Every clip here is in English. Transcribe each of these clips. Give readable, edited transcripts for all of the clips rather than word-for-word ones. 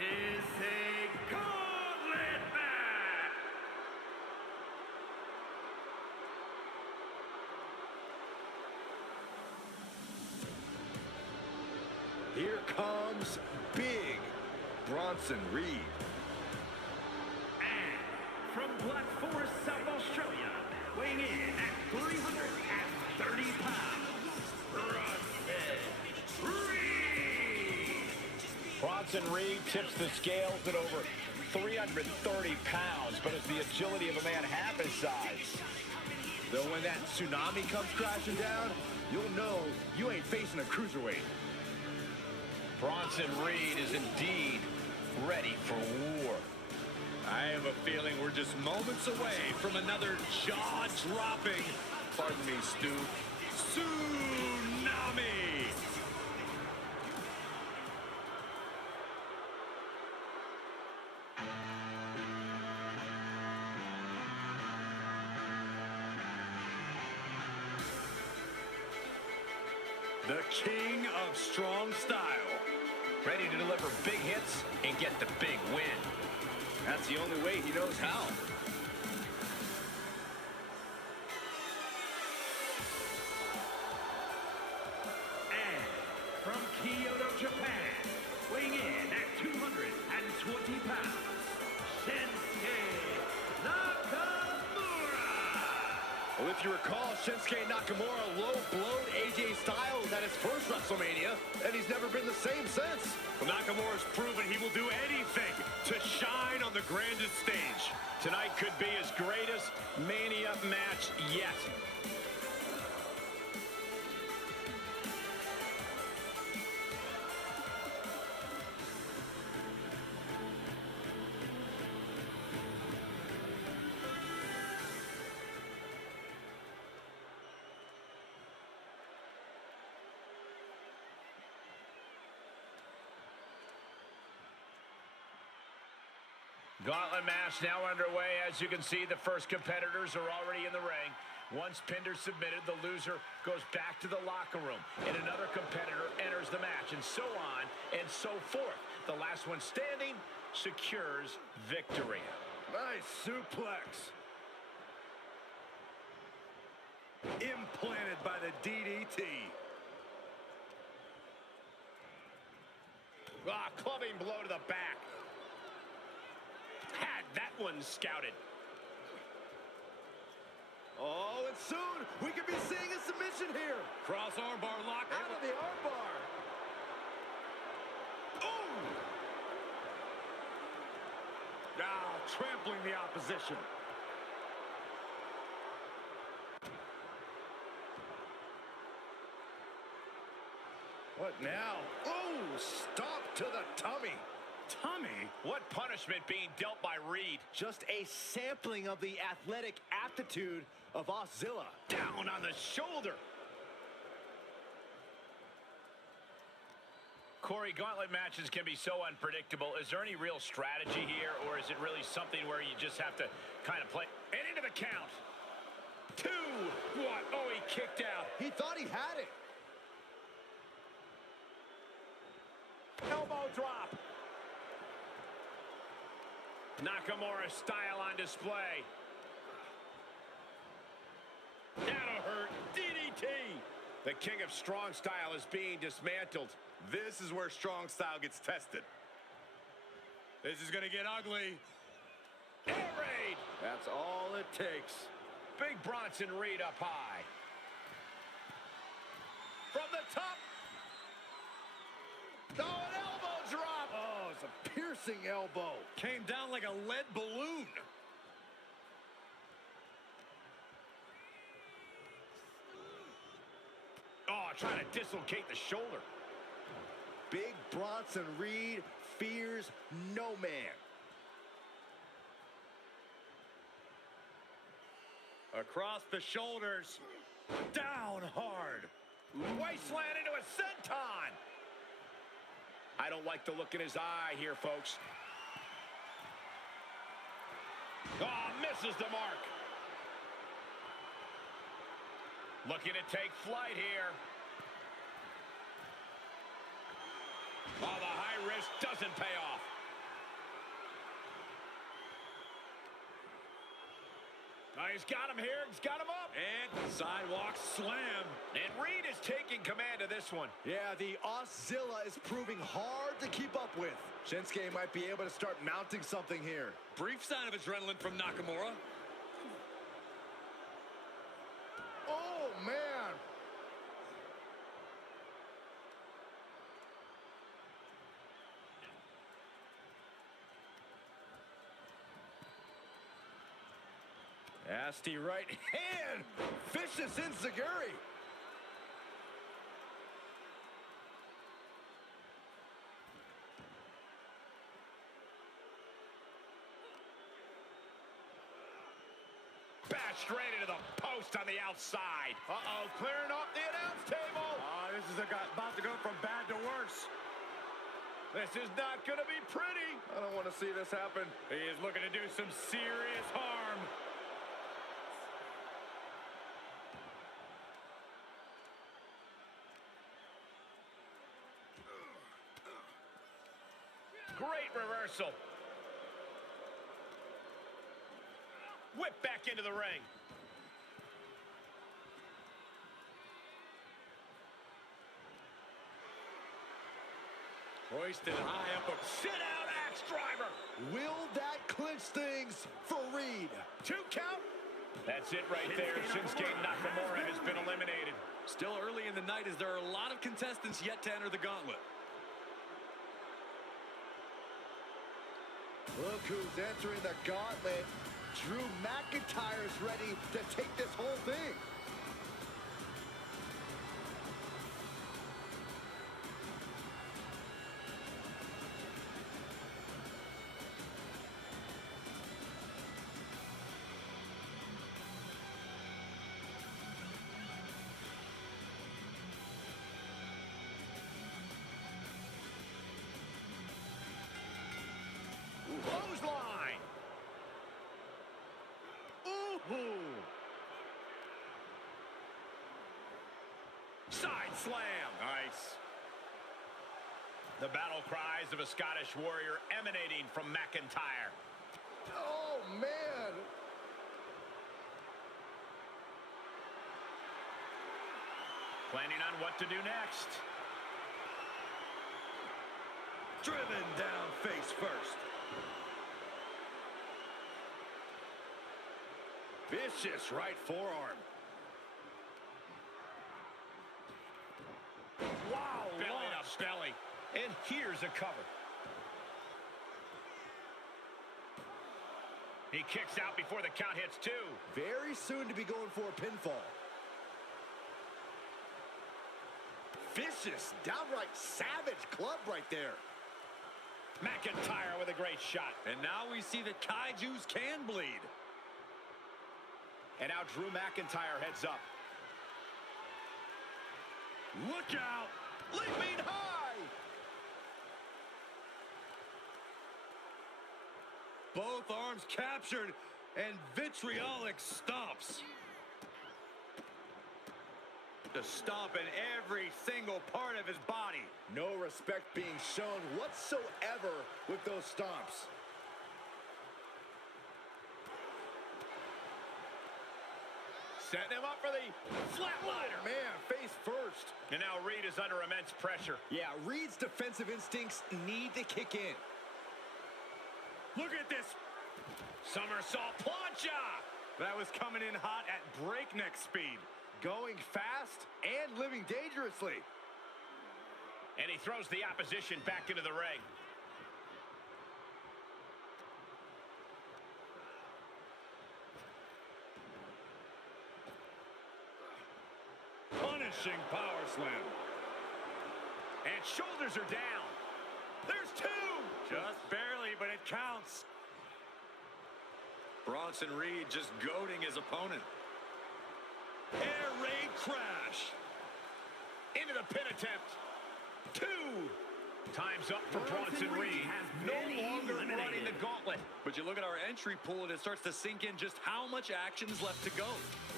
is a gauntlet match. Here comes Big Bronson Reed. And from Black Forest, South Australia, weighing in at 330 pounds, Bronson Reed. Bronson Reed tips the scales at over 330 pounds, but has the agility of a man half his size. Though when that tsunami comes crashing down, you'll know you ain't facing a cruiserweight. Bronson Reed is indeed ready for war. I have a feeling we're just moments away from another jaw-dropping, pardon me, Stu, tsunami! The king of strong style. Ready to deliver big hits and get the big win. That's the only way he knows how. And from Kyoto, Japan, weighing in at 220 pounds, Shinsuke Nakamura. Well, if you recall, Shinsuke Nakamura low-blowed AJ Styles at his first WrestleMania, and he's never been the same since. Well, Nakamura's proven he will do anything to shine on the grandest stage. Tonight could be his greatest Mania match yet. Gauntlet match now underway. As you can see, the first competitors are already in the ring. Once pinned or submitted, the loser goes back to the locker room, and another competitor enters the match, and so on and so forth. The last one standing secures victory. Nice suplex. Implanted by the DDT. Clubbing blow to the back. Had that one scouted. Oh, and soon we could be seeing a submission here. Cross armbar lock. Out of the armbar. Oh! Trampling the opposition. What now? Oh, stop to the tummy. Tummy? What punishment being dealt by Reed? Just a sampling of the athletic aptitude of Ozilla. Down on the shoulder. Corey, gauntlet matches can be so unpredictable. Is there any real strategy here, or is it really something where you just have to kind of play? And into the count. 2. What? Oh, he kicked out. He thought he had it. Elbow drop. Nakamura style on display. That'll hurt. DDT. The king of strong style is being dismantled. This is where strong style gets tested. This is going to get ugly. Air raid. That's all it takes. Big Bronson Reed up high. From the top. Oh, an elbow drop. Oh, it's a piercing elbow. Came down like a lead balloon. Oh, trying to dislocate the shoulder. Big Bronson Reed fears no man. Across the shoulders. Down hard. Wasteland into a senton. I don't like the look in his eye here, folks. Oh, misses the mark. Looking to take flight here. Oh, the high risk doesn't pay off. He's got him here. He's got him up. And sidewalk slam. And Reed is taking command of this one. Yeah, the Auszilla is proving hard to keep up with. Shinsuke might be able to start mounting something here. Brief sign of adrenaline from Nakamura. Oh, man. Nasty right hand. Vicious enziguri. Bash straight into the post on the outside. Uh-oh, clearing off the announce table. This is about to go from bad to worse. This is not going to be pretty. I don't want to see this happen. He is looking to do some serious harm. Great reversal. Whip back into the ring. Hoisted high up. Sit out, axe driver. Will that clinch things for Reed? 2 count. That's it right there. Shinsuke Nakamura has been eliminated. Still early in the night as there are a lot of contestants yet to enter the gauntlet. Look who's entering the gauntlet. Drew McIntyre's ready to take this whole thing. Clothesline. Ooh. Side slam. Nice. The battle cries of a Scottish warrior emanating from McIntyre. Oh, man. Planning on what to do next. Driven down face first. Vicious right forearm. Wow, belly to belly. And here's a cover. He kicks out before the count hits 2. Very soon to be going for a pinfall. Vicious, downright savage club right there. McIntyre with a great shot. And now we see that Kaijus can bleed. And now Drew McIntyre heads up. Look out! Leaping high! Both arms captured and vitriolic stomps. Just stomping every single part of his body. No respect being shown whatsoever with those stomps. Setting him up for the flatliner. Man, face first. And now Reed is under immense pressure. Yeah, Reed's defensive instincts need to kick in. Look at this. Somersault plancha. That was coming in hot at breakneck speed. Going fast and living dangerously. And he throws the opposition back into the ring. Punishing power slam. And shoulders are down. There's 2. Just barely, but it counts. Bronson Reed just goading his opponent. Air raid crash. Into the pin attempt. 2. Time's up for Bronson Reed. No longer running the gauntlet. But you look at our entry pool and it starts to sink in just how much action is left to go.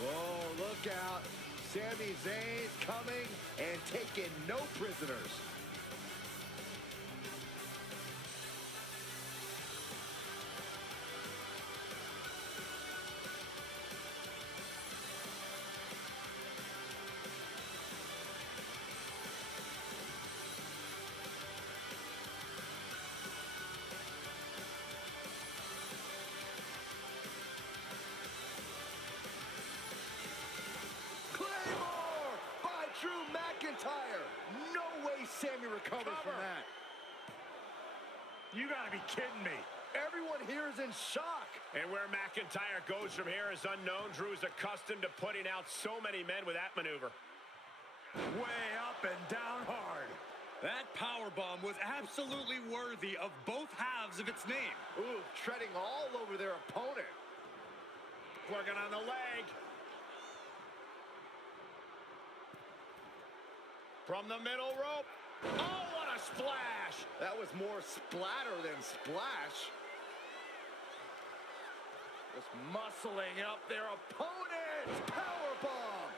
Whoa, look out. Sami Zayn's coming and taking no prisoners. Sammy recovers from that. You gotta be kidding me. Everyone here is in shock. And where McIntyre goes from here is unknown. Drew's accustomed to putting out so many men with that maneuver. Way up and down hard. That powerbomb was absolutely worthy of both halves of its name. Ooh, treading all over their opponent. Working on the leg. From the middle rope. Oh, what a splash. That was more splatter than splash. Just muscling up their opponent. Powerbomb.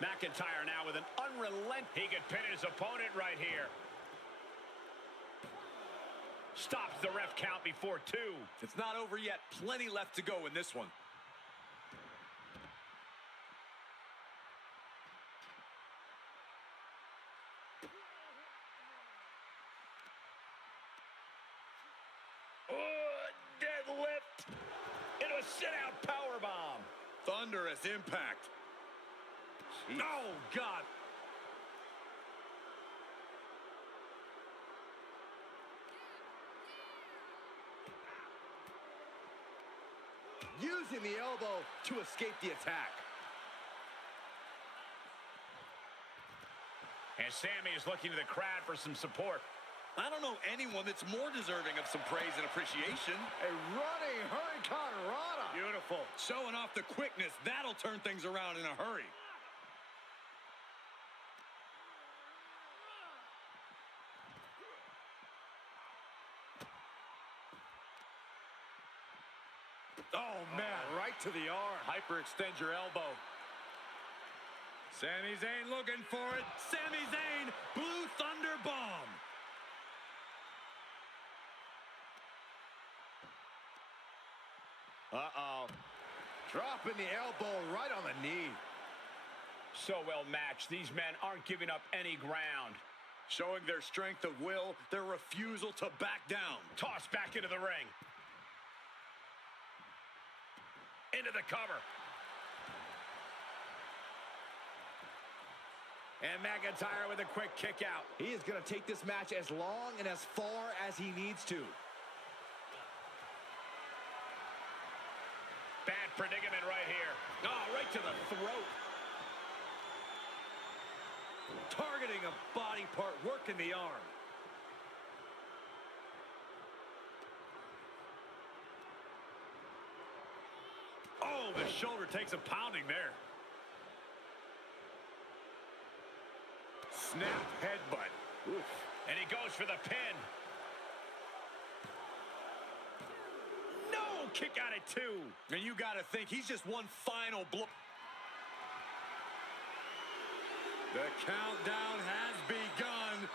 McIntyre now with an unrelenting. He could pin his opponent right here. Stops the ref count before 2. It's not over yet. Plenty left to go in this one. Deadlift into a sit-out powerbomb. Thunderous impact. Jeez. Oh, God. Using the elbow to escape the attack. And Sammy is looking to the crowd for some support. I don't know anyone that's more deserving of some praise and appreciation. A running Hurricane Rana. Beautiful. Showing off the quickness. That'll turn things around in a hurry. Oh, man. Right to the arm. Hyperextend your elbow. Sami Zayn looking for it. Sami Zayn, Blue Thunder Bomb. Uh-oh. Dropping the elbow right on the knee. So well matched. These men aren't giving up any ground. Showing their strength of will, their refusal to back down. Tossed back into the ring. Into the cover. And McIntyre with a quick kick out. He is going to take this match as long and as far as he needs to. Bad predicament right here. Oh, right to the throat. Targeting a body part, working the arm. Oh, the shoulder takes a pounding there. Snap headbutt. Oof. And he goes for the pin. No, kick out at 2. And you got to think he's just one final blow. The countdown has begun.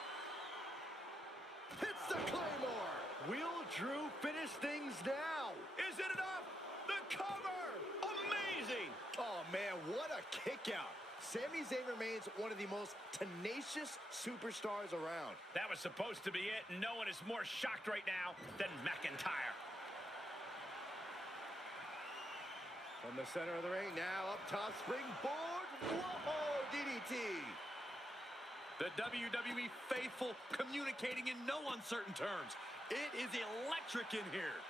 Hits the Claymore. Will Drew finish things now? Is it enough? The cover! Amazing! Oh, man, what a kick out. Sami Zayn remains one of the most tenacious superstars around. That was supposed to be it. No one is more shocked right now than McIntyre. From the center of the ring, now up top, springboard. Whoa, DDT. The WWE faithful communicating in no uncertain terms. It is electric in here.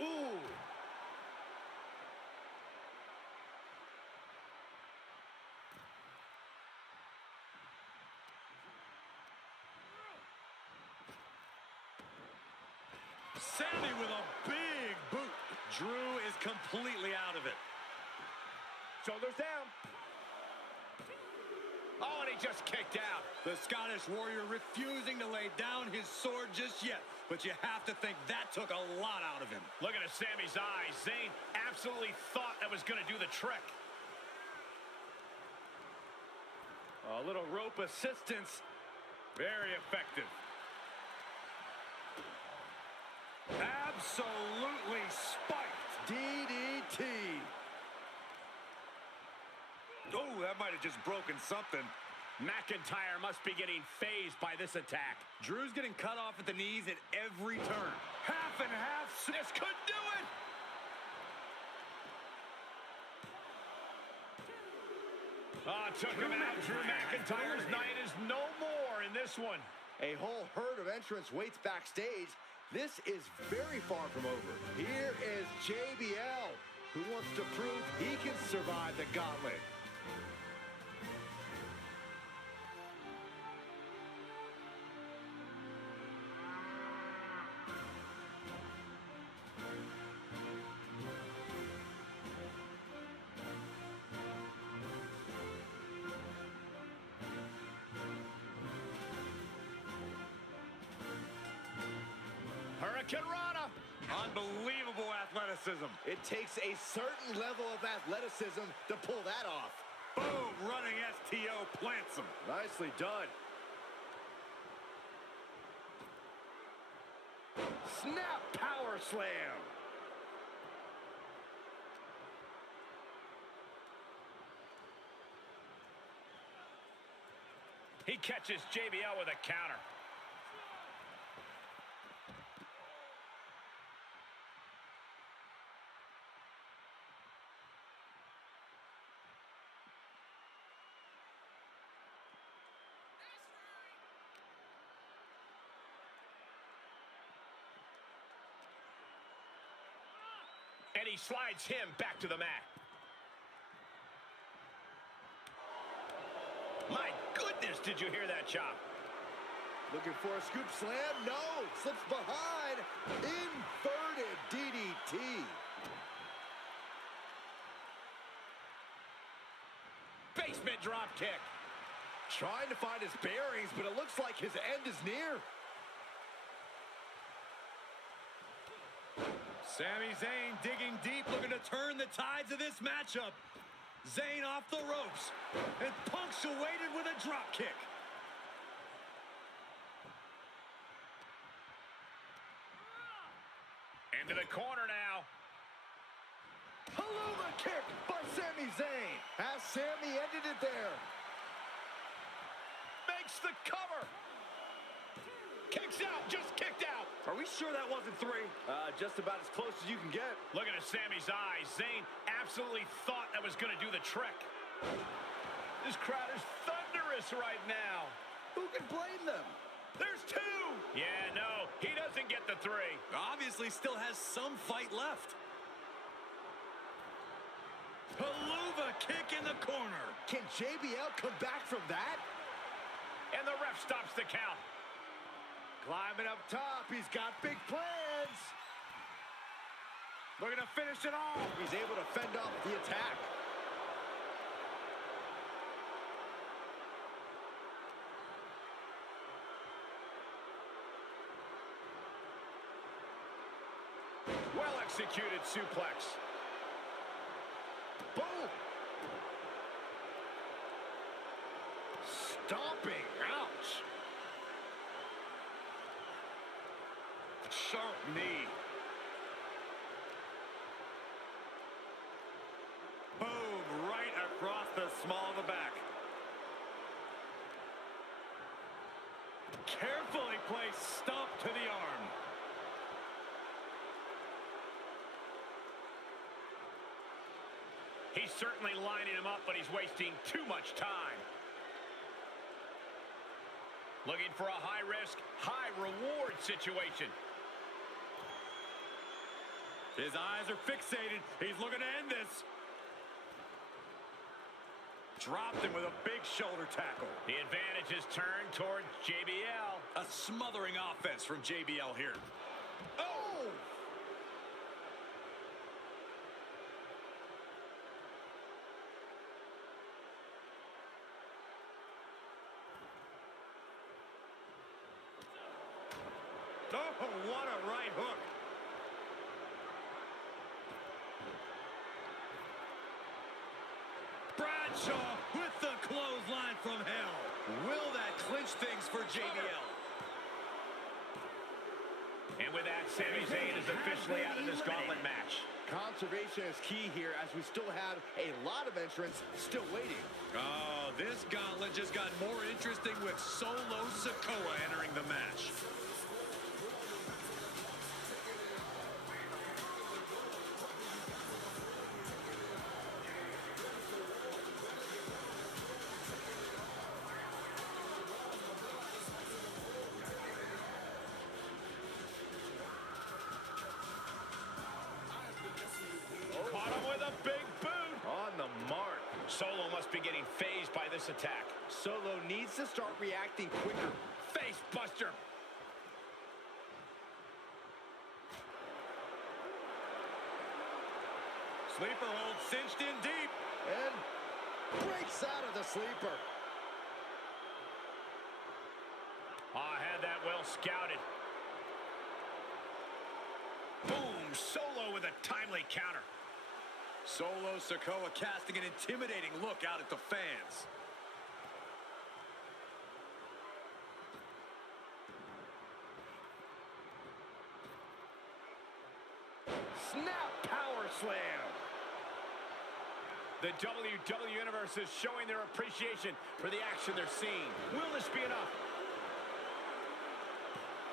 Ooh. Sammy with a big boot. Drew is completely out of it. Shoulders down. Oh, and he just kicked out. The Scottish Warrior refusing to lay down his sword just yet. But you have to think that took a lot out of him. Look at Sammy's eyes. Zayn absolutely thought that was going to do the trick. A little rope assistance. Very effective. Absolutely spiked. DDT. Oh, that might have just broken something. McIntyre must be getting phased by this attack. Drew's getting cut off at the knees at every turn. Half and half. This could do it. Took him out. Drew McIntyre's night is no more in this one. A whole herd of entrants waits backstage. This is very far from over. Here is JBL, who wants to prove he can survive the gauntlet. Hurricane Rana. Unbelievable athleticism. It takes a certain level of athleticism to pull that off. Boom, running STO plants him. Nicely done. Snap power slam. He catches JBL with a counter. And he slides him back to the mat. My goodness, did you hear that chop? Looking for a scoop slam? No! Slips behind. Inverted DDT. Basement drop kick. Trying to find his bearings, but it looks like his end is near. Sami Zayn digging deep, looking to turn the tides of this matchup. Zayn off the ropes and punctuated with a drop kick. Into the corner now. Haluma kick by Sami Zayn. Has Sami ended it there? Makes the cover. Kicks out, just kicked out. Are we sure that wasn't three? Just about as close as you can get. Looking at Sami's eyes, Zayn absolutely thought that was going to do the trick. This crowd is thunderous right now. Who can blame them? There's two. Yeah, no, he doesn't get the three. Obviously still has some fight left. Haluva kick in the corner. Can JBL come back from that? And the ref stops the count. Climbing up top, he's got big plans. Looking to finish it off. He's able to fend off the attack. Well executed suplex. Boom. Stomping. Ouch. Sharp knee. Boom, right across the small of the back. Carefully placed stomp to the arm. He's certainly lining him up, but he's wasting too much time. Looking for a high-risk, high-reward situation. His eyes are fixated. He's looking to end this. Dropped him with a big shoulder tackle. The advantage is turned toward JBL. A smothering offense from JBL here. Oh! Oh, what a right hook. Bradshaw with the clothesline from hell. Will that clinch things for JBL? And with that, Sami Zayn is officially out of this gauntlet match. Conservation is key here as we still have a lot of entrants still waiting. Oh, this gauntlet just got more interesting with Solo Sikoa entering the match. this attack. Solo needs to start reacting quicker. Face buster. Sleeper hold cinched in deep. And breaks out of the sleeper. I had that well scouted. Boom, Solo with a timely counter. Solo Sikoa casting an intimidating look out at the fans. Snap power slam. The WWE Universe is showing their appreciation for the action they're seeing. Will this be enough?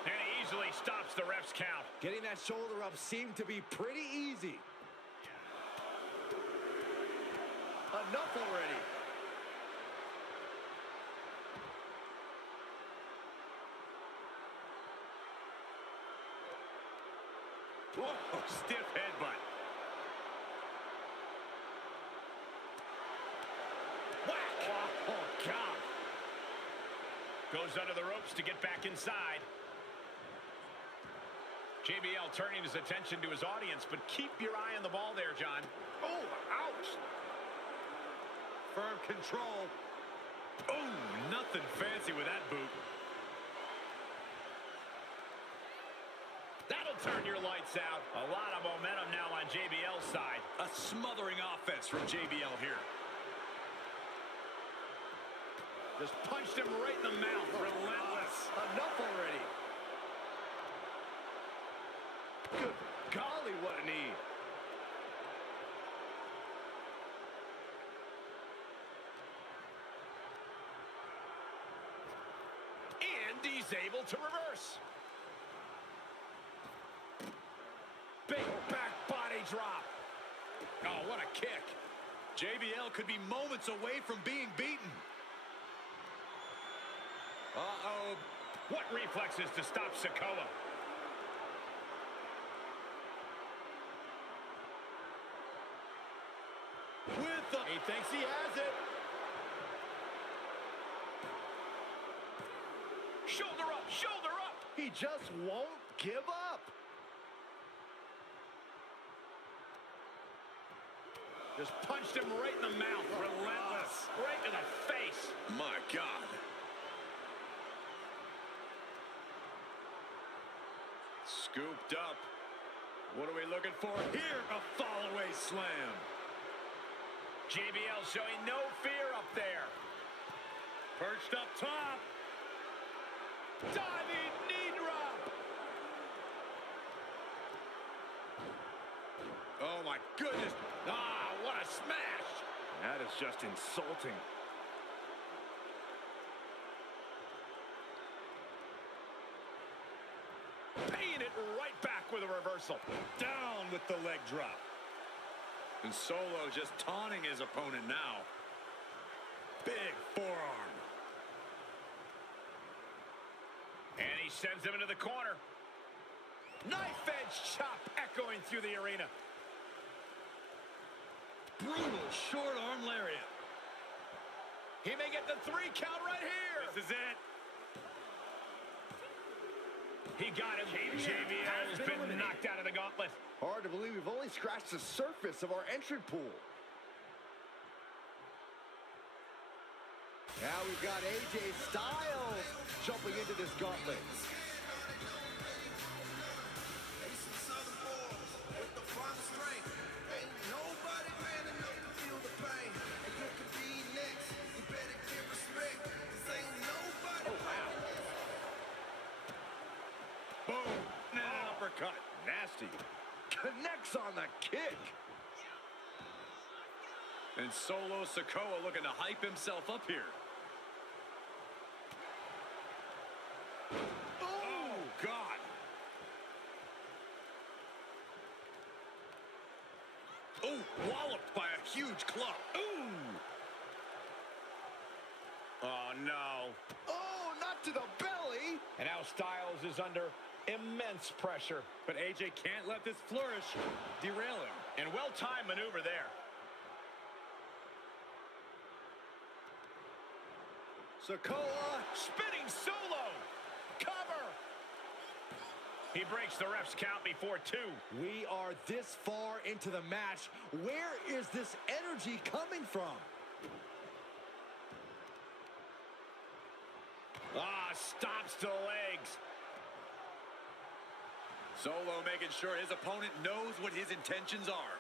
And he easily stops the ref's count. Getting that shoulder up seemed to be pretty easy. Enough already. Whoa, stiff headbutt. Whack! Oh, God. Goes under the ropes to get back inside. JBL turning his attention to his audience, but keep your eye on the ball there, John. Oh, ouch. Firm control. Oh, nothing fancy with that boot. That'll turn your lights out. A lot of momentum now on JBL's side. A smothering offense from JBL here. Just punched him right in the mouth. Relentless. Enough already. Good golly, what a knee. And he's able to reverse. Big back body drop. Oh, what a kick. JBL could be moments away from being beaten. Uh-oh. What reflexes to stop Sikoa? With the... He thinks he has it. Shoulder up, shoulder up. He just won't give up. Just punched him right in the mouth. Relentless. Right to the face. My God. Scooped up. What are we looking for here? A fall-away slam. JBL showing no fear up there. Perched up top. Diving knee drop. Oh, my goodness. Ah, what a smash. That is just insulting. Paying it right back with a reversal. Down with the leg drop. And Solo just taunting his opponent now. Big forearm. And he sends him into the corner. Knife edge chop echoing through the arena. Brutal short arm lariat. He may get the 3 count right here. This is it. He got him. JBL has been knocked out of the gauntlet. Hard to believe we've only scratched the surface of our entrant pool. Now we've got AJ Styles jumping into this gauntlet. Boom. And an uppercut. Nasty. Connects on the kick. And Solo Sikoa looking to hype himself up here. Oh, God. Oh, walloped by a huge club. Ooh. Oh, no. Oh, not to the belly. And now Styles is under immense pressure. But AJ can't let this flourish derail him. And well-timed maneuver there. Sikoa. Spinning solo. Cover. He breaks the ref's count before 2. We are this far into the match. Where is this energy coming from? Stops to the legs. Solo making sure his opponent knows what his intentions are.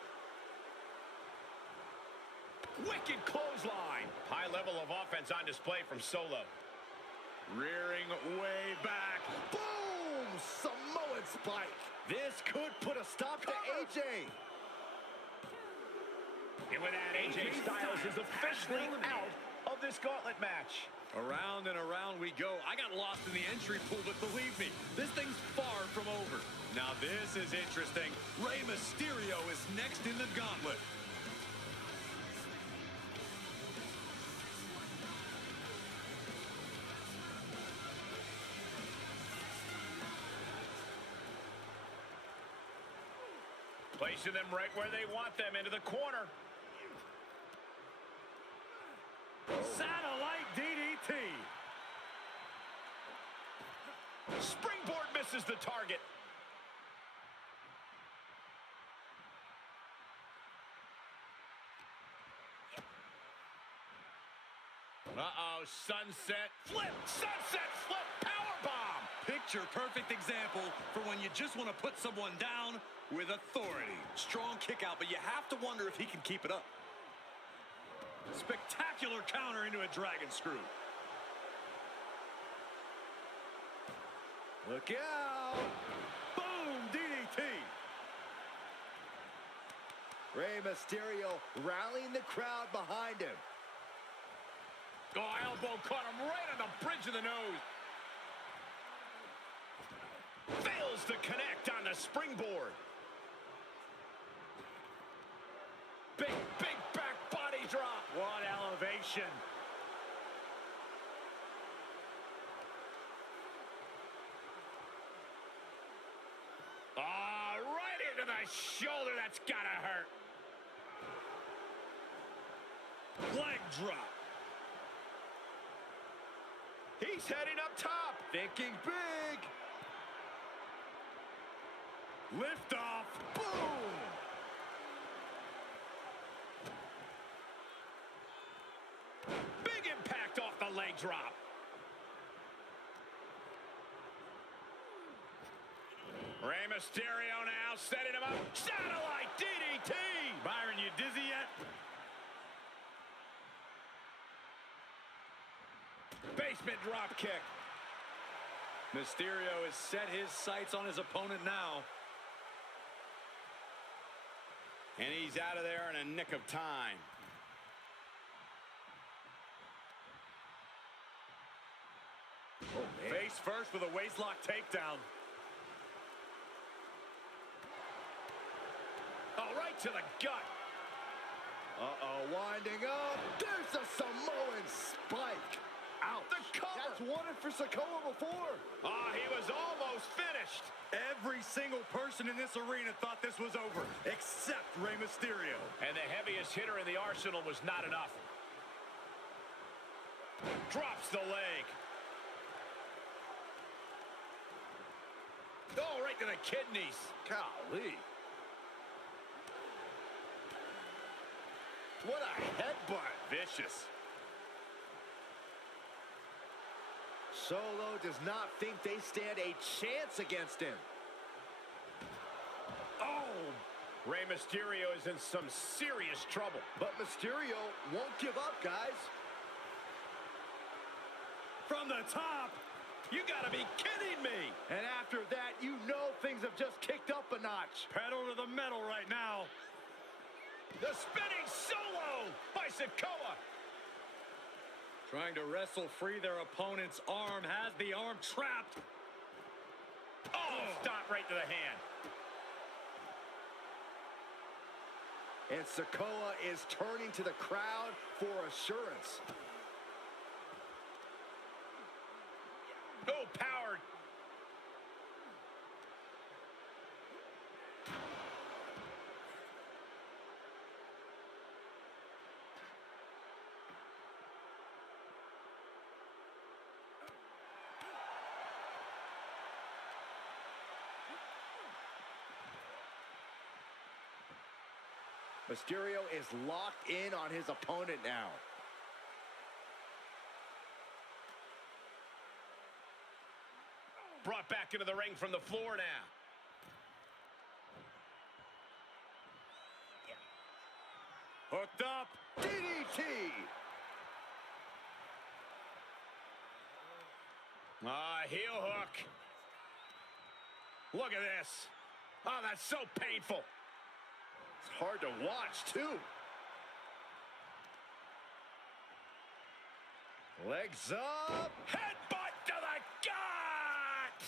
Wicked clothesline. High level of offense on display from Solo. Rearing way back. Boom! Samoan spike. This could put a stop to AJ. And with that, AJ Styles is officially out of this gauntlet match. Around and around we go. I got lost in the entry pool, but believe me, this thing's far from over. Now this is interesting. Rey Mysterio is next in the gauntlet. Placing them right where they want them, into the corner. Satellite DDT. Springboard misses the target. Uh-oh, sunset flip, powerbomb. Picture perfect example for when you just want to put someone down with authority. Strong kick out, but you have to wonder if he can keep it up. Spectacular counter into a dragon screw. Look out! Boom, DDT. Rey Mysterio rallying the crowd behind him. Elbow caught him right on the bridge of the nose. Fails to connect on the springboard. Big back body drop. What elevation. Right into the shoulder. That's gotta hurt. Leg drop. He's heading up top. Thinking big. Lift off. Boom! Big impact off the leg drop. Rey Mysterio now setting him up. Satellite DDT. Byron, you dizzy yet? Basement drop kick. Mysterio has set his sights on his opponent now. And he's out of there in a nick of time. Oh, man. Face first with a waistlock takedown. Right to the gut. Uh-oh, winding up. There's a Samoan spike. Ouch. The cover. That's wanted for Sikoa before. He was almost finished. Every single person in this arena thought this was over, except Rey Mysterio. And the heaviest hitter in the arsenal was not enough. Drops the leg. Right to the kidneys. Golly. What a headbutt. Vicious. Solo does not think they stand a chance against him. Rey Mysterio is in some serious trouble. But Mysterio won't give up, guys. From the top. You gotta be kidding me. And after that, you know things have just kicked up a notch. Pedal to the metal right now. The spinning solo by Sikoa. Trying to wrestle free their opponent's arm, has the arm trapped. Stop right to the hand. And Sikoa is turning to the crowd for assurance. Powered. Mysterio is locked in on his opponent now. Brought back into the ring from the floor now. Hooked up. DDT! Heel hook. Look at this. Oh, that's so painful. It's hard to watch, too. Legs up. Headbutt to the gut!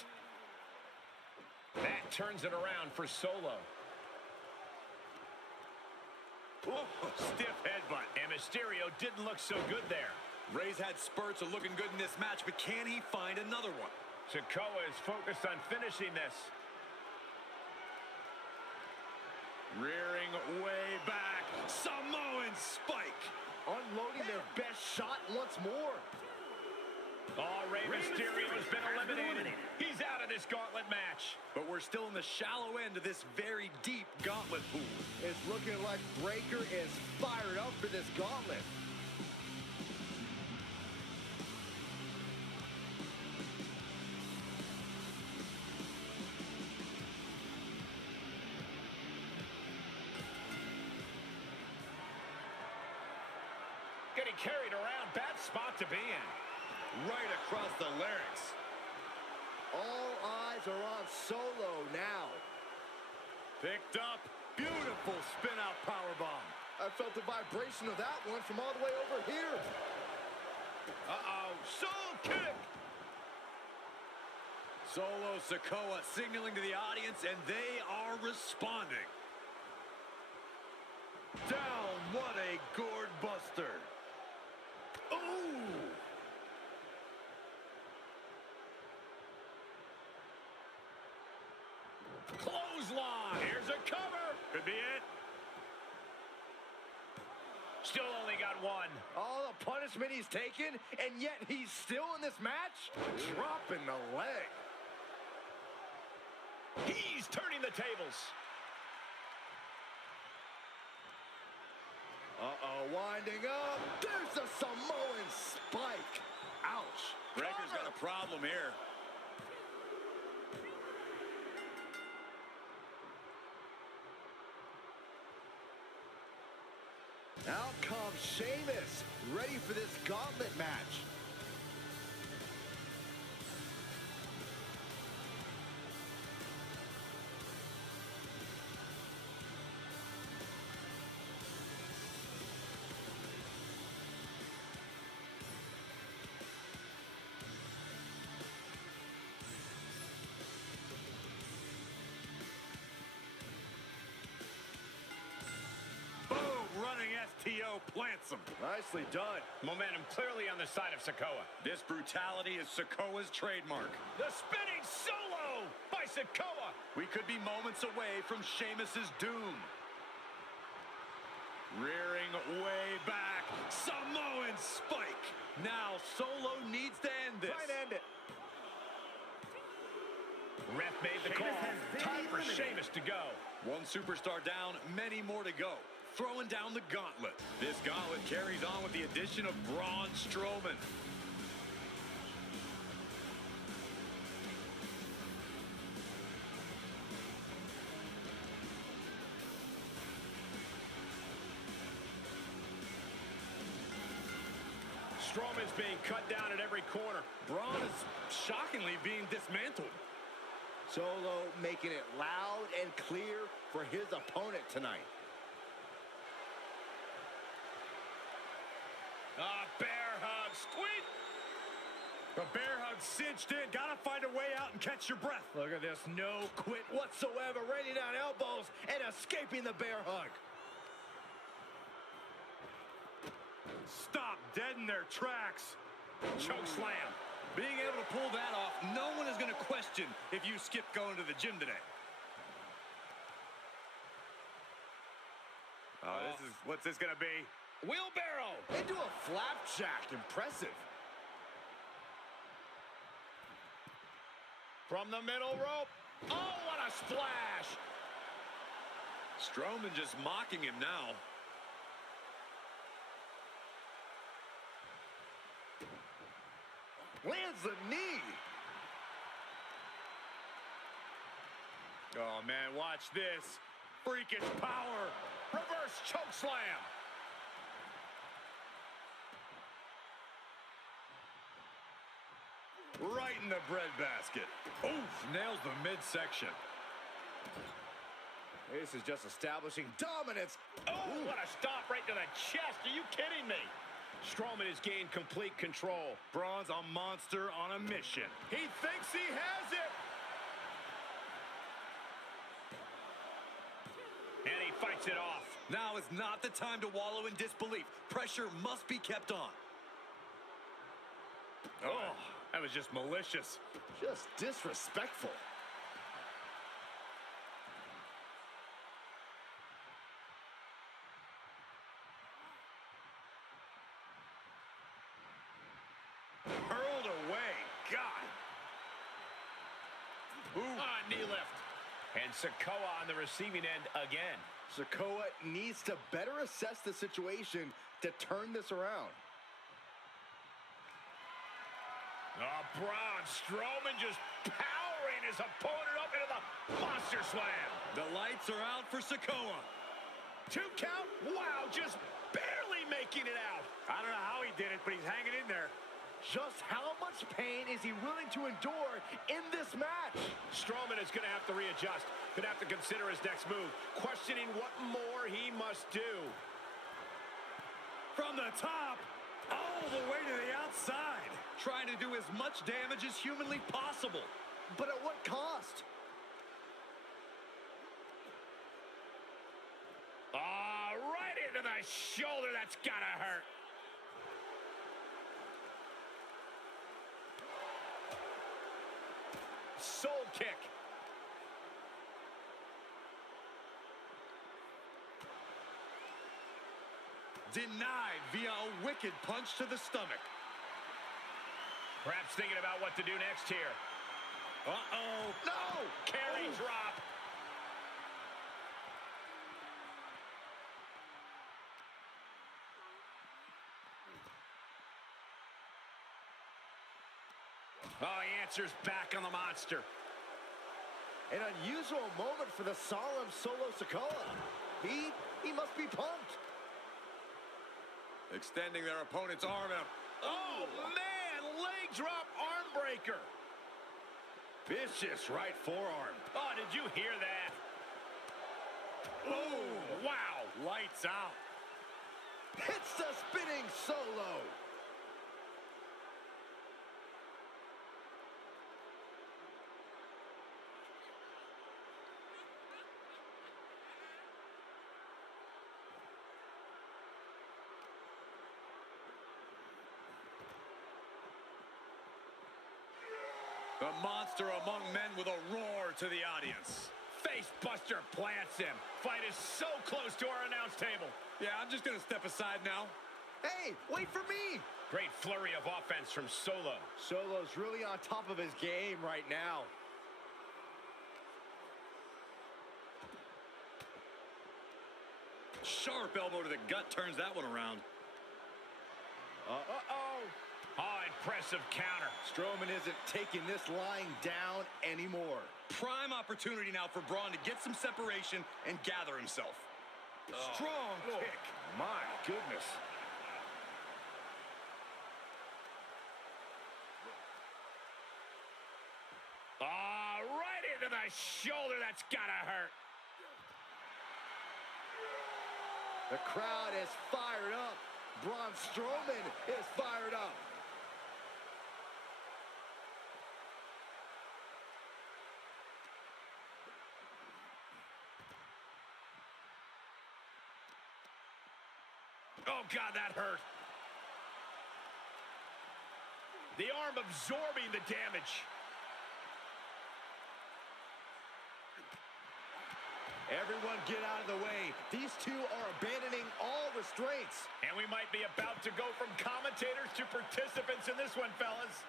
That turns it around for Solo. Oh, stiff headbutt. And Mysterio didn't look so good there. Ray's had spurts of looking good in this match, but can he find another one? Sikoa is focused on finishing this. Rearing way back. Samoan spike. Unloading their best shot once more. Oh, Rey Mysterio has been eliminated. He's out of this gauntlet match. But we're still in the shallow end of this very deep gauntlet pool. It's looking like Breakker is fired up for this gauntlet. Getting carried around, bad spot to be in. Right across the larynx. All eyes are on Solo now. Picked up. Beautiful spin-out powerbomb. I felt the vibration of that one from all the way over here. Uh-oh, soul kick! Solo Sikoa signaling to the audience, and they are responding. Down, what a gourd buster. Ooh! Clothesline! Here's a cover! Could be it. Still only got one. All the punishment he's taken, and yet he's still in this match? Dropping the leg. He's turning the tables. Uh-oh, winding up. There's a Samoan spike. Ouch. Breaker's got a problem here. Out comes Sheamus, ready for this gauntlet match. Running STO plants him. Nicely done. Momentum clearly on the side of Sikoa. This brutality is Sikoa's trademark. The spinning solo by Sikoa. We could be moments away from Sheamus's doom. Rearing way back. Samoan spike. Now Solo needs to end this. Try and end it. Ref made the call. Time for Sheamus to go. One superstar down, many more to go. Throwing down the gauntlet. This gauntlet carries on with the addition of Braun Strowman. Strowman's being cut down at every corner. Braun is shockingly being dismantled. Solo making it loud and clear for his opponent tonight. Bear hug, squeak! The bear hug cinched in. Gotta find a way out and catch your breath. Look at this, no quit whatsoever, raining down elbows and escaping the bear hug. Stop dead in their tracks. Choke slam. Being able to pull that off, no one is going to question if you skip going to the gym today. What's this going to be? Wheelbarrow. Into a flapjack, impressive. From the middle rope. Oh, what a splash. Strowman just mocking him now. Lands the knee. Oh, man, watch this. Freakish power. Reverse choke slam. Right in the breadbasket. Oof, nails the midsection. This is just establishing dominance. Oh, what a stop right to the chest. Are you kidding me? Strowman has gained complete control. Braun's a monster on a mission. He thinks he has it. And he fights it off. Now is not the time to wallow in disbelief. Pressure must be kept on. Oh, that was just malicious. Just disrespectful. Hurled away. God. Ooh. Knee lift. And Sikoa on the receiving end again. Sikoa needs to better assess the situation to turn this around. Oh, Braun Strowman just powering his opponent up into the monster slam. The lights are out for Sikoa. 2 count. Wow, just barely making it out. I don't know how he did it, but he's hanging in there. Just how much pain is he willing to endure in this match? Strowman is going to have to readjust. Going to have to consider his next move, questioning what more he must do. From the top, all the way to the outside. Trying to do as much damage as humanly possible. But at what cost? Right into the shoulder. That's got to hurt. Soul kick. Denied via a wicked punch to the stomach. Perhaps thinking about what to do next here. Uh-oh. No! Carry drop. Oh, he answers back on the monster. An unusual moment for the solemn Solo Sikoa. He must be pumped. Extending their opponent's arm and Oh, man! Leg drop arm breaker. Vicious right forearm. Oh, did you hear that? Oh, wow. lights out. Hits the spinning Solo. The monster among men with a roar to the audience. Facebuster plants him. Fight is so close to our announce table. Yeah, I'm just going to step aside now. Hey, wait for me. Great flurry of offense from Solo. Solo's really on top of his game right now. Sharp elbow to the gut turns that one around. Uh-oh. Oh, impressive counter. Strowman isn't taking this lying down anymore. Prime opportunity now for Braun to get some separation and gather himself. Strong kick. My goodness. Right into the shoulder. That's gotta hurt. The crowd is fired up. Braun Strowman is fired up. Oh, God, that hurt. The arm absorbing the damage. Everyone get out of the way. These two are abandoning all restraints. And we might be about to go from commentators to participants in this one, fellas.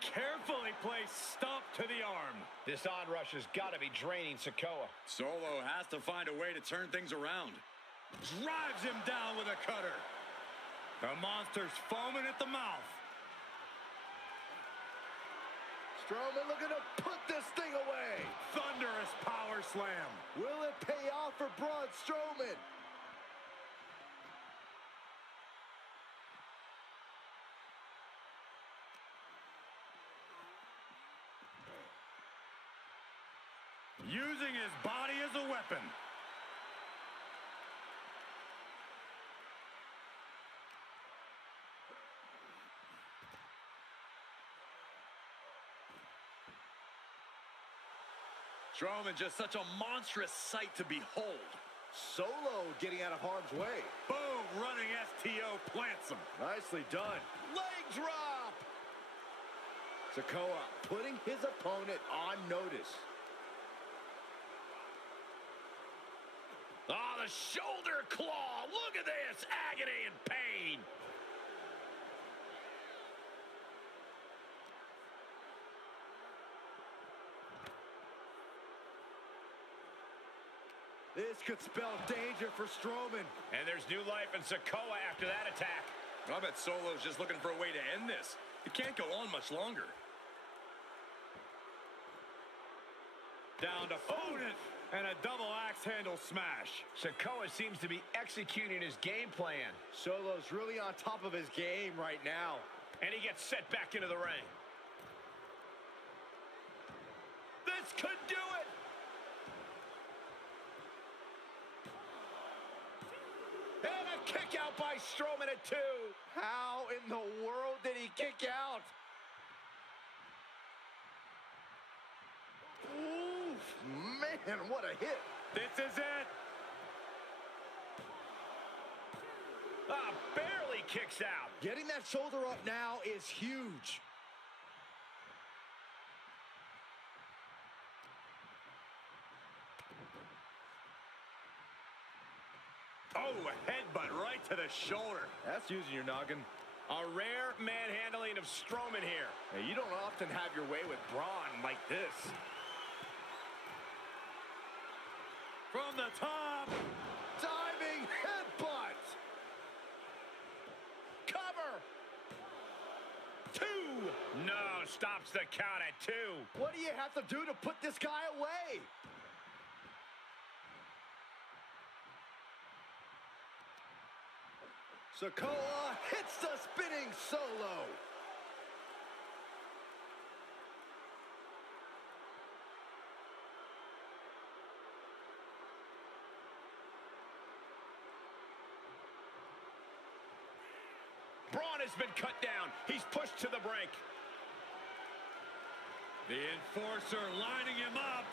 Carefully placed stomp to the arm. This onrush has got to be draining Sikoa. Solo has to find a way to turn things around. Drives him down with a cutter. The monster's foaming at the mouth. Strowman looking to put this thing away. Thunderous power slam. Will it pay off for Braun Strowman? Using his body as a weapon. Strowman just such a monstrous sight to behold. Solo getting out of harm's way. Boom, running STO plants him. Nicely done. Leg drop! Sikoa putting his opponent on notice. Oh, the shoulder claw. Look at this. Agony and pain. This could spell danger for Strowman. And there's new life in Sikoa after that attack. I bet Solo's just looking for a way to end this. It can't go on much longer. Down to opponent. And a double axe handle smash. Sikoa seems to be executing his game plan. Solo's really on top of his game right now. And he gets set back into the ring. This could do it. And a kick out by Strowman at 2. How in the world did he kick out? Oof, man, what a hit. This is it. Barely kicks out. Getting that shoulder up now is huge. Oh, a headbutt right to the shoulder. That's using your noggin. A rare manhandling of Strowman here. Hey, you don't often have your way with Braun like this. From the top. Diving headbutt. Cover. 2. No, stops the count at 2. What do you have to do to put this guy away? Sikoa hits the spinning Solo. Braun has been cut down. He's pushed to the brink. The enforcer lining him up.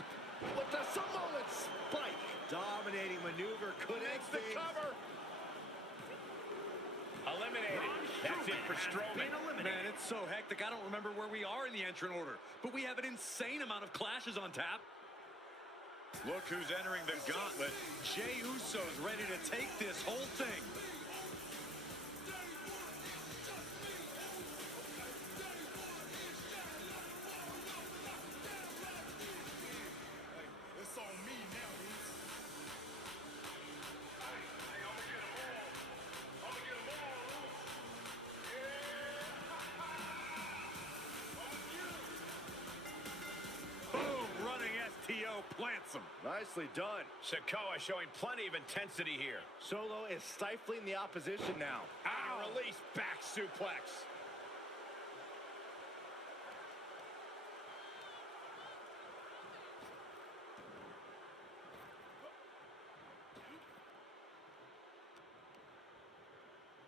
With the Samoan spike. Dominating maneuver could end Makes the things. cover. Eliminated. That's it for Strowman. Man, it's so hectic. I don't remember where we are in the entrant order, but we have an insane amount of clashes on tap. Look who's entering the gauntlet. Jey Uso's ready to take this whole thing. It's on me now, Roots. Boom, running STO plants him. Nicely done. Sikoa showing plenty of intensity here. Solo is stifling the opposition now. Release back suplex.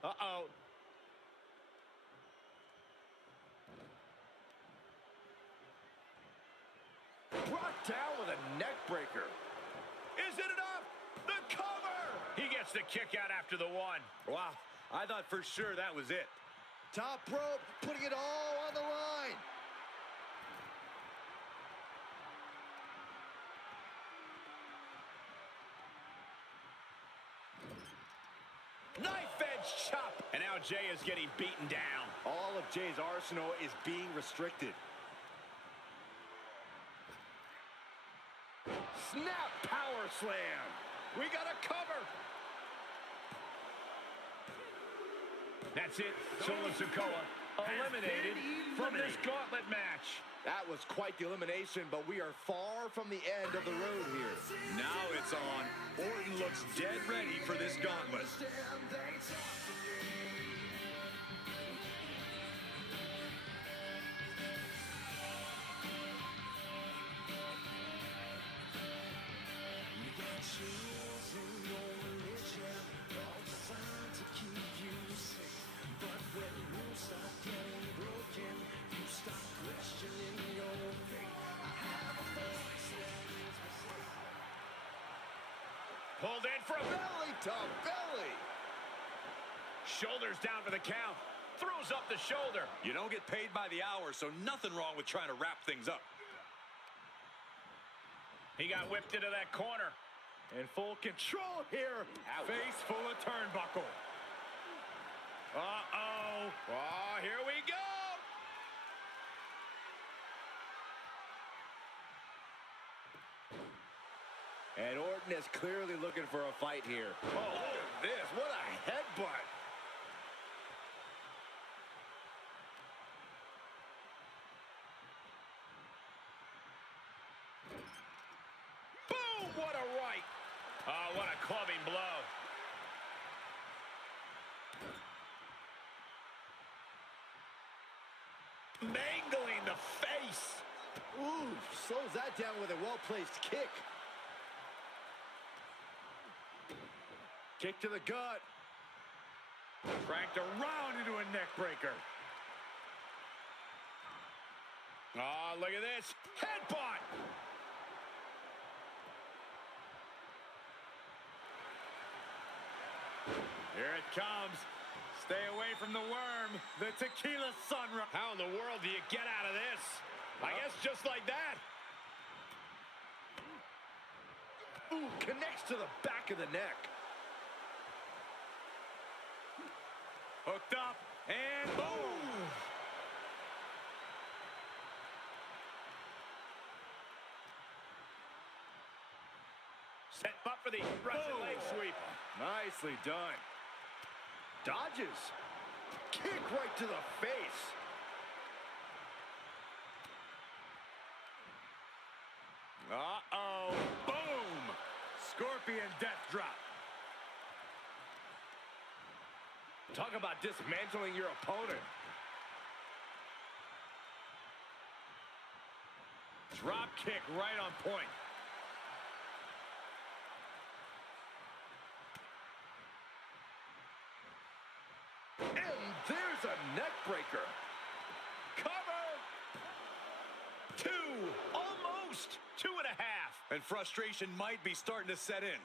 Uh-oh. Brought down with a neck breaker. Is it enough? The cover! He gets the kick out after the 1. Wow, I thought for sure that was it. Top rope, putting it all on the line. Knife edge chop. And now Jay is getting beaten down. All of Jay's arsenal is being restricted. Snap power slam. We got a cover. That's it. Solo Sikoa eliminated from this gauntlet match. That was quite the elimination, but we are far from the end of the road here. Now it's on. Orton looks dead ready for this gauntlet. Pulled in for a Belly to belly. Shoulders down for the count. Throws up the shoulder. You don't get paid by the hour, so nothing wrong with trying to wrap things up. He got whipped into that corner. In full control here. Face full of turnbuckle. Uh-oh. Oh, here we go. And Orton is clearly looking for a fight here. Oh, look at this. What a headbutt. Boom, what a right. Oh, what a clubbing blow. Mangling the face. Ooh, slows that down with a well-placed kick. Kick to the gut. Cranked around into a neck breaker. Oh, look at this. Headbutt. Here it comes. Stay away from the worm. The tequila sunrise. How in the world do you get out of this? I guess just like that. Ooh, connects to the back of the neck. Hooked up, and boom! Set up for the Russian leg sweep. Nicely done. Dodges. Kick right to the face. Uh-oh. Boom! Scorpion death drop. Talk about dismantling your opponent. Drop kick right on point. And there's a neck breaker. Cover. Two. Almost. 2.5. And frustration might be starting to set in.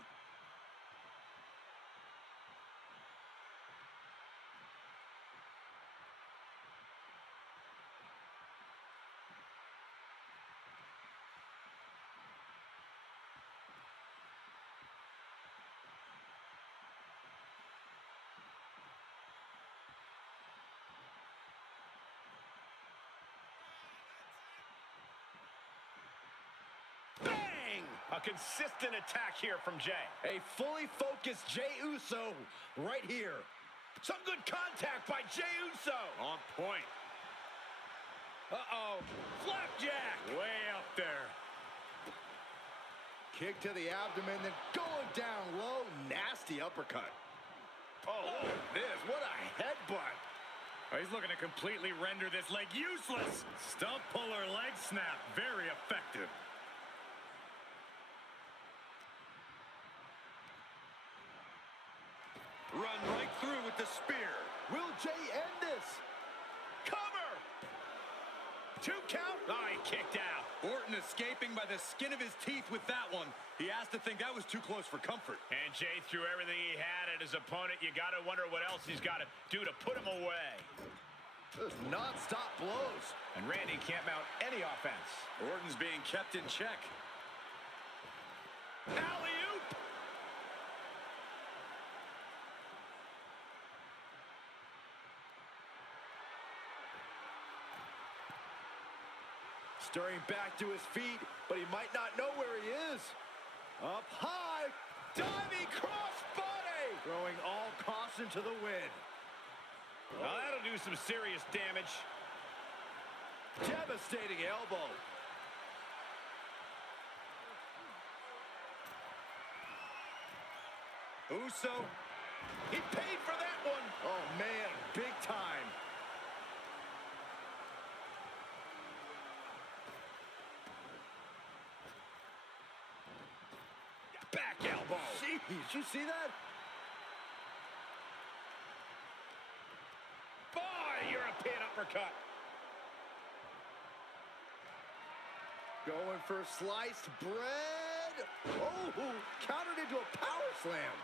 Bang! A consistent attack here from Jay. A fully focused Jey Uso right here. Some good contact by Jey Uso. On point. Uh-oh. Flapjack. Way up there. Kick to the abdomen, then going down low. Nasty uppercut. Oh, look at this. What a headbutt. Oh, he's looking to completely render this leg useless. Stump puller leg snap. Very effective. Run right through with the spear. Will Jey end this? Cover. 2 count. Oh, he kicked out. Orton escaping by the skin of his teeth with that one. He has to think that was too close for comfort. And Jay threw everything he had at his opponent. You got to wonder what else he's got to do to put him away. Just non-stop blows. And Randy can't mount any offense. Orton's being kept in check. Alley-oop. Stirring back to his feet, but he might not know where he is. Up high, diving crossbody! Throwing all caution to the wind. Well, that'll do some serious damage. Devastating elbow. Uso, he paid for that one. Oh, man, big time. Back elbow. Jeez, did you see that? Boy, European uppercut. Going for sliced bread. Oh, countered into a power slam.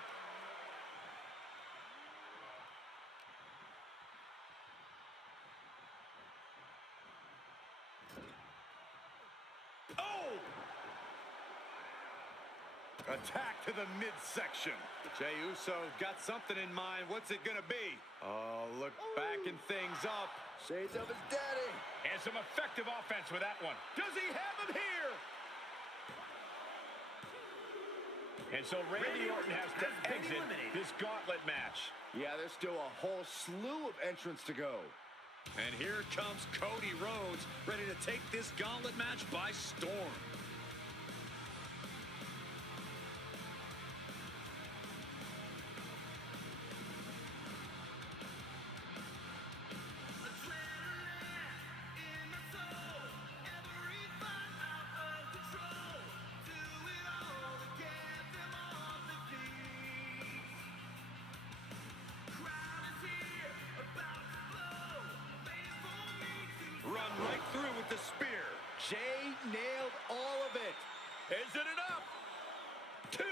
Oh! Attack to the midsection. Jey Uso got something in mind. What's it gonna be? Oh, look, backing things up. Shades of his daddy. And some effective offense with that one. Does he have him here? And so Randy Orton has to exit this gauntlet match. Yeah, there's still a whole slew of entrants to go. And here comes Cody Rhodes, ready to take this gauntlet match by storm. Run right through with the spear. Jey nailed all of it. Is it enough? 2.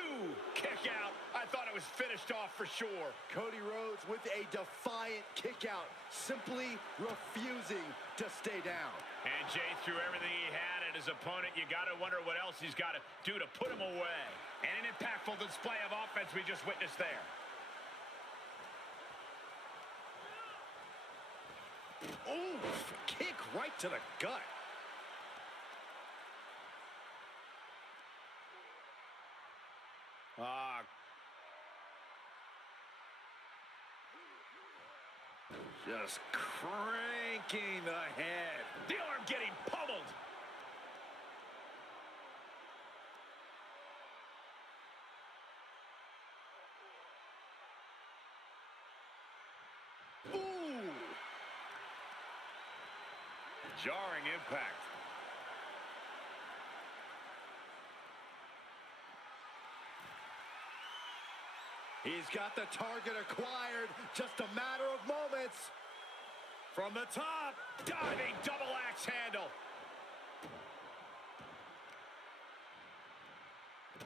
Kick out. I thought it was finished off for sure. Cody Rhodes with a defiant kick out, simply refusing to stay down. And Jey threw everything he had at his opponent. You got to wonder what else he's got to do to put him away. And an impactful display of offense we just witnessed there. Ooh, kick right to the gut. Just cranking the head. The arm getting pummeled. Ooh. Jarring impact. He's got the target acquired. Just a matter of moments. From the top, diving double axe handle.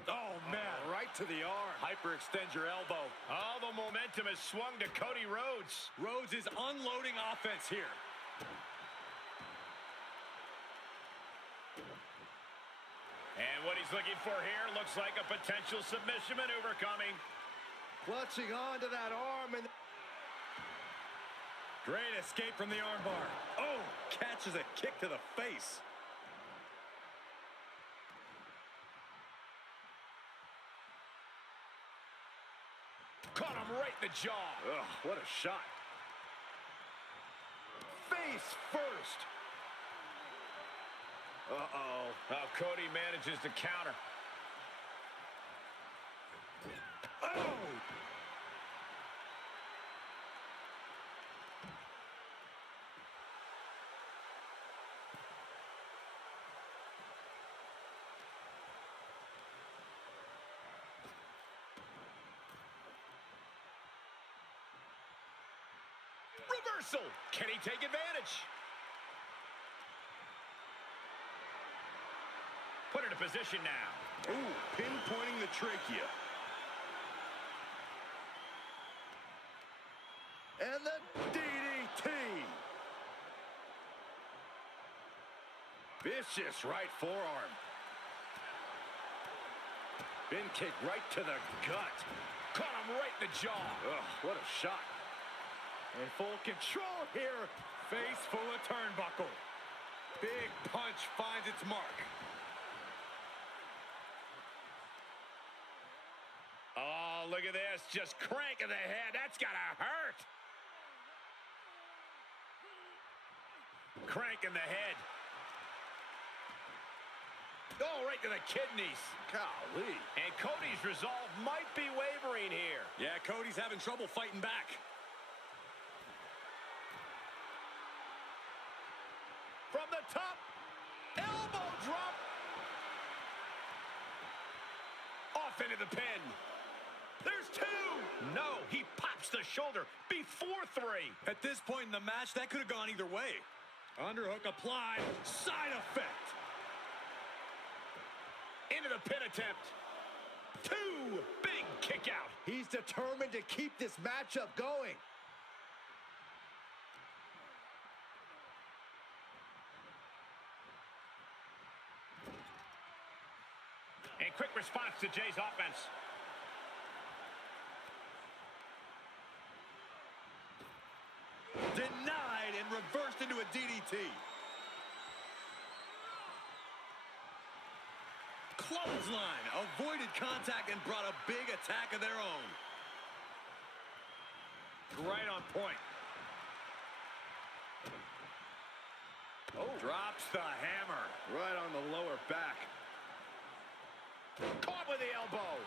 Oh, man. Right to the arm. Hyperextend your elbow. All the momentum has swung to Cody Rhodes. Rhodes is unloading offense here. And what he's looking for here looks like a potential submission maneuver coming. Clutching onto that arm and... Great escape from the armbar. Oh, catches a kick to the face. Caught him right in the jaw. Ugh, what a shot. Face first. Uh-oh. Well, Cody manages to counter. Oh! Reversal. Can he take advantage? Put into position now. Ooh, pinpointing the trachea. And the DDT. Vicious right forearm. Bin kick right to the gut. Caught him right in the jaw. Ugh, what a shot. In full control here. Face full of turnbuckle. Big punch finds its mark. Oh, look at this. Just cranking the head. That's got to hurt. Cranking the head. Oh, right to the kidneys. Golly. And Cody's resolve might be wavering here. Yeah, Cody's having trouble fighting back. From the top. Elbow drop. Off into the pin. There's two. No, he pops the shoulder before three. At this point in the match, that could have gone either way. Underhook applied. Side effect. Into the pin attempt. Two. Big kick out. He's determined to keep this matchup going. And quick response to Jay's offense. Denied and reversed into a DDT. Clothesline. Avoided contact and brought a big attack of their own. Right on point. Oh. Drops the hammer. Right on the lower back. Caught with the elbow.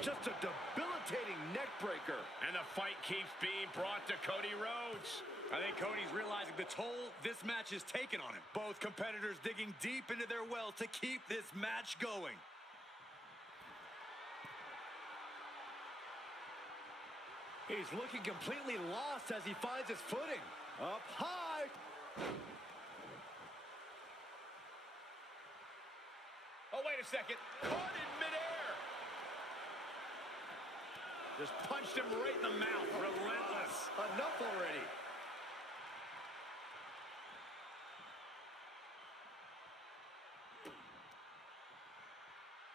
Just a debilitating neck breaker. And the fight keeps being brought to Cody Rhodes. I think Cody's realizing the toll this match has taken on him. Both competitors digging deep into their wells to keep this match going. He's looking completely lost as he finds his footing. Up high. Oh, wait a second. Caught in midair. Just punched him right in the mouth. Relentless. Enough already.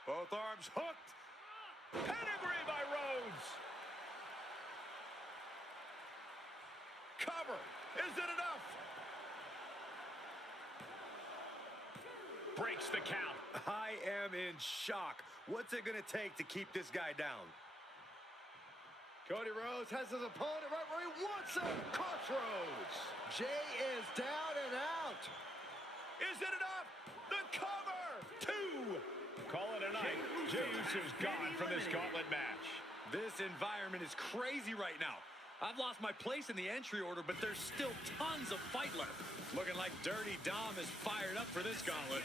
Both arms hooked. Pedigree by Rhodes. Cover. Is it enough? Breaks the count. I am in shock. What's it going to take to keep this guy down? Cody Rhodes has his opponent right where he wants him. Crossroads. Jay is down and out. Is it enough? The cover. Two. Call it a night. Jey Uso's gone from this gauntlet match. This environment is crazy right now. I've lost my place in the entry order, but there's still tons of fight left. Looking like Dirty Dom is fired up for this gauntlet.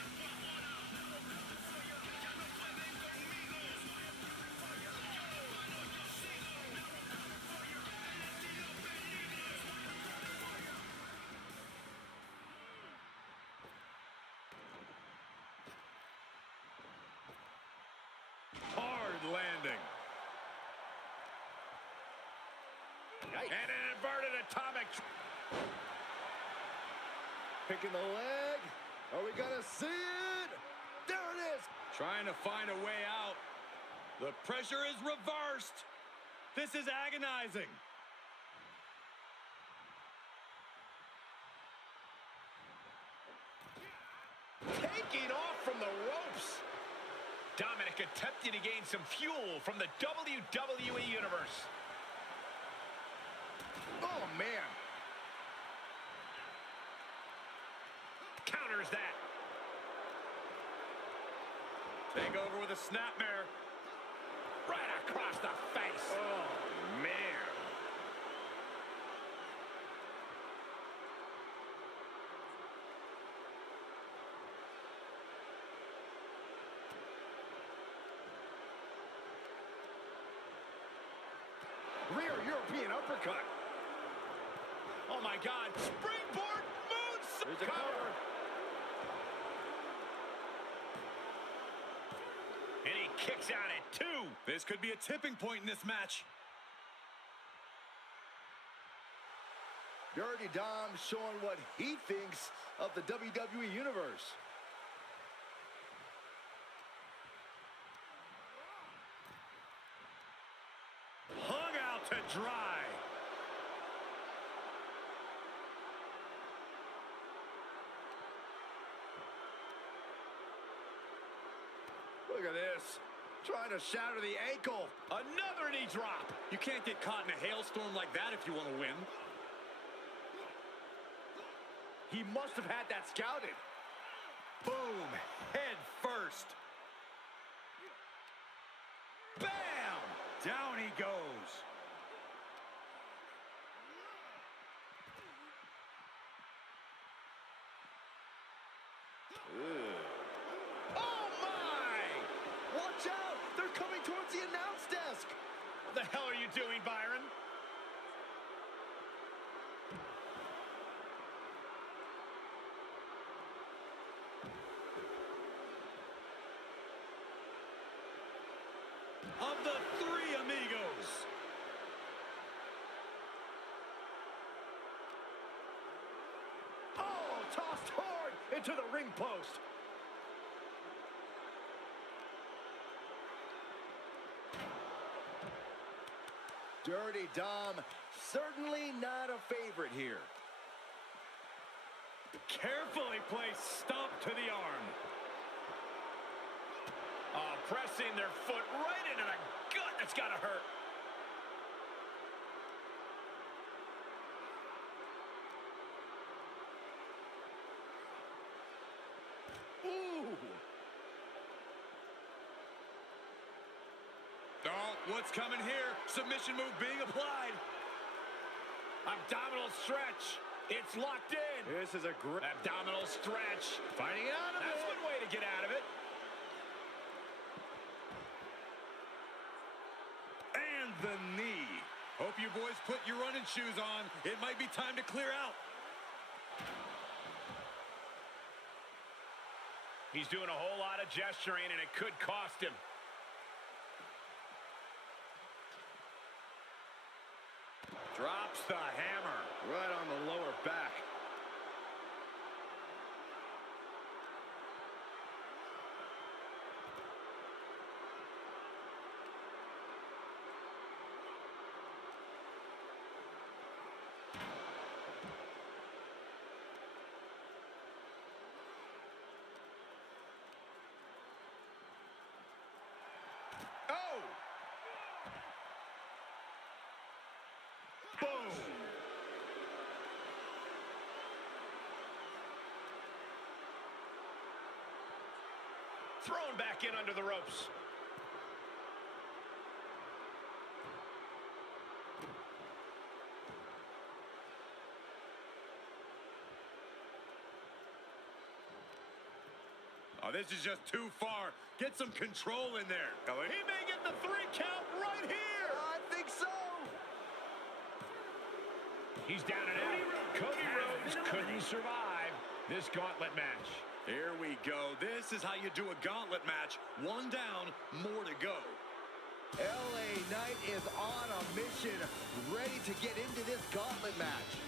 Hard landing. And an inverted atomic. Picking the leg. Are we gonna see it? There it is. Trying to find a way out. The pressure is reversed. This is agonizing. Taking off from the ropes. Dominic attempting to gain some fuel from the WWE Universe. Oh, man. Counters that. Take over with a snapmare. Right across the face. Oh, man. Rear European uppercut. Oh, my God. Springboard moonsault. Here's the cover. And he kicks out at two. This could be a tipping point in this match. Dirty Dom showing what he thinks of the WWE Universe. dry. Look at this. Trying to shatter the ankle. Another knee drop. You can't get caught in a hailstorm like that if you want to win. He must have had that scouted. Boom, head first. Bam! Down he goes. Oh, my! Watch out! They're coming towards the announce desk. What the hell are you doing, Byron? Of the three amigos. Oh, tossed hard into the ring post. Dirty Dom, certainly not a favorite here. Carefully placed stomp to the arm. Pressing their foot right into the gut. That's got to hurt. Ooh! Oh, what's coming here? Submission move being applied. Abdominal stretch. It's locked in. This is a great Abdominal stretch. finding out of That's it. one way to get out of it. And the knee. Hope you boys put your running shoes on. It might be time to clear out. He's doing a whole lot of gesturing, and it could cost him. Drops the hammer. Right on the lower back. Oh! Boom! Thrown back in under the ropes. Oh, this is just too far. Get some control in there. He may get the 3 count right here. I think so. He's down and out. Cody Rhodes couldn't survive this gauntlet match. Here we go. This is how you do a gauntlet match. One down, more to go. LA Knight is on a mission, ready to get into this gauntlet match.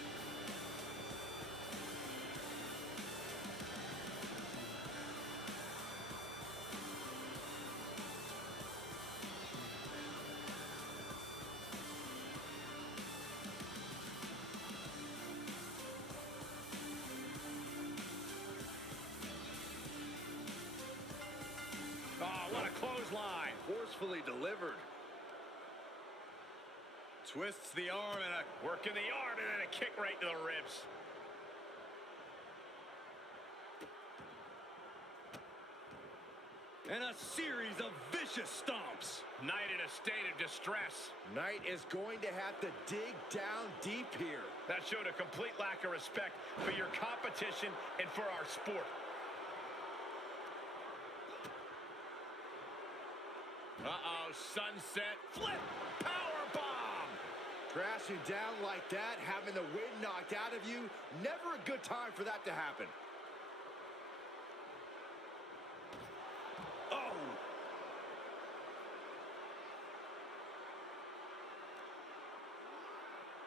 Oh, what a clothesline. Forcefully delivered. Twists the arm and a... Working the arm and then a kick right to the ribs. And a series of vicious stomps. Knight in a state of distress. Knight is going to have to dig down deep here. That showed a complete lack of respect for your competition and for our sport. Uh-oh, sunset flip, power bomb. Crashing down like that, having the wind knocked out of you, never a good time for that to happen. Oh!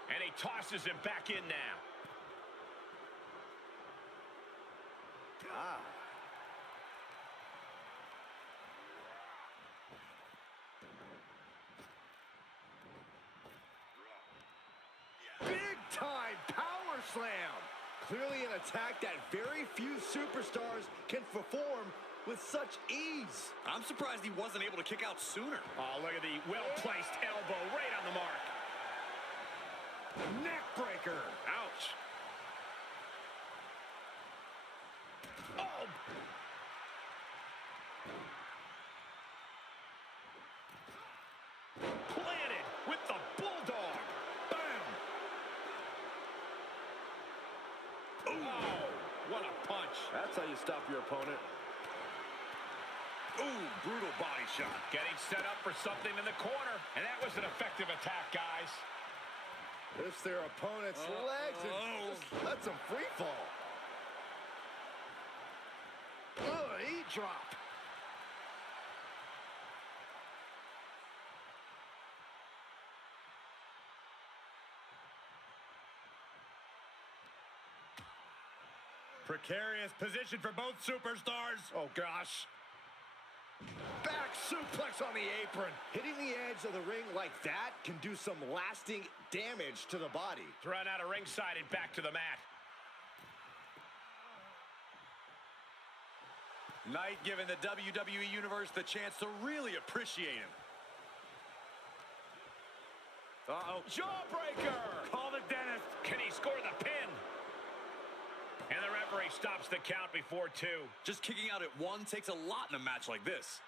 And he tosses him back in now. Ah. Big-time power slam. Clearly an attack that very few superstars can perform with such ease. I'm surprised he wasn't able to kick out sooner. Oh, look at the well-placed elbow right on the mark. Neck breaker. Ouch. Oh. Planted with the bulldog. Bam. Oh, what a punch. That's how you stop your opponent. Ooh, brutal body shot. Getting set up for something in the corner. And that was an effective attack, guys. Lifts their opponent's legs and just lets them free fall. Knee drop. Precarious position for both superstars. Oh, gosh. Back suplex on the apron. Hitting the edge of the ring like that can do some lasting damage to the body. Thrown out of ringside and back to the mat. Knight giving the WWE Universe the chance to really appreciate him. Uh-oh. Jawbreaker! Call the dentist. Can he score the pin? And the referee stops the count before 2. Just kicking out at 1 takes a lot in a match like this.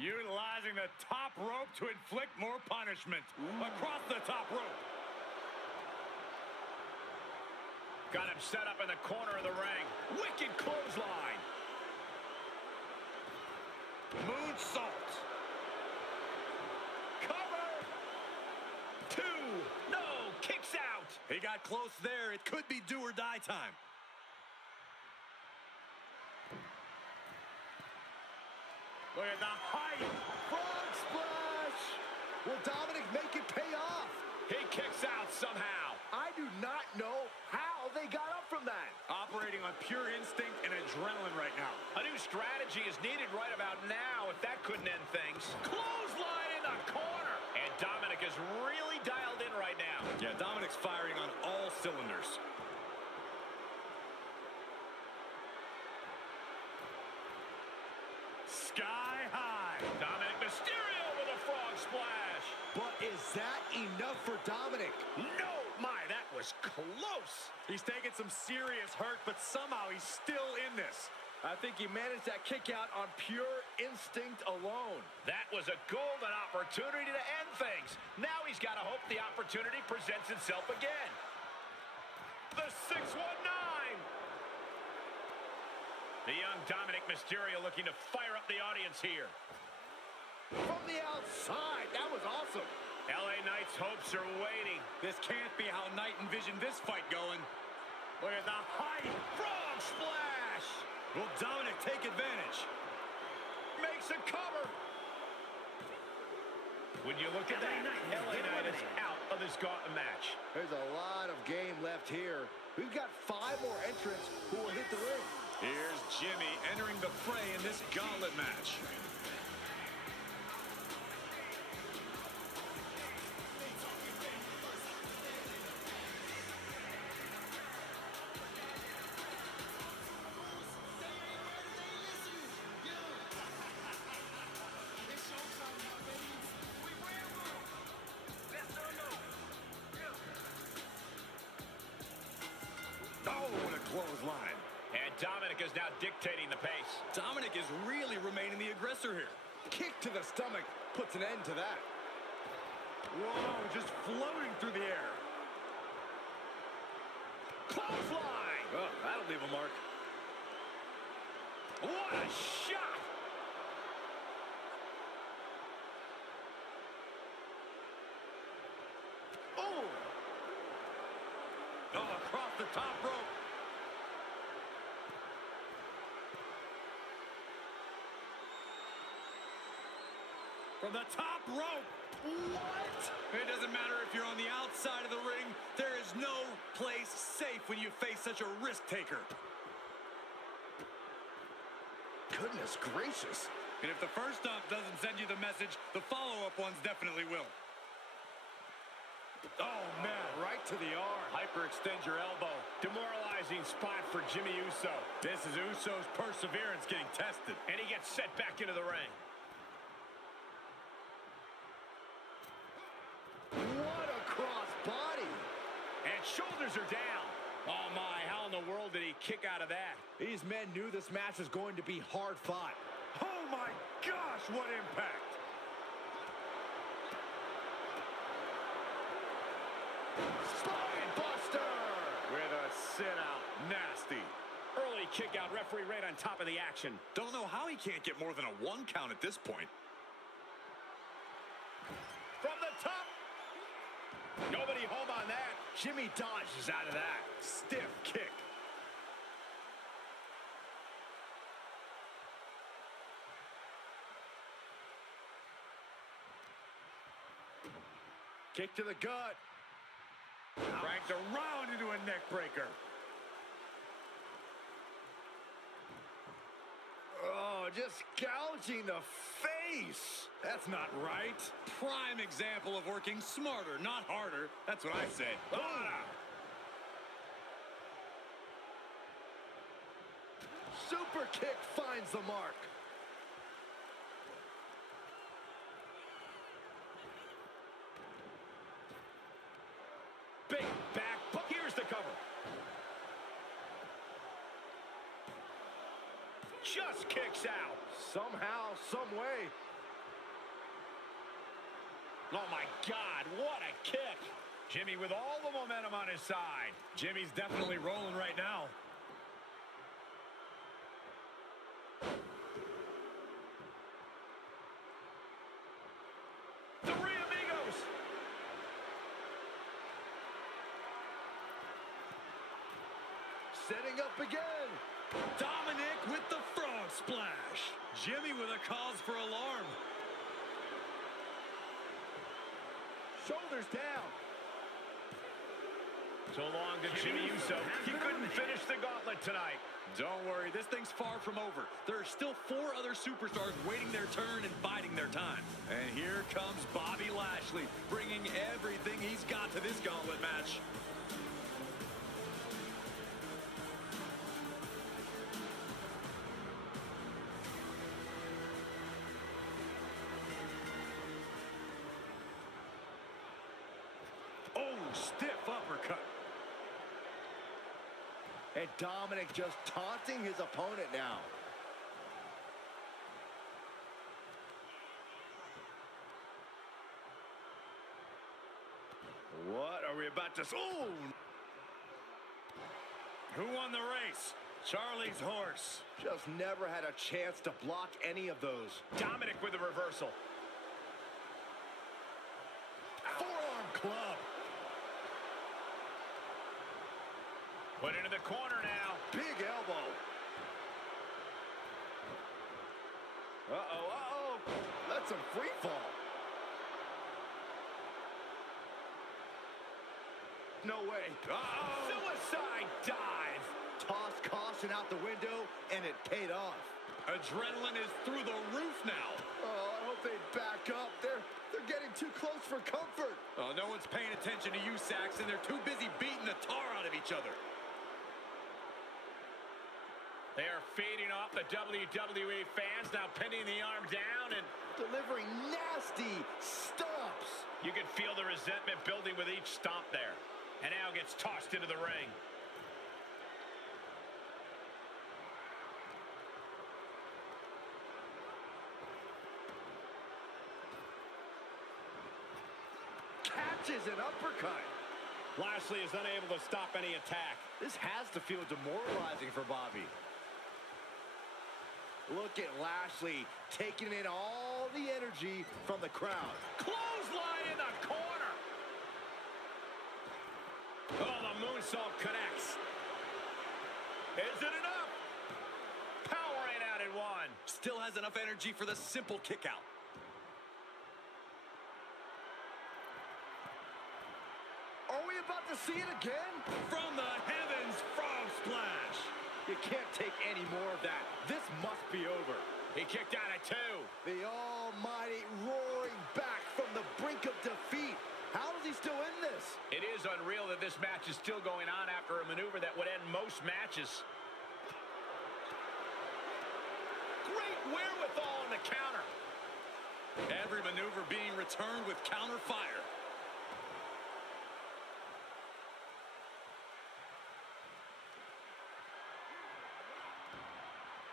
Utilizing the top rope to inflict more punishment. Across the top rope. Got him set up in the corner of the ring. Wicked clothesline. Moonsault. Cover. 2. No. Kicks out. He got close there. It could be do or die time. Look at the height. Frog splash. Will Dominic make it pay off? He kicks out somehow. I do not know how they got up from that. Operating on pure instinct and adrenaline right now. A new strategy is needed right about now if that couldn't end things. Clothesline in the corner. And Dominic is really dialed in right now. Yeah, Dominic's firing on all cylinders. Sky high. Dominic Mysterio with a frog splash. But is that enough for Dominic? No, my, that was close. He's taking some serious hurt, but somehow he's still in this. I think he managed that kick out on pure instinct alone. That was a golden opportunity to end things. Now he's got to hope the opportunity presents itself again. The 619. The young Dominic Mysterio looking to fire up the audience here. From the outside, that was awesome. LA Knight's hopes are waiting. This can't be how Knight envisioned this fight going. Look at the height. Frog splash. Will Dominic take advantage? Makes a cover. Would you look at that? LA Knight is out of this gauntlet match. There's a lot of game left here. We've got 5 more entrants who will hit the ring. Here's Jimmy entering the fray in this gauntlet match. Oh, what a clothesline. And Dominic is now dictating the pace. Dominic is really remaining the aggressor here. Kick to the stomach puts an end to that. Whoa, just floating through the air. Clothesline! Oh, that'll leave a mark. What a shot! Oh! Oh, across the top rope. From the top rope. What? It doesn't matter if you're on the outside of the ring. There is no place safe when you face such a risk taker. Goodness gracious. And if the first stomp doesn't send you the message, the follow-up ones definitely will. Oh, man, right to the arm. Hyperextend your elbow. Demoralizing spot for Jimmy Uso. This is Uso's perseverance getting tested. And he gets set back into the ring. What a cross body. And shoulders are down. Oh, my, how in the world did he kick out of that? These men knew this match was going to be hard fought. Oh, my gosh, what impact. Spine buster! With a sit-out. Nasty. Early kick out, referee right on top of the action. Don't know how he can't get more than a 1 count at this point. From the top. Nobody home on that. Jimmy dodges out of that. Stiff kick. Kick to the gut. Cranked around into a neck breaker. Oh, just gouging the face. That's not right. Prime example of working smarter, not harder. That's what I say. Super kick finds the mark. Big back. Here's the cover. Just kicks out. Somehow, some way. Oh, my God. What a kick. Jimmy with all the momentum on his side. Jimmy's definitely rolling right now. Three amigos. Setting up again. Dominic with the frog splash. Jimmy with a cause for alarm. Shoulders down. So long to Jimmy Uso. He couldn't finish the gauntlet tonight. Don't worry, this thing's far from over. There are still 4 other superstars waiting their turn and biding their time. And here comes Bobby Lashley, bringing everything he's got to this gauntlet match. Oh, stiff uppercut. And Dominic just taunting his opponent now. What are we about to... Oh! Who won the race? Charlie's horse. Just never had a chance to block any of those. Dominic with a reversal. Forearm club. Put into the corner now. Big elbow. Uh-oh. That's a free fall. No way. Uh-oh. Suicide dive. Toss caution out the window, and it paid off. Adrenaline is through the roof now. Oh, I hope they back up. They're getting too close for comfort. Oh, no one's paying attention to you, Saxon. They're too busy beating the tar out of each other. They are feeding off the WWE fans, now pinning the arm down and Delivering nasty stomps. you can feel the resentment building with each stomp there. And now gets tossed into the ring. Catches an uppercut. Lashley is unable to stop any attack. This has to feel demoralizing for Bobby. Look at Lashley taking in all the energy from the crowd. Clothesline in the corner. Oh, the moonsault connects. Is it enough? Powering out at one. Still has enough energy for the simple kick out. Are we about to see it again? From the heavens, frog splash. You can't take any more of that. This must be over. He kicked out at 2. The almighty roaring back from the brink of defeat. How is he still in this? It is unreal that this match is still going on after a maneuver that would end most matches. Great wherewithal on the counter. Every maneuver being returned with counter fire.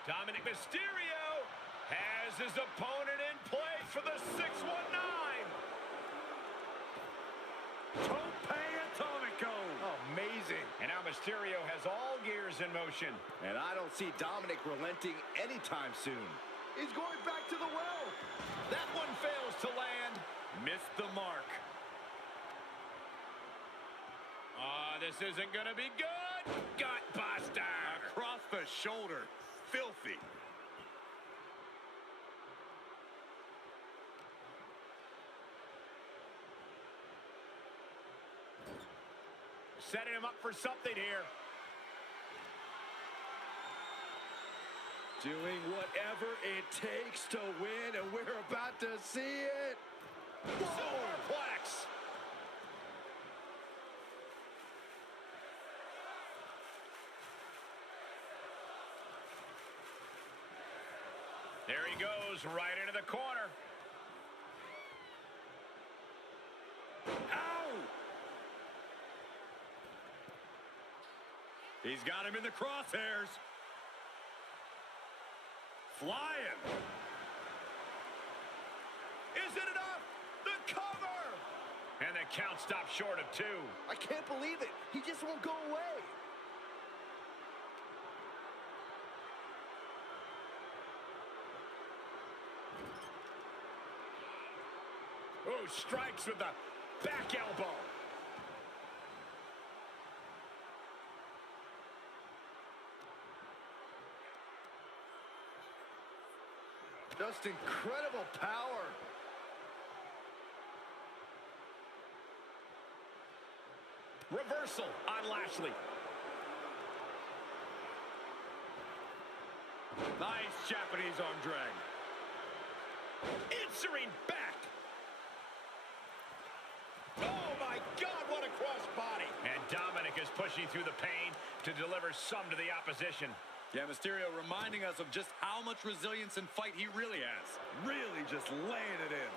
Dominic Mysterio has his opponent in place for the 619. Tope Atomico. Amazing. And now Mysterio has all gears in motion. And I don't see Dominic relenting anytime soon. He's going back to the well. That one fails to land. Missed the mark. This isn't going to be good. Gutbuster. Across the shoulder. Filthy. Setting him up for something here. Doing whatever it takes to win, and we're about to see it. Superplex. There he goes, right into the corner. Ow! He's got him in the crosshairs. Flying. Is it enough? The cover! And the count stopped short of 2. I can't believe it. He just won't go away. Oh, strikes with the back elbow. Just incredible power. Reversal on Lashley. Nice Japanese arm drag. Answering back. Oh my God, what a crossbody. And Dominic is pushing through the pain to deliver some to the opposition. Yeah, Mysterio reminding us of just how much resilience and fight he really has. Really just laying it in.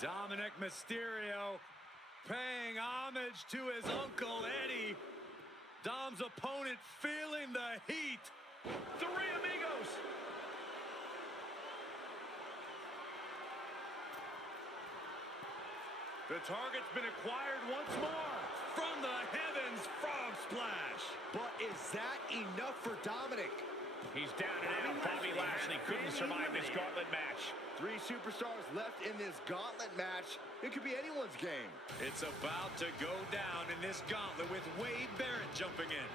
Dominic Mysterio paying homage to his Uncle Eddie. Dom's opponent feeling the heat. 3 amigos. The target's been acquired once more. From the heavens, frog splash. But is that enough for Dominic? He's down and out. Bobby Lashley couldn't survive this gauntlet match. 3 superstars left in this gauntlet match. It could be anyone's game. It's about to go down in this gauntlet with Wade Barrett jumping in.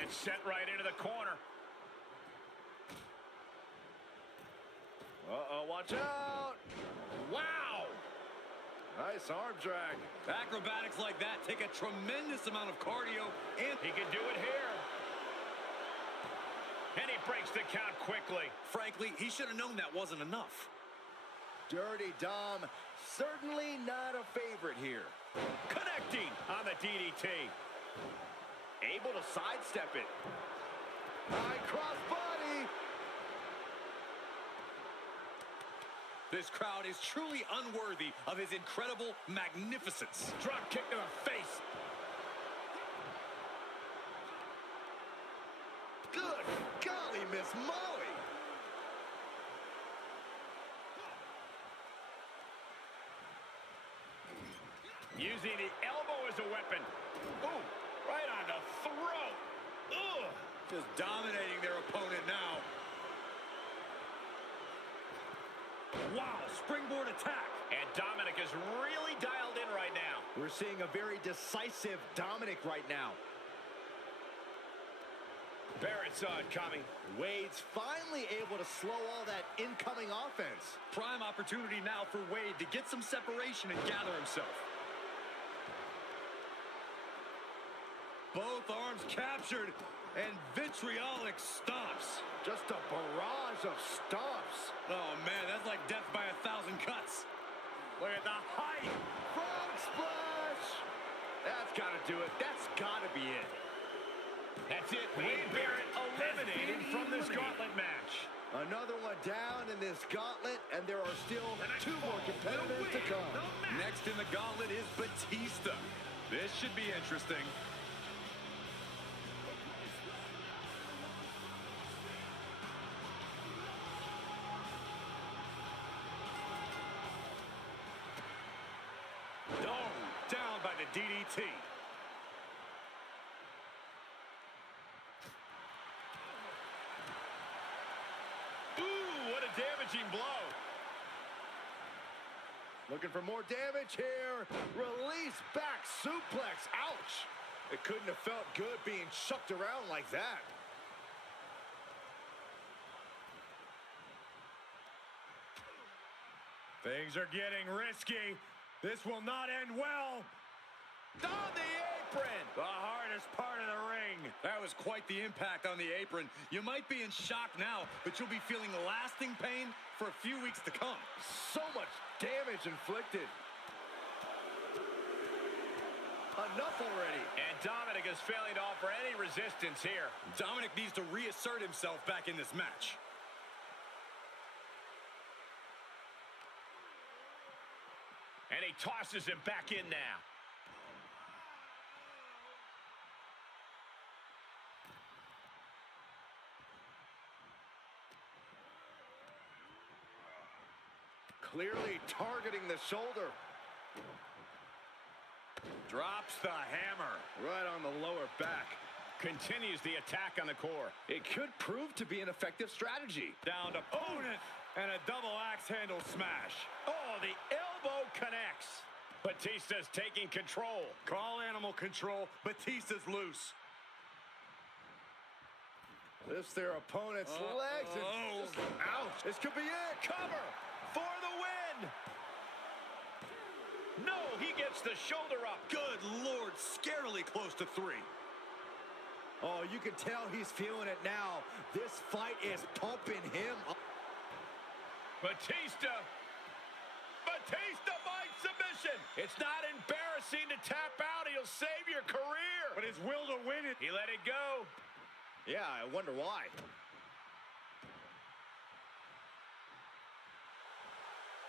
And sent right into the corner. Uh-oh, watch out. Wow! Nice arm drag. Acrobatics like that take a tremendous amount of cardio, and He can do it here. And he breaks the count quickly. frankly, he should have known that wasn't enough. Dirty Dom, certainly not a favorite here. Connecting on the DDT. Able to sidestep it. High cross body. This crowd is truly unworthy of his incredible magnificence. Drop kick to the face. Good golly, Miss Molly. Using the elbow as a weapon. Ooh, right on the throat. Ugh. Just dominating their opponent now. Wow, springboard attack. And Dominic is really dialed in right now. We're seeing a very decisive Dominic right now. Barrett saw it coming. Wade's finally able to slow all that incoming offense. Prime opportunity now for Wade to get some separation and gather himself. Both arms captured, and vitriolic stomps. Just a barrage of stomps. Oh, man, that's like death by 1,000 cuts. Look at the height. Frog splash. That's got to do it. That's got to be it. That's it. Wade Barrett eliminated from this gauntlet match. Another one down in this gauntlet, and there are still 2 more competitors to come. Next in the gauntlet is Batista. This should be interesting. Down by the DDT. Ooh, what a damaging blow. Looking for more damage here. Release back suplex. Ouch. It couldn't have felt good being shucked around like that. Things are getting risky. This will not end well. On the apron. The hardest part of the ring. That was quite the impact on the apron. You might be in shock now, but you'll be feeling lasting pain for a few weeks to come. So much damage inflicted. Enough already. And Dominic is failing to offer any resistance here. Dominic needs to reassert himself back in this match. And he tosses him back in now. Clearly targeting the shoulder. Drops the hammer. Right on the lower back. Continues the attack on the core. It could prove to be an effective strategy. Down to opponent and a double axe handle smash. Oh, the elbow connects. Batista's taking control. Call animal control. Batista's loose. Lifts their opponent's legs and just, ouch. This could be it. Cover for the win. No, he gets the shoulder up. Good Lord, scarily close to 3. Oh, you can tell he's feeling it now. This fight is pumping him up. Batista by submission. It's not embarrassing to tap out. He'll save your career. But his will to win it. He let it go. Yeah, I wonder why.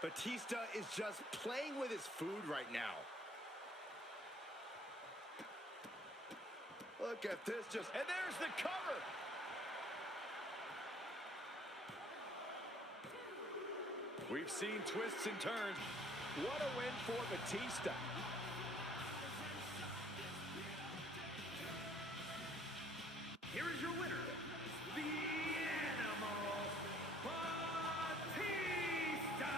Batista is just playing with his food right now. Look at this, just... And there's the cover. We've seen twists and turns. What a win for Batista. Here is your winner, the Animal, Batista!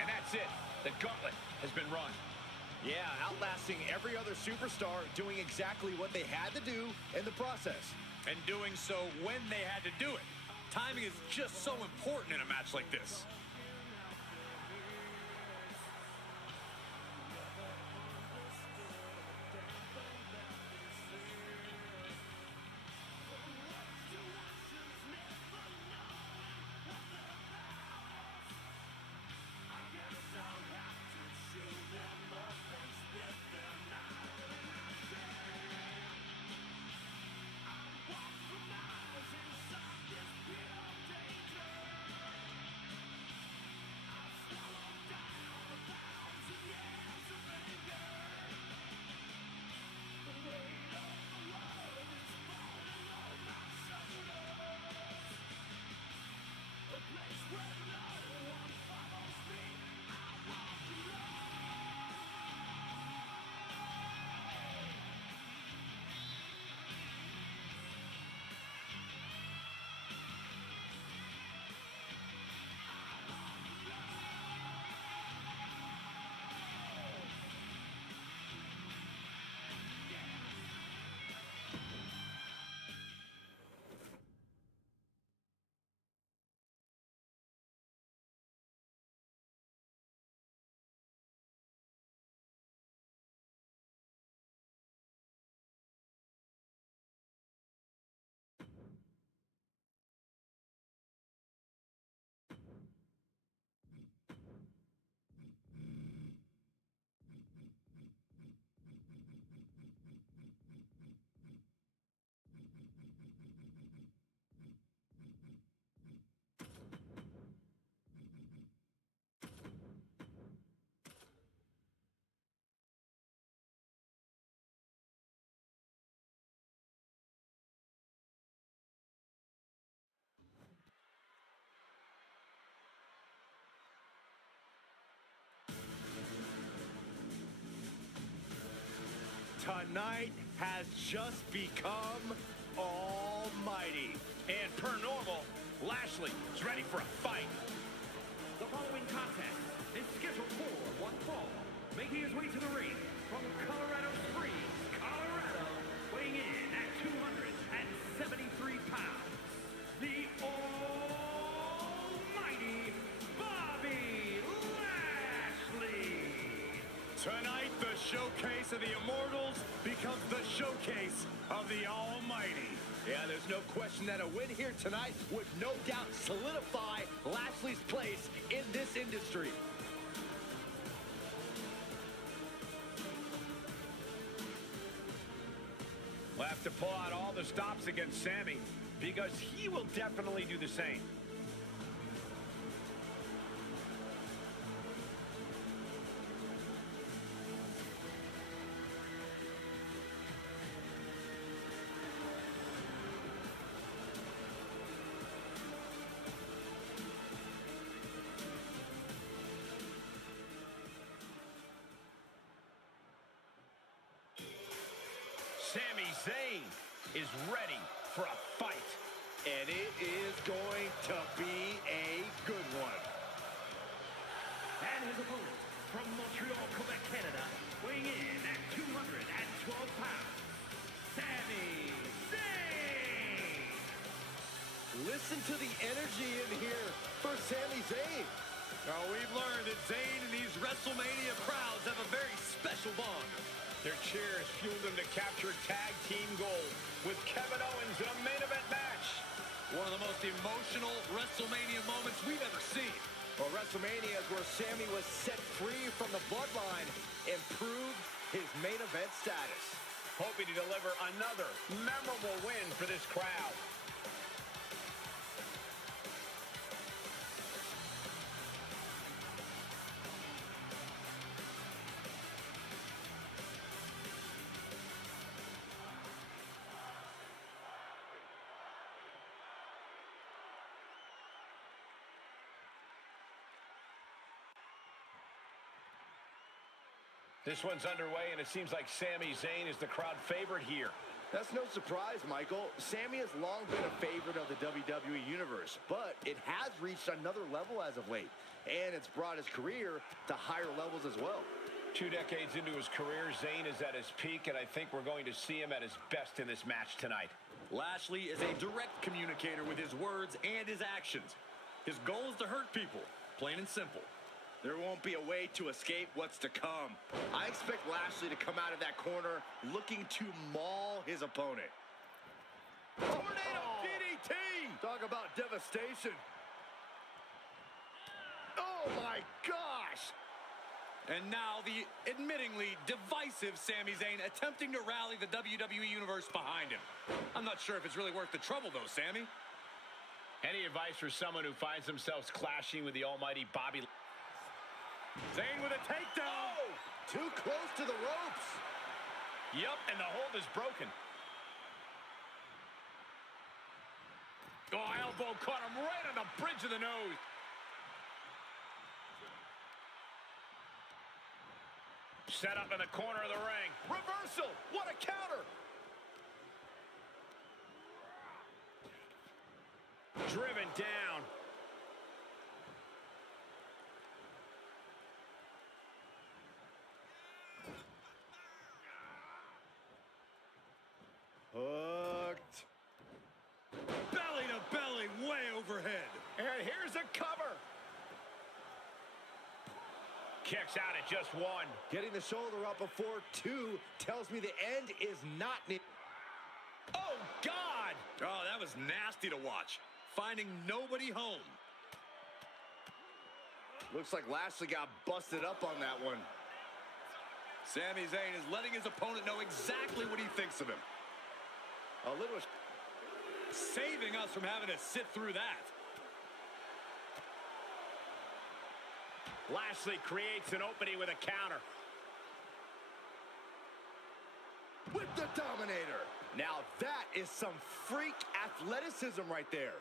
And that's it. The gauntlet has been run. Yeah, outlasting every other superstar, doing exactly what they had to do in the process. And doing so when they had to do it. Timing is just so important in a match like this. tonight has just become almighty. And per normal, Lashley is ready for a fight. The following contest is scheduled for one fall. Making his way to the ring from Colorado Springs, Colorado, weighing in at 273 pounds, the almighty Bobby Lashley. Tonight, the showcase of the Immortals becomes the showcase of the Almighty. Yeah, there's no question that a win here tonight would no doubt solidify Lashley's place in this industry. We'll have to pull out all the stops against Sami because he will definitely do the same. Sami Zayn is ready for a fight. And it is going to be a good one. And his opponent from Montreal, Quebec, Canada, weighing in at 212 pounds, Sami Zayn. Listen to the energy in here for Sami Zayn. Now, we've learned that Zayn and these WrestleMania crowds have a very special bond. Their cheers fueled them to capture tag team gold with Kevin Owens in a main event match. One of the most emotional WrestleMania moments we've ever seen. Well, WrestleMania is where Sami was set free from the bloodline and proved his main event status. Hoping to deliver another memorable win for this crowd. This one's underway, and it seems like Sami Zayn is the crowd favorite here. That's no surprise, Michael. Sami has long been a favorite of the WWE Universe, but it has reached another level as of late, and it's brought his career to higher levels as well. 2 decades into his career, Zayn is at his peak, and I think we're going to see him at his best in this match tonight. Lashley is a direct communicator with his words and his actions. His goal is to hurt people, plain and simple. There won't be a way to escape what's to come. I expect Lashley to come out of that corner looking to maul his opponent. Tornado DDT! Talk about devastation. Oh my gosh! And now the admittingly divisive Sami Zayn attempting to rally the WWE Universe behind him. I'm not sure if it's really worth the trouble though, Sami. Any advice for someone who finds themselves clashing with the almighty Bobby? Zayn with a takedown. Oh, too close to the ropes. Yup, and the hold is broken. Oh, elbow caught him right on the bridge of the nose. Set up in the corner of the ring. Reversal. What a counter. Driven down. Hooked. Belly to belly, way overhead. And here's a cover. Kicks out at just 1. Getting the shoulder up before 2 tells me the end is not near. Oh, God! Oh, that was nasty to watch. Finding nobody home. Looks like Lashley got busted up on that one. Sami Zayn is letting his opponent know exactly what he thinks of him. A little... Saving us from having to sit through that. Lashley creates an opening with a counter. With the Dominator. Now that is some freak athleticism right there.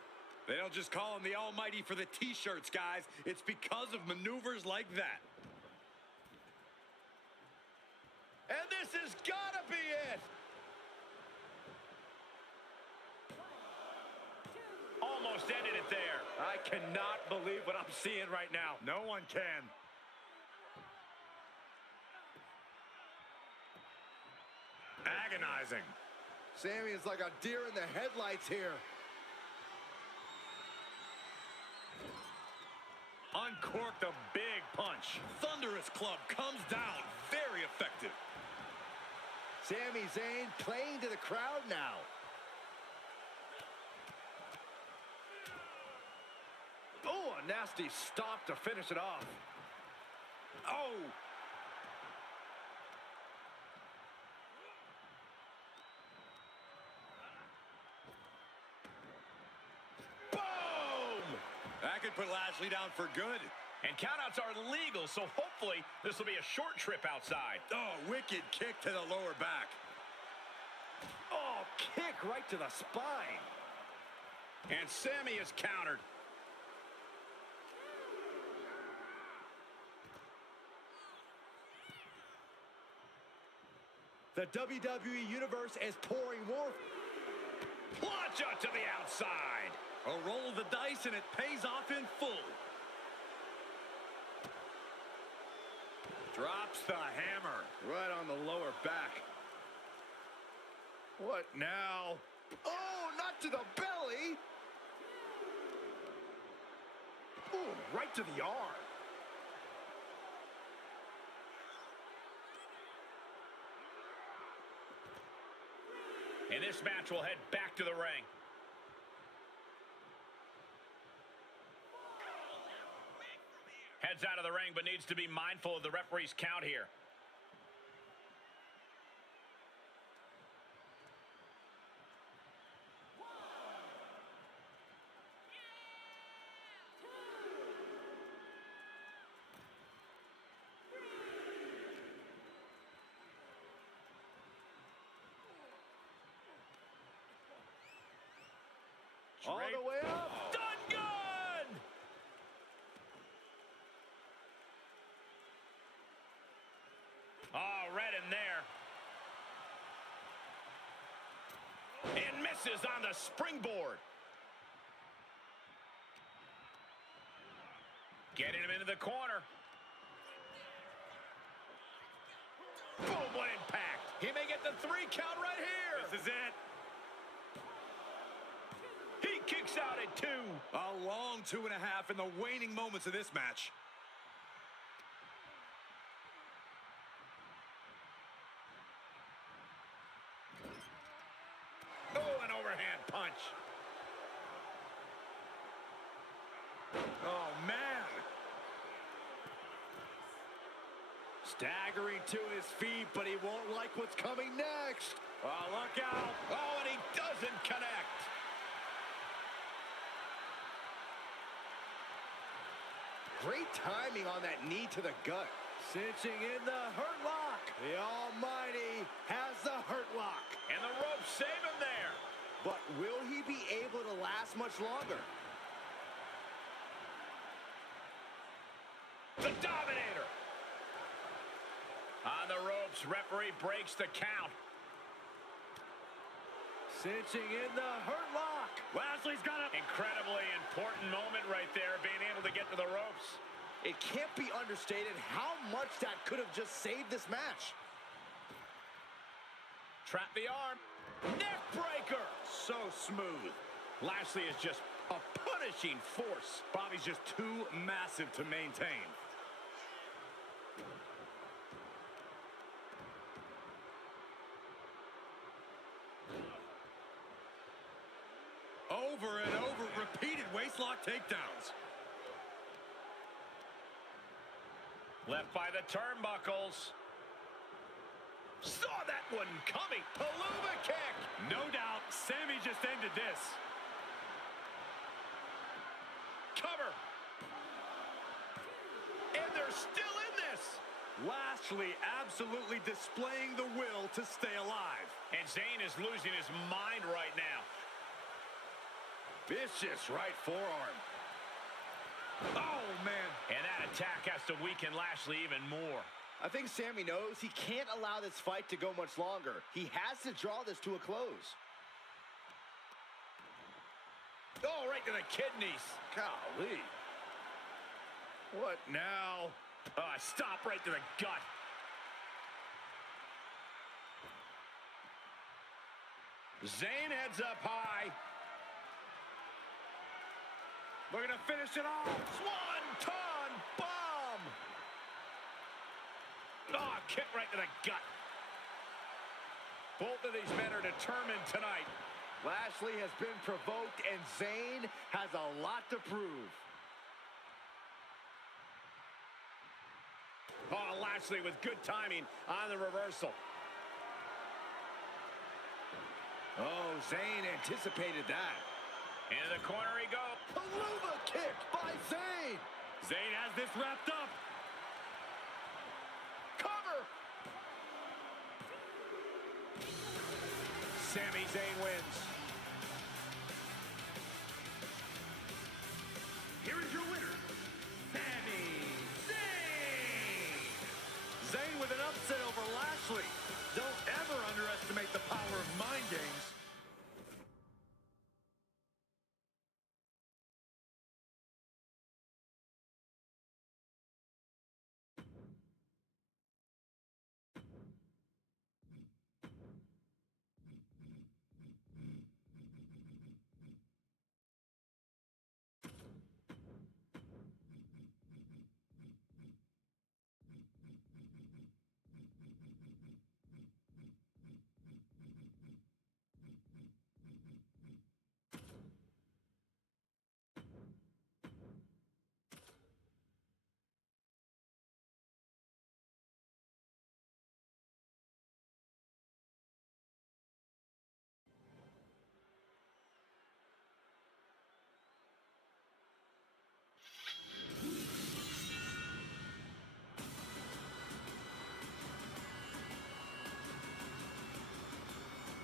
They don't just call him the Almighty for the T-shirts, guys. It's because of maneuvers like that. And this has got to be it. Almost ended it there. I cannot believe what I'm seeing right now. No one can. Agonizing. Sami is like a deer in the headlights here. Uncorked a big punch. Thunderous club comes down. Very effective. Sami Zayn playing to the crowd now. Oh, a nasty stop to finish it off. Oh! Boom! That could put Lashley down for good. And countouts are legal, so hopefully this will be a short trip outside. Oh, wicked kick to the lower back. Oh, kick right to the spine. And Sami is countered. The WWE Universe is pouring more. Plancha to the outside. A roll of the dice, and it pays off in full. Drops the hammer. Right on the lower back. What now? Oh, not to the belly. Ooh, right to the arm. And this match will head back to the ring. Heads out of the ring, but needs to be mindful of the referee's count here. All the way up. Done good! Oh, red in there. And misses on the springboard. Getting him into the corner. Boom, what impact. He may get the 3 count right here. This is it. He kicks out at 2. A long 2.5 in the waning moments of this match. Oh, an overhand punch. Oh, man. Staggering to his feet, but he won't like what's coming next. Oh, look out. Oh, and he doesn't connect. Great timing on that knee to the gut. Cinching in the hurt lock. The Almighty has the hurt lock. And the ropes save him there. But will he be able to last much longer? The Dominator. On the ropes, referee breaks the count. Cinching in the hurt lock. Lashley's got it. Incredibly important moment right there, being able to get to the ropes. It can't be understated how much that could have just saved this match. Trap the arm. Neck breaker. So smooth. Lashley is just a punishing force. Bobby's just too massive to maintain. Over and over, repeated waistlock takedowns. Left by the turnbuckles. Saw that one coming. Palooza kick. No doubt, Sami just ended this. Cover. And they're still in this. Lashley absolutely displaying the will to stay alive. And Zayn is losing his mind right now. Vicious right forearm. Oh, man. And that attack has to weaken Lashley even more. I think Sammy knows he can't allow this fight to go much longer. He has to draw this to a close. Oh, right to the kidneys. Golly. What now? Stop right to the gut. Zayn heads up high. Looking to finish it off. Swan-ton bomb. Oh, kick right to the gut. Both of these men are determined tonight. Lashley has been provoked, and Zayn has a lot to prove. Oh, Lashley with good timing on the reversal. Oh, Zayn anticipated that. Into the corner he goes. Paluma kick by Zayn. Zayn has this wrapped up. Cover. Sami Zayn wins. Here is your winner, Sami Zayn. Zayn with an upset over Lashley. Don't ever underestimate the power of mind games.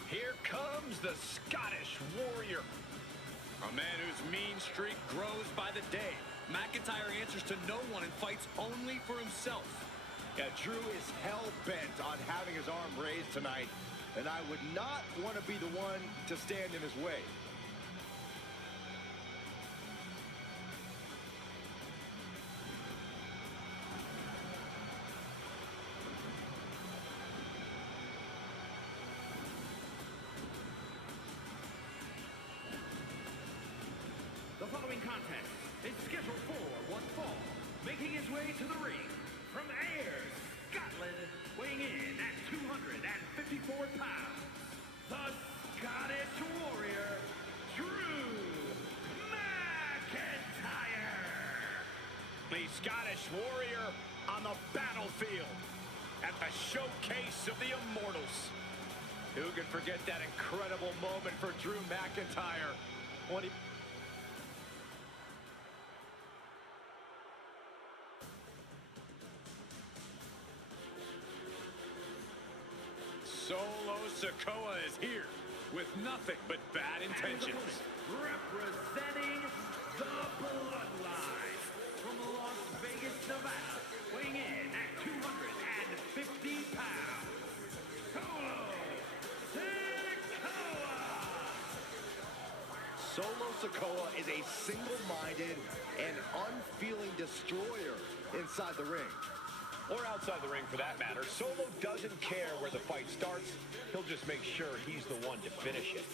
Here comes the Scottish Warrior. A man whose mean streak grows by the day. McIntyre answers to no one and fights only for himself. Yeah, Drew is hell-bent on having his arm raised tonight, and I would not want to be the one to stand in his way. The following contest is scheduled for one fall. Making his way to the ring from Ayr, Scotland, weighing in at 254 pounds, the Scottish Warrior, Drew McIntyre. The Scottish Warrior on the battlefield at the showcase of the Immortals. Who could forget that incredible moment for Drew McIntyre when he... Solo Sikoa is here with nothing but bad intentions. Representing the Bloodline from Las Vegas, Nevada, weighing in at 250 pounds, Solo Sikoa is a single-minded and unfeeling destroyer inside the ring. Or outside the ring for that matter. Solo doesn't care where the fight starts. He'll just make sure he's the one to finish it.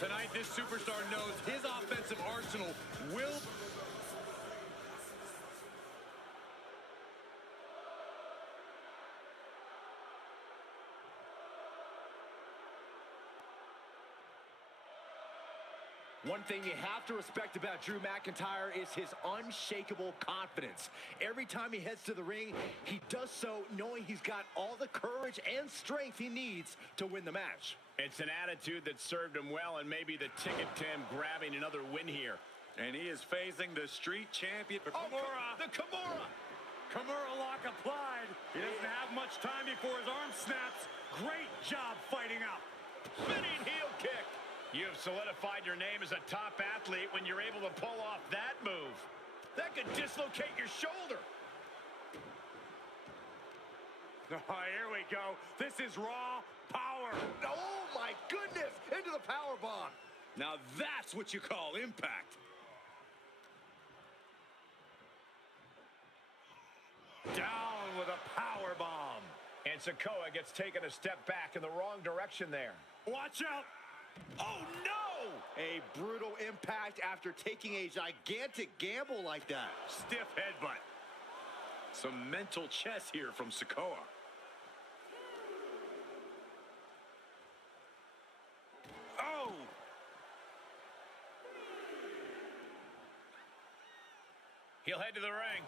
Tonight, this superstar knows his offensive arsenal will... One thing you have to respect about Drew McIntyre is his unshakable confidence. Every time he heads to the ring, he does so knowing he's got all the courage and strength he needs to win the match. It's an attitude that served him well and maybe the ticket to him grabbing another win here. And he is facing the street champion. Kimura! The Kimura! Kimura lock applied. He doesn't have much time before his arm snaps. Great job fighting out. Spinning heel kick. You have solidified your name as a top athlete when you're able to pull off that move. That could dislocate your shoulder. Oh, here we go. This is raw power. Oh, my goodness! Into the power bomb. Now that's what you call impact. Down with a power bomb. And Sikoa gets taken a step back in the wrong direction there. Watch out. Oh, no! A brutal impact after taking a gigantic gamble like that. Stiff headbutt. Some mental chess here from Sikoa. Oh! He'll head to the ring.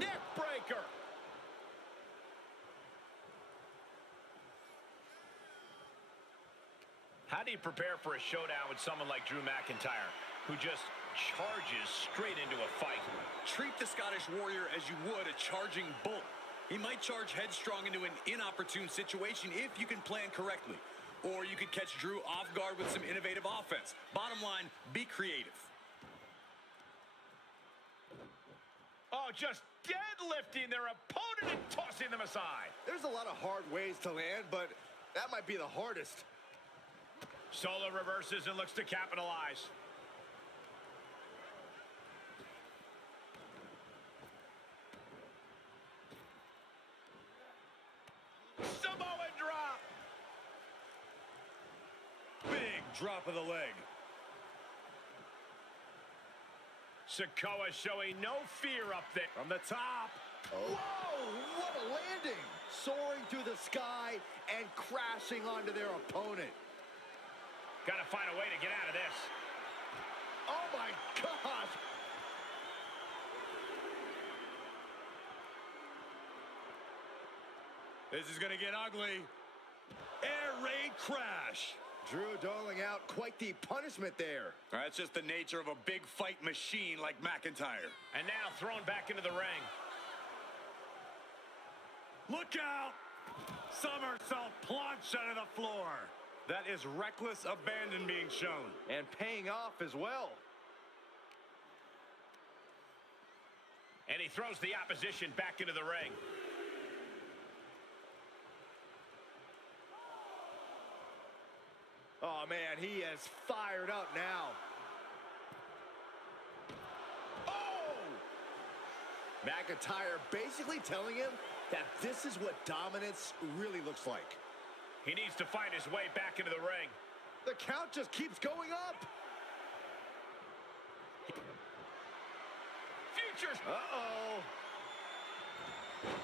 Neck breaker. How do you prepare for a showdown with someone like Drew McIntyre, who just charges straight into a fight? Treat the Scottish Warrior as you would a charging bull. He might charge headstrong into an inopportune situation if you can plan correctly. Or you could catch Drew off guard with some innovative offense. Bottom line, be creative. Oh, just deadlifting their opponent and tossing them aside. There's a lot of hard ways to land, but that might be the hardest. Solo reverses and looks to capitalize. Samoan drop. Big drop of the leg. Sikoa showing no fear up there. From the top. Whoa, what a landing! Soaring through the sky and crashing onto their opponent. Got to find a way to get out of this. Oh my gosh! This is gonna get ugly. Air raid crash. Drew doling out quite the punishment there. That's just the nature of a big fight machine like McIntyre. And now thrown back into the ring. Look out! Somersault plunge out of the floor. That is reckless abandon being shown. And paying off as well. And he throws the opposition back into the ring. Oh man, he is fired up now. Oh! McIntyre basically telling him that this is what dominance really looks like. He needs to find his way back into the ring. The count just keeps going up. Futures. Uh-oh.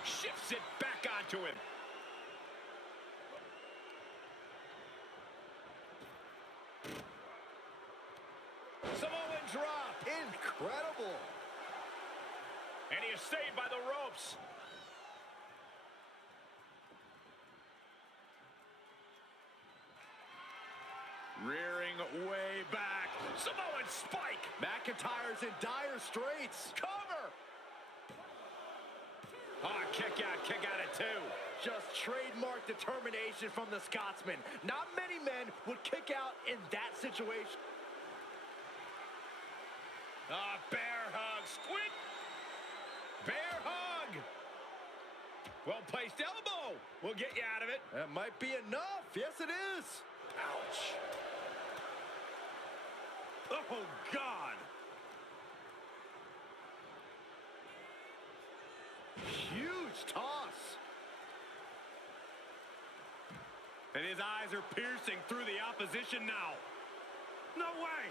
Shifts it back onto him. Samoan drop. Incredible. And he is saved by the ropes. Rearing way back. Samoan spike. McIntyre's in dire straits. Cover. Oh, kick out at two. Just trademark determination from the Scotsman. Not many men would kick out in that situation. Bear hug. Squid. Bear hug. Well-placed elbow. We'll get you out of it. That might be enough. Yes, it is. Ouch. Oh, God. Huge toss. And his eyes are piercing through the opposition now. No way.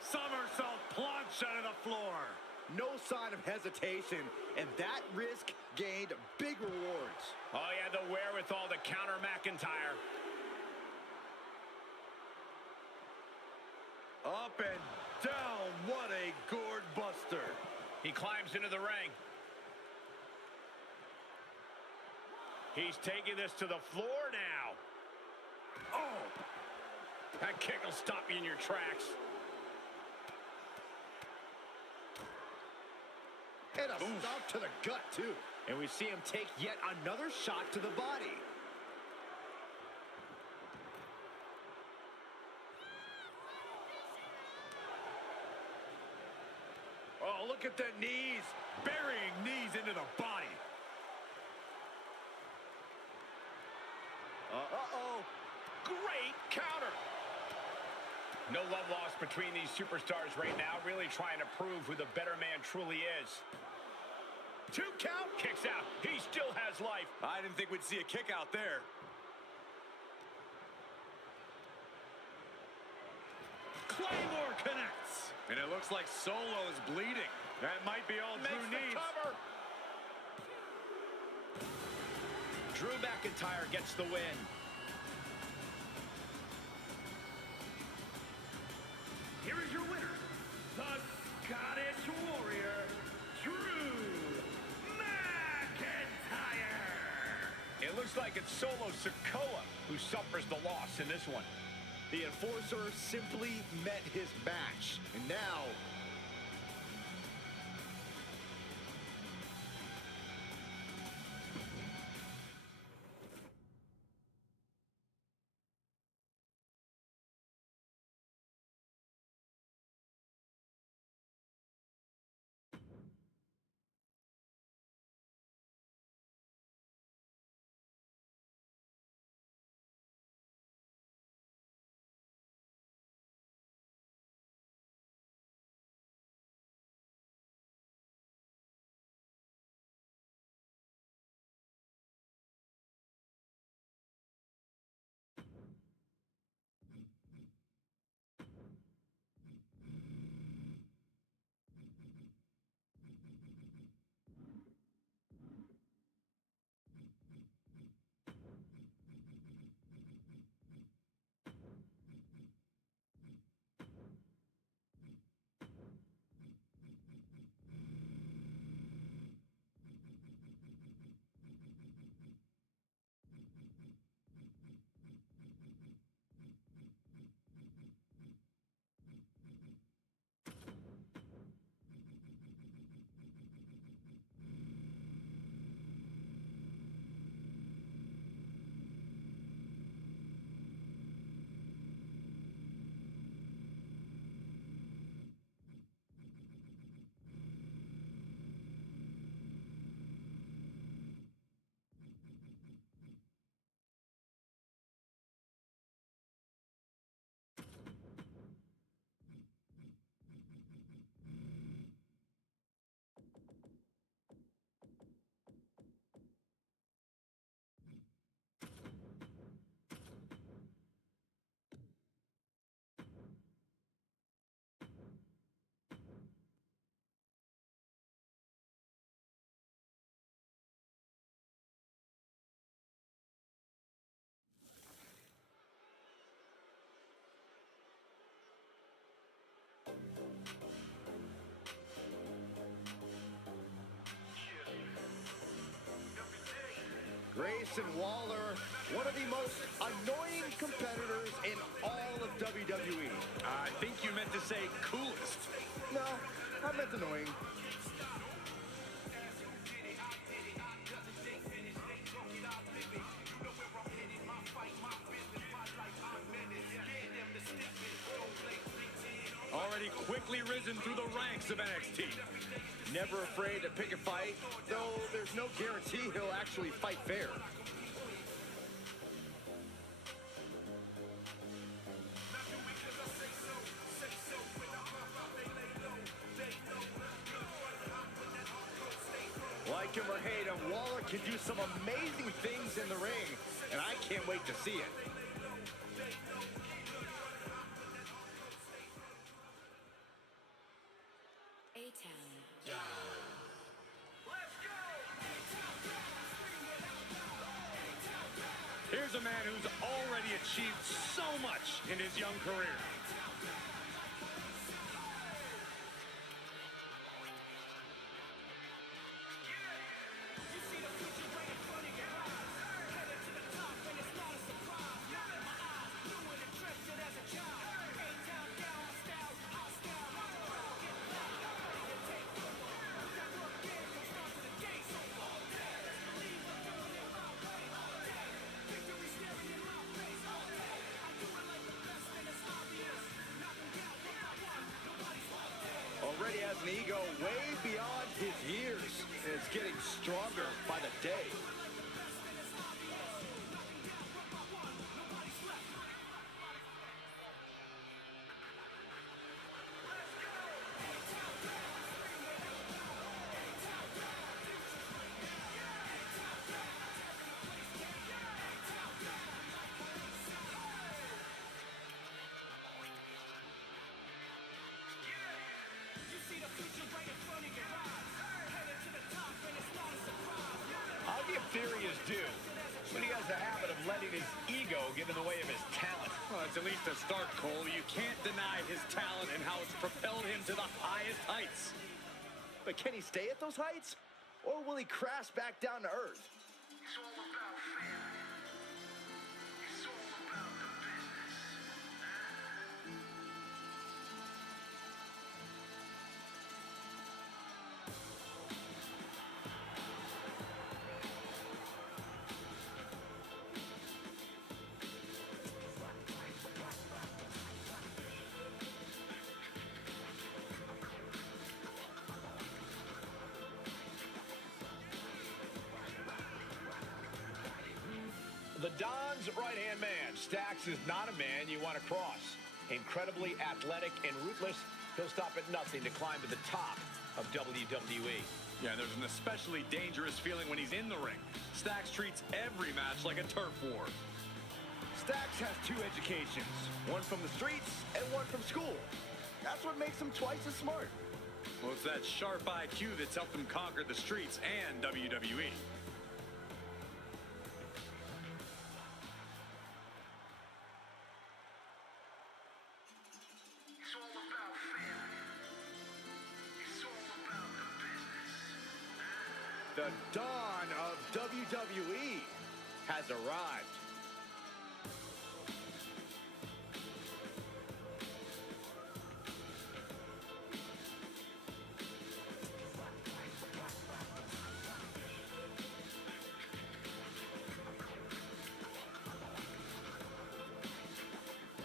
Somersault plunge out of the floor. No sign of hesitation, and that risk gained big rewards. Oh, he had the wherewithal to counter McIntyre. Up and down. What a gourd buster. He climbs into the ring. He's taking this to the floor now. Oh! That kick will stop you in your tracks. And a stomp to the gut, too. And we see him take yet another shot to the body. Oh, look at the knees. Burying knees into the body. Uh-oh. Great counter. No love lost between these superstars right now, really trying to prove who the better man truly is. 2 count, kicks out. He still has life. I didn't think we'd see a kick out there. Claymore connects. And it looks like Solo's bleeding. That might be all Drew needs. Cover. Drew McIntyre gets the win. Here is your winner, the Scottish Warrior, Drew McIntyre. It looks like it's Solo Sikoa who suffers the loss in this one. The Enforcer simply met his match. And now, Grayson Waller, one of the most annoying competitors in all of WWE. I think you meant to say coolest. No, I meant annoying. Already quickly risen through the ranks of NXT. Never afraid to pick a fight, though there's no guarantee he'll actually fight fair. Like him or hate him, Waller can do some amazing things in the ring, and I can't wait to see it. Here's a man who's already achieved so much in his young career. an ego way beyond his years, and it's getting stronger by the day. I'll give Theory his due, but he has a habit of letting his ego get in the way of his talent. Well, it's at least a start, Cole. You can't deny his talent and how it's propelled him to the highest heights. But can he stay at those heights? Or will he crash back down to earth? It's all about family. It's all about the business. The Don's right-hand man. Stacks is not a man you want to cross. Incredibly athletic and ruthless, he'll stop at nothing to climb to the top of WWE. Yeah, there's an especially dangerous feeling when he's in the ring. Stacks treats every match like a turf war. Stacks has 2 educations, one from the streets and one from school. That's what makes him twice as smart. Well, it's that sharp IQ that's helped him conquer the streets and WWE. It's all about family. It's all about the business. The dawn of WWE has arrived.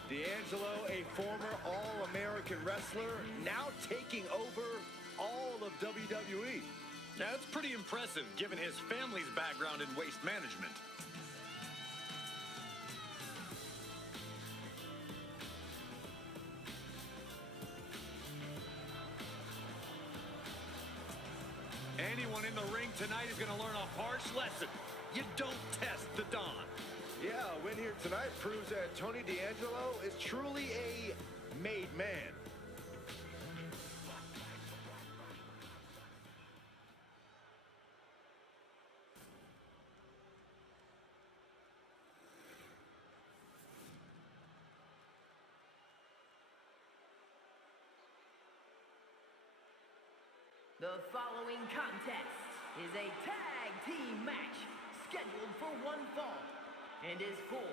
D'Angelo, a former All-American wrestler, now taking over all of WWE. Now, that's pretty impressive given his family's background in waste management. Anyone in the ring tonight is going to learn a harsh lesson. You don't test the Don. Yeah, a win here tonight proves that Tony D'Angelo is truly a made man. The following contest is a tag team match scheduled for one fall and is for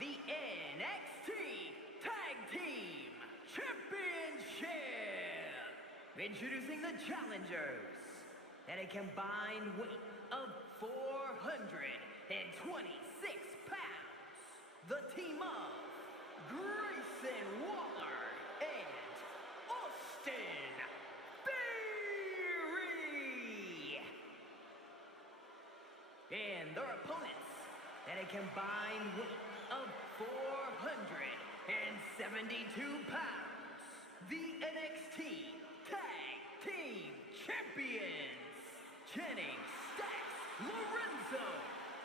the NXT Tag Team Championship. Introducing the challengers at a combined weight of 426 pounds. The team of Grayson Waller and Austin and their opponents at a combined weight of 472 pounds. The NXT Tag Team Champions, Channing Stacks Lorenzo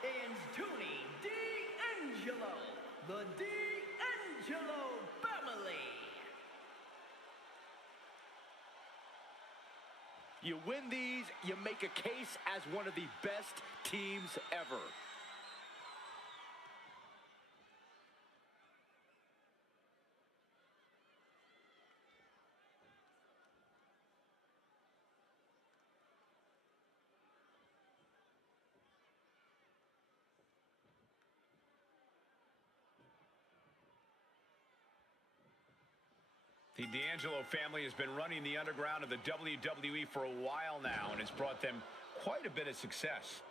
and Tony D'Angelo, the D'Angelo family. You win these, you make a case as one of the best teams ever. The D'Angelo family has been running the underground of the WWE for a while now, and it's brought them quite a bit of success.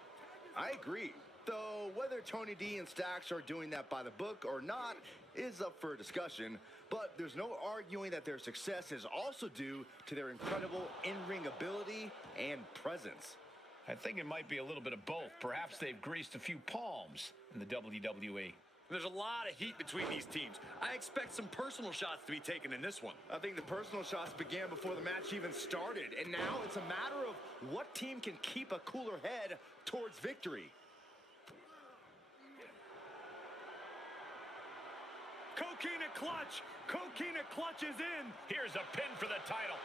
I agree. Though whether Tony D and Stacks are doing that by the book or not is up for discussion, but there's no arguing that their success is also due to their incredible in-ring ability and presence. I think it might be a little bit of both. Perhaps they've greased a few palms in the WWE. There's a lot of heat between these teams. I expect some personal shots to be taken in this one. I think the personal shots began before the match even started, and now it's a matter of what team can keep a cooler head towards victory. Coquina clutch! Coquina clutch is in! Here's a pin for the title.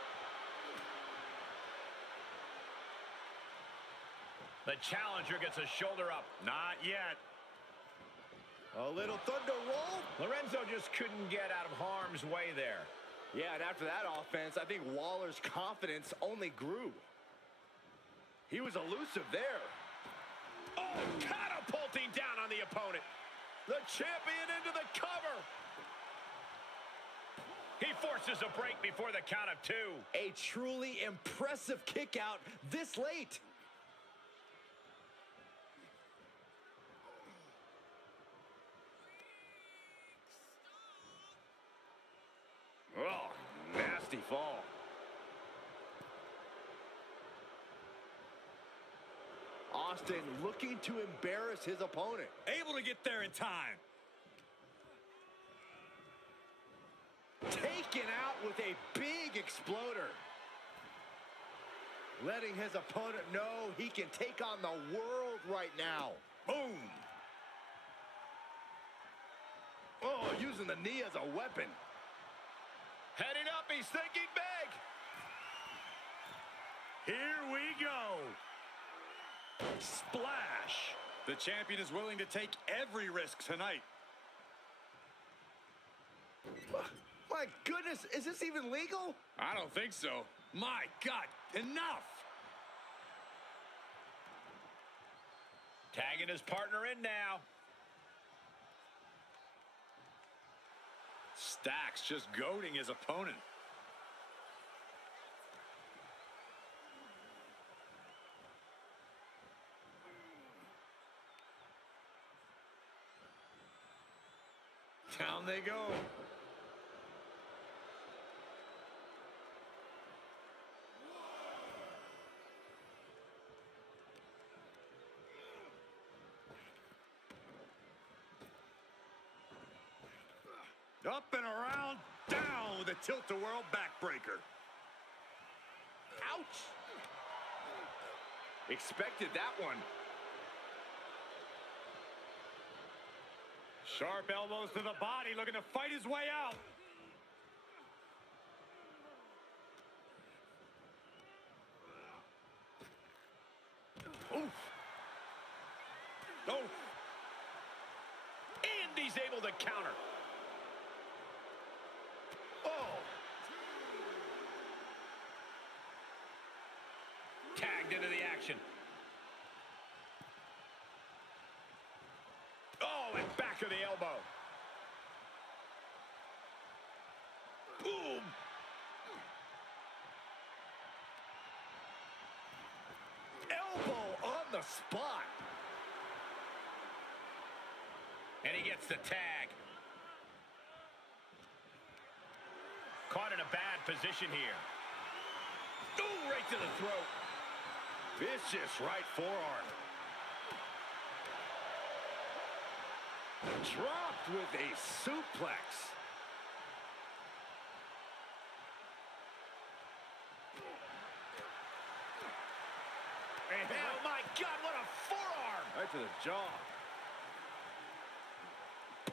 The challenger gets a shoulder up. Not yet. A little thunder roll. Lorenzo just couldn't get out of harm's way there. Yeah, and after that offense, I think Waller's confidence only grew. He was elusive there. Oh, catapulting down on the opponent. The champion into the cover. He forces a break before the count of 2. A truly impressive kick out this late. Oh, nasty fall. Austin looking to embarrass his opponent. Able to get there in time. Taken out with a big exploder. Letting his opponent know he can take on the world right now. Boom! Oh, using the knee as a weapon. Heading up, he's thinking big. Here we go. Splash. The champion is willing to take every risk tonight. My goodness, is this even legal? I don't think so. My God, enough. Tagging his partner in now. Stacks just goading his opponent. Down they go. Up and around, down with a tilt-a-whirl backbreaker. Ouch! Expected that one. Sharp elbows to the body, looking to fight his way out. Oof. Oh. And he's able to counter. Oh. Tagged into the action. Oh, and back of the elbow. Boom. Elbow on the spot. And he gets the tag. Caught in a bad position here. Ooh, right to the throat. Vicious right forearm. Dropped with a suplex. And, oh my God, what a forearm! Right to the jaw.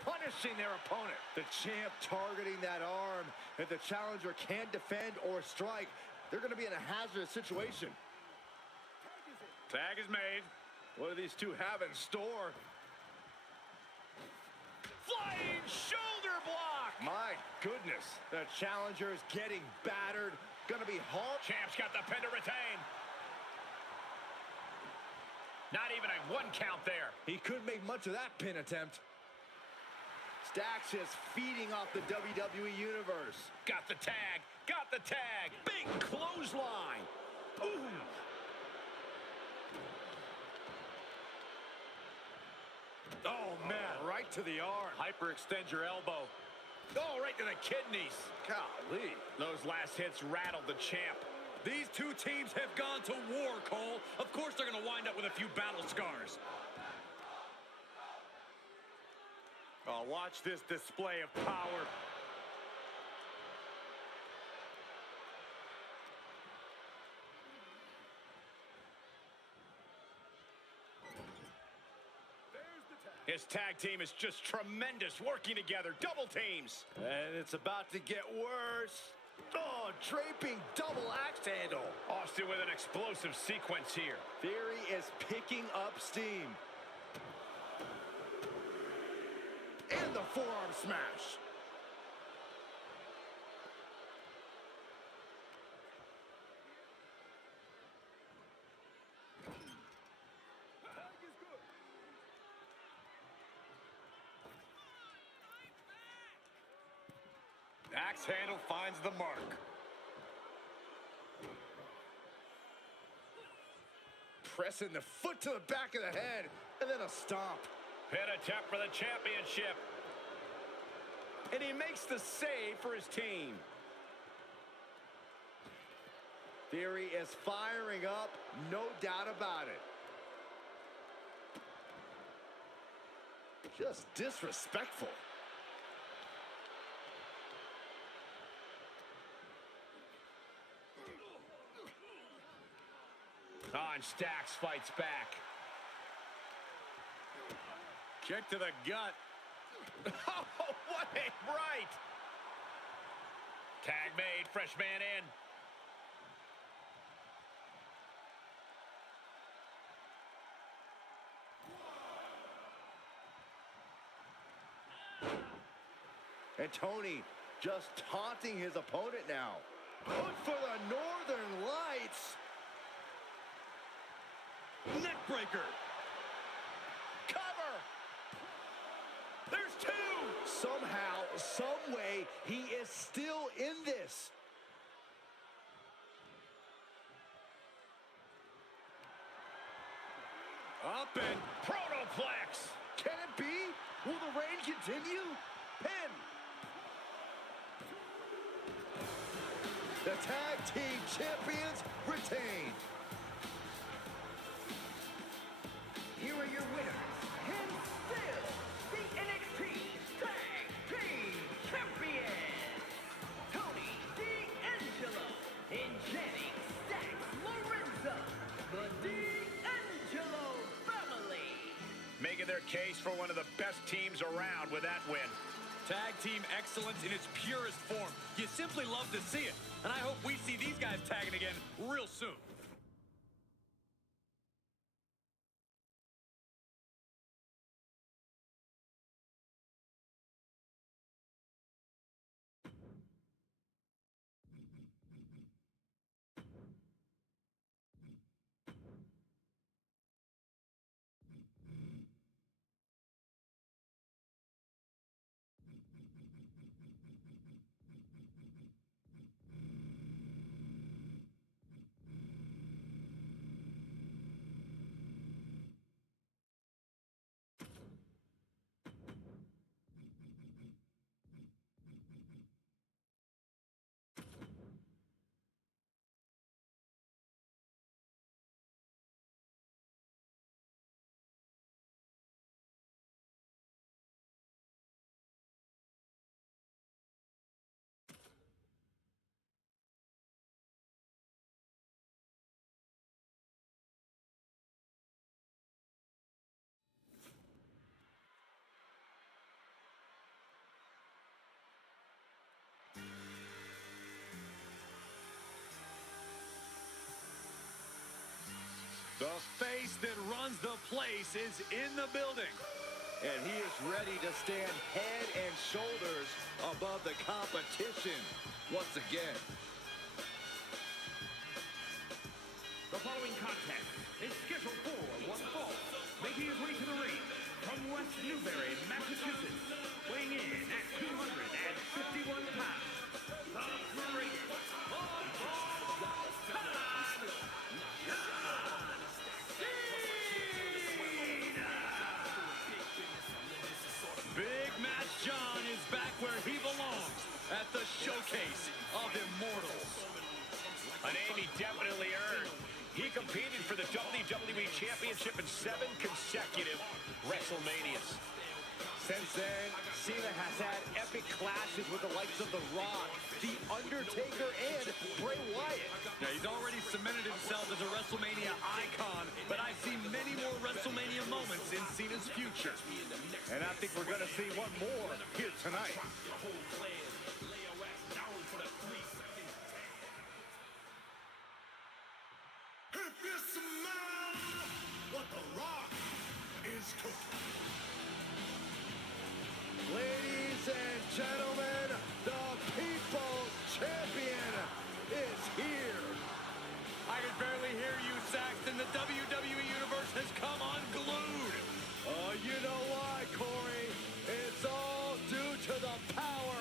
Punishing their opponent. The champ targeting that arm. If the challenger can't defend or strike, they're going to be in a hazardous situation. Tag is made. What do these two have in store? Flying shoulder block! My goodness. The challenger is getting battered. Going to be hard. Champ's got the pin to retain. Not even a 1 count there. He could make much of that pin attempt. Stacks is feeding off the WWE Universe. Got the tag. Got the tag. Big clothesline. Ooh. Oh, man. Right to the arm. Hyperextend your elbow. Oh, right to the kidneys. Golly. Those last hits rattled the champ. These two teams have gone to war, Cole. Of course they're going to wind up with a few battle scars. Oh, watch this display of power. His tag team is just tremendous, working together, double teams. And it's about to get worse. Oh, draping double axe handle. Austin with an explosive sequence here. Theory is picking up steam. And the forearm smash. Axe handle finds the mark. Pressing the foot to the back of the head, and then a stomp. Pin attempt for the championship. And he makes the save for his team. Theory is firing up, no doubt about it. Just disrespectful. And Stacks fights back. Kick to the gut. Oh, what a right! Tag made, fresh man in. And Tony just taunting his opponent now. Look for the Northern Lights. Neckbreaker. Cover! There's two! Somehow, some way, he is still in this. Up and Protoplex! Can it be? Will the reign continue? Pin. The tag team champions retain. Here are your winners, and still the NXT Tag Team Champions, Tony D'Angelo and Jenny Stacks Lorenzo, the D'Angelo family. Making their case for one of the best teams around with that win. tag team excellence in its purest form. You simply love to see it. And I hope we see these guys tagging again real soon. The face that runs the place is in the building. And he is ready to stand head and shoulders above the competition once again. The following contest is scheduled for one fall. Making his way to the ring from West Newbury, Massachusetts, weighing in at 251 pounds, the greatest of all time, John Cena! definitely earned. He competed for the WWE Championship in 7 consecutive WrestleManias. Since then, Cena has had epic clashes with the likes of The Rock, The Undertaker, and Bray Wyatt. Now, he's already cemented himself as a WrestleMania icon, but I see many more WrestleMania moments in Cena's future. And I think we're going to see one more here tonight. If you smell what The Rock is cooking. Ladies and gentlemen, the People's Champion is here. I can barely hear you, Saxton. The WWE Universe has come unglued. Oh, you know why, Corey? It's all due to the power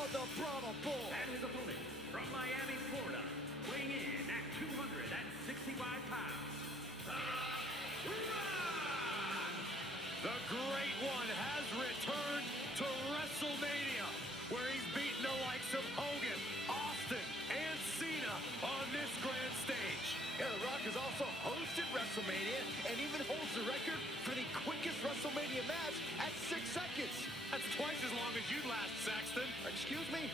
of the Brahma Bull. And his opponent from Miami, Florida, weighing in at 265 pounds, The Rock! The Great One has returned to WrestleMania, where he's beaten the likes of Hogan, Austin, and Cena on this grand stage. Yeah, The Rock has also hosted WrestleMania and even holds the record for the quickest WrestleMania match at 6 seconds. That's twice as long as you'd last, Saxton. Excuse me?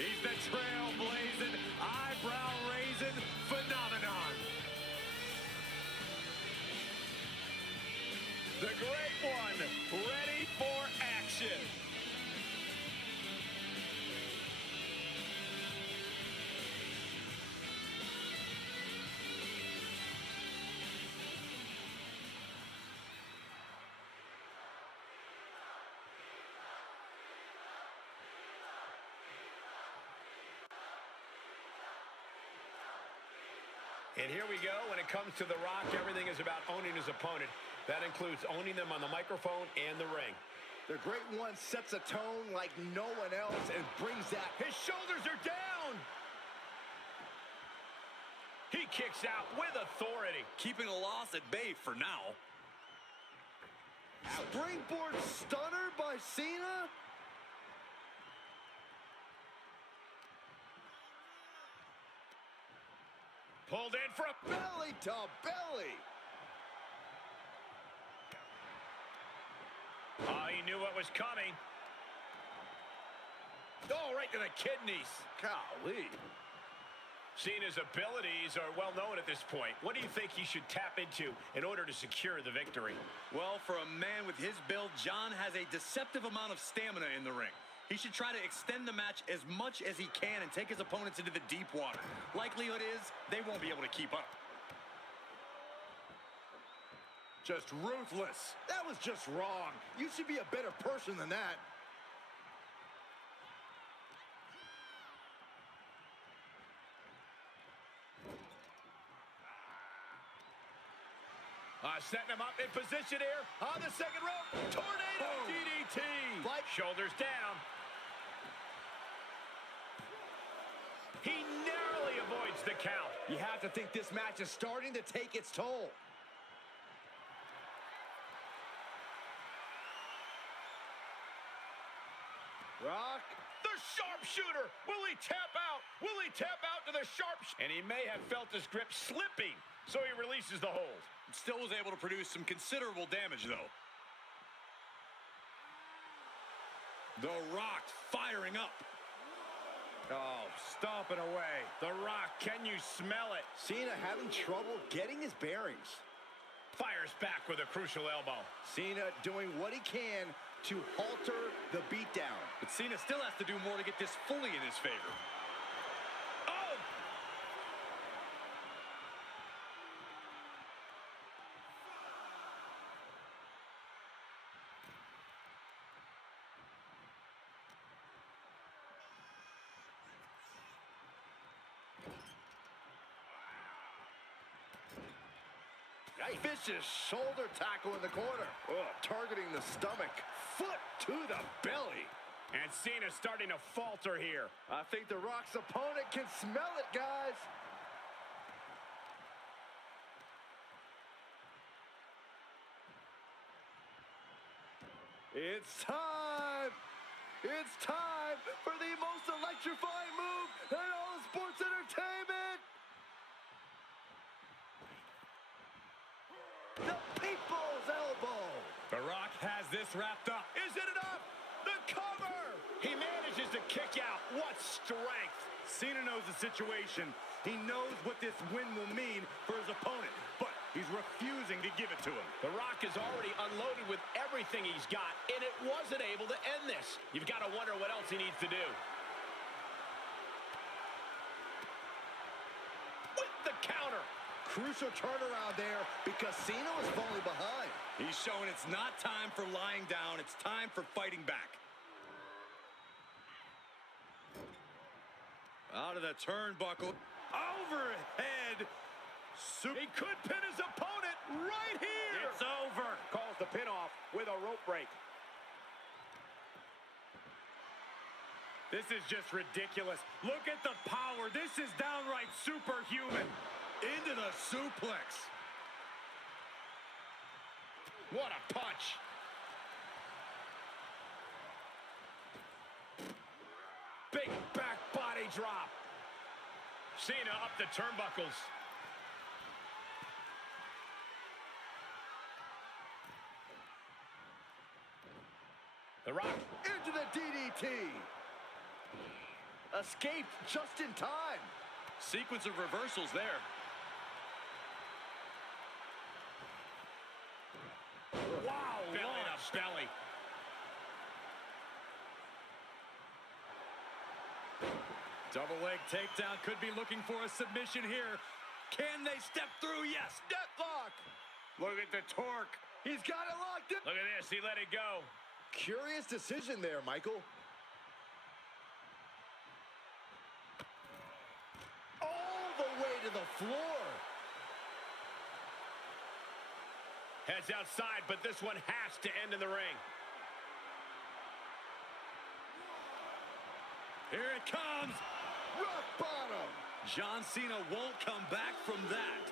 He's the trailblazing, eyebrow-raising phenomenon. The Great One, ready for action. And here we go. When it comes to The Rock, everything is about owning his opponent. That includes owning them on the microphone and the ring. The Great One sets a tone like no one else and brings that. His shoulders are down. He kicks out with authority. Keeping a loss at bay for now. Springboard stunner by Cena? Pulled in for a... Belly to belly. Oh, he knew what was coming. Oh, right to the kidneys. Golly. Cena's abilities are well known at this point. What do you think he should tap into in order to secure the victory? Well, for a man with his build, John has a deceptive amount of stamina in the ring. He should try to extend the match as much as he can and take his opponents into the deep water. Likelihood is they won't be able to keep up. Just ruthless. That was just wrong. You should be a better person than that. Setting him up in position here on the second rope. Tornado DDT. Like shoulders down. He narrowly avoids the count. You have to think this match is starting to take its toll. Rock. The sharpshooter. Will he tap out? Will he tap out to the sharpshooter? And he may have felt his grip slipping, so he releases the hold. Still was able to produce some considerable damage, though. The Rock firing up. Oh, stomping away. The Rock, can you smell it? Cena having trouble getting his bearings. Fires back with a crucial elbow. Cena doing what he can to halter the beatdown. But Cena still has to do more to get this fully in his favor. Oh! Vicious shoulder tackle in the corner. Oh, targeting the stomach. Foot to the belly. And Cena's starting to falter here. I think The Rock's opponent can smell it, guys. It's time! It's time for the most electrifying move in all of sports entertainment! The People's Elbow! The Rock has this wrapped up. Is it enough? The cover! He manages to kick out. What strength! Cena knows the situation. He knows what this win will mean for his opponent, but he's refusing to give it to him. The Rock is already unloaded with everything he's got, and it wasn't able to end this. You've got to wonder what else he needs to do. With the counter. Crucial turnaround there because Cena was falling behind. He's showing it's not time for lying down. It's time for fighting back. Out of the turnbuckle. Overhead. He could pin his opponent right here. It's over. Calls the pin off with a rope break. This is just ridiculous. Look at the power. This is downright superhuman. Into the suplex. What a punch. Big back body drop. Cena up the turnbuckles. The Rock Into the DDT. Escaped just in time. Sequence of reversals there. Wow, belly launched. to belly. Double leg takedown, could be looking for a submission here. Can they step through? Yes. Deathlock. Look at the torque. He's got it locked in. Look at this, he let it go. Curious decision there, Michael. All the way to the floor. Heads outside, but this one has to end in the ring. Here it comes. Rock bottom. John Cena won't come back from that.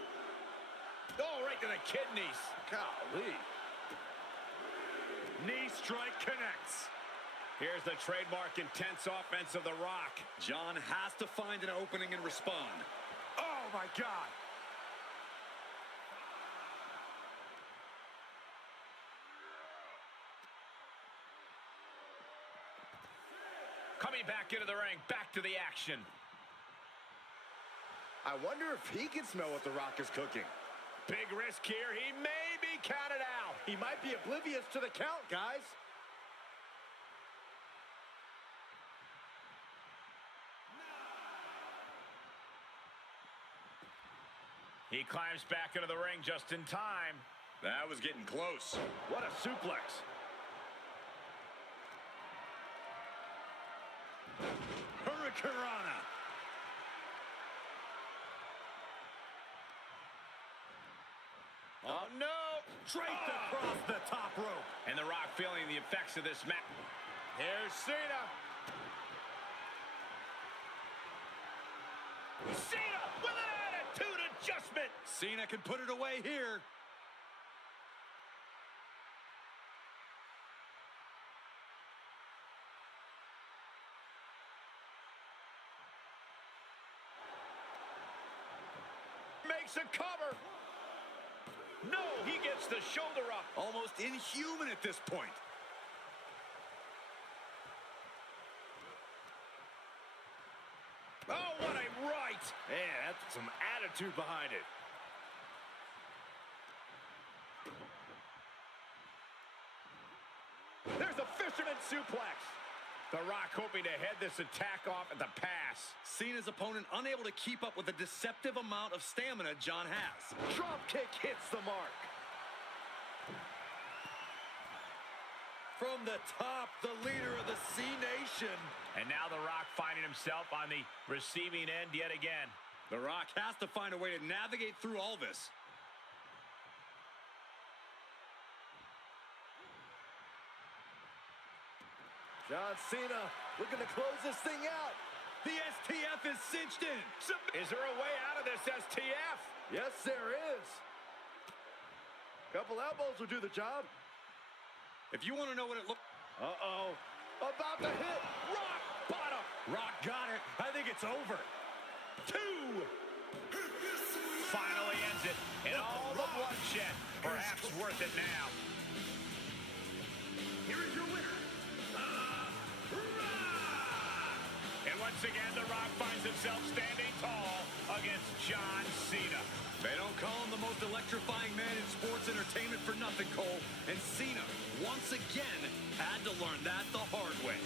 Oh, right to the kidneys. Golly. Knee strike connects. Here's the trademark intense offense of The Rock. John has to find an opening and respond. Oh, my God. Coming back into the ring, back to the action. I wonder if he can smell what The Rock is cooking. Big risk here. He may be counted out. He might be oblivious to the count, guys. He climbs back into the ring just in time. That was getting close. What a suplex. Hurricanrana. Oh, no. Draped across the top rope. And The Rock feeling the effects of this match. Here's Cena. Cena with an attitude adjustment. Cena can put it away here. Makes a cover. No, he gets the shoulder up. Almost inhuman at this point. Oh, what a right. Man, that's some attitude behind it. There's a fisherman suplex. The Rock hoping to head this attack off at the pass. Cena's opponent unable to keep up with the deceptive amount of stamina John has. Drop kick hits the mark. From the top, the leader of the C Nation. And now The Rock finding himself on the receiving end yet again. The Rock has to find a way to navigate through all this. John Cena looking to close this thing out. The STF is cinched in. Is there a way out of this STF? Yes, there is. Couple elbows will do the job. If you want to know what it looked... Uh-oh. About to hit. Rock bottom. Rock got it. I think it's over. 2. Finally ends it. And all the bloodshed, perhaps worth it now. Here is your winner, And once again, The Rock finds himself standing tall against John Cena. They don't call him the most electrifying man in sports entertainment for nothing, Cole. And Cena, once again, had to learn that the hard way.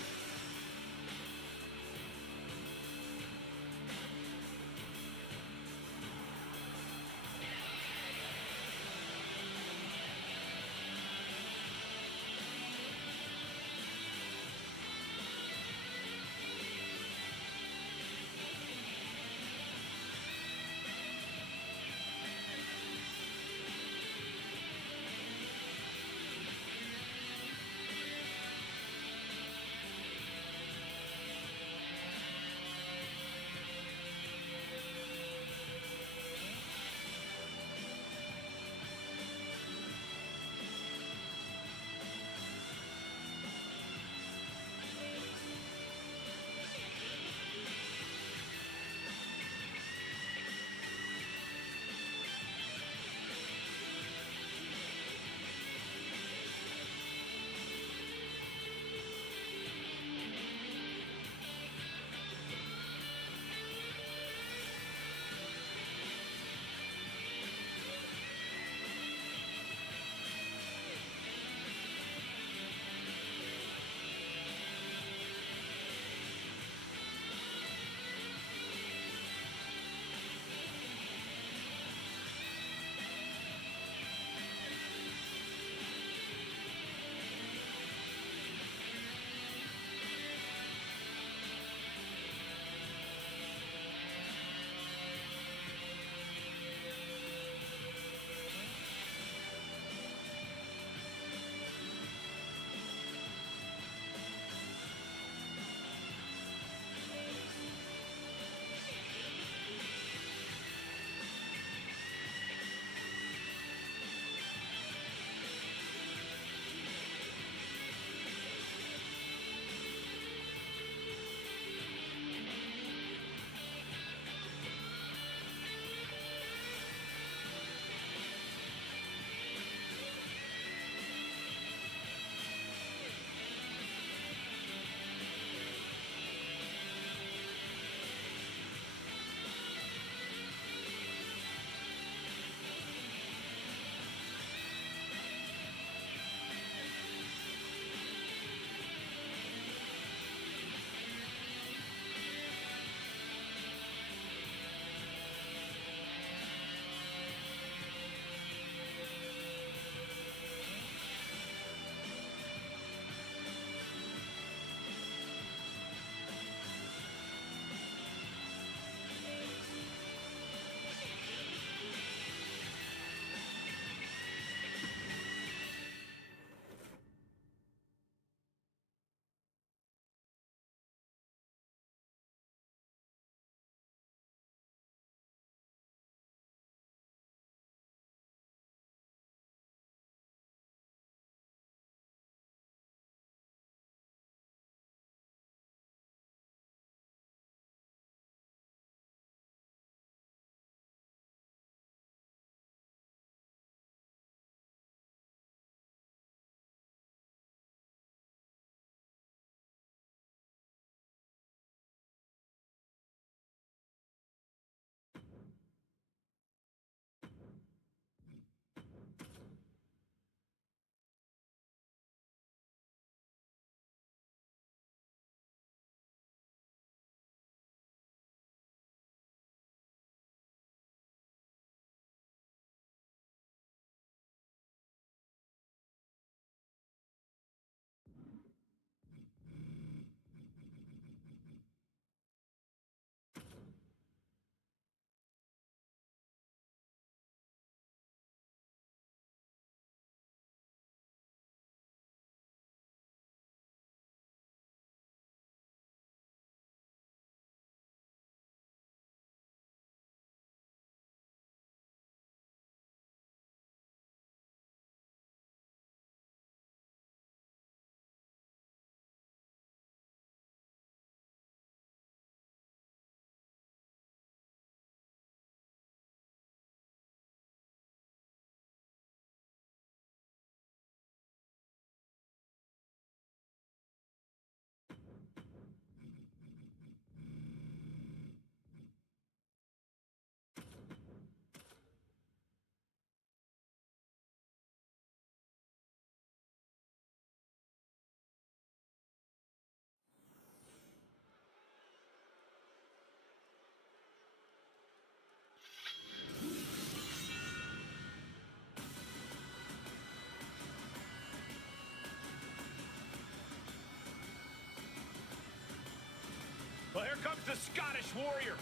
the Scottish Warrior.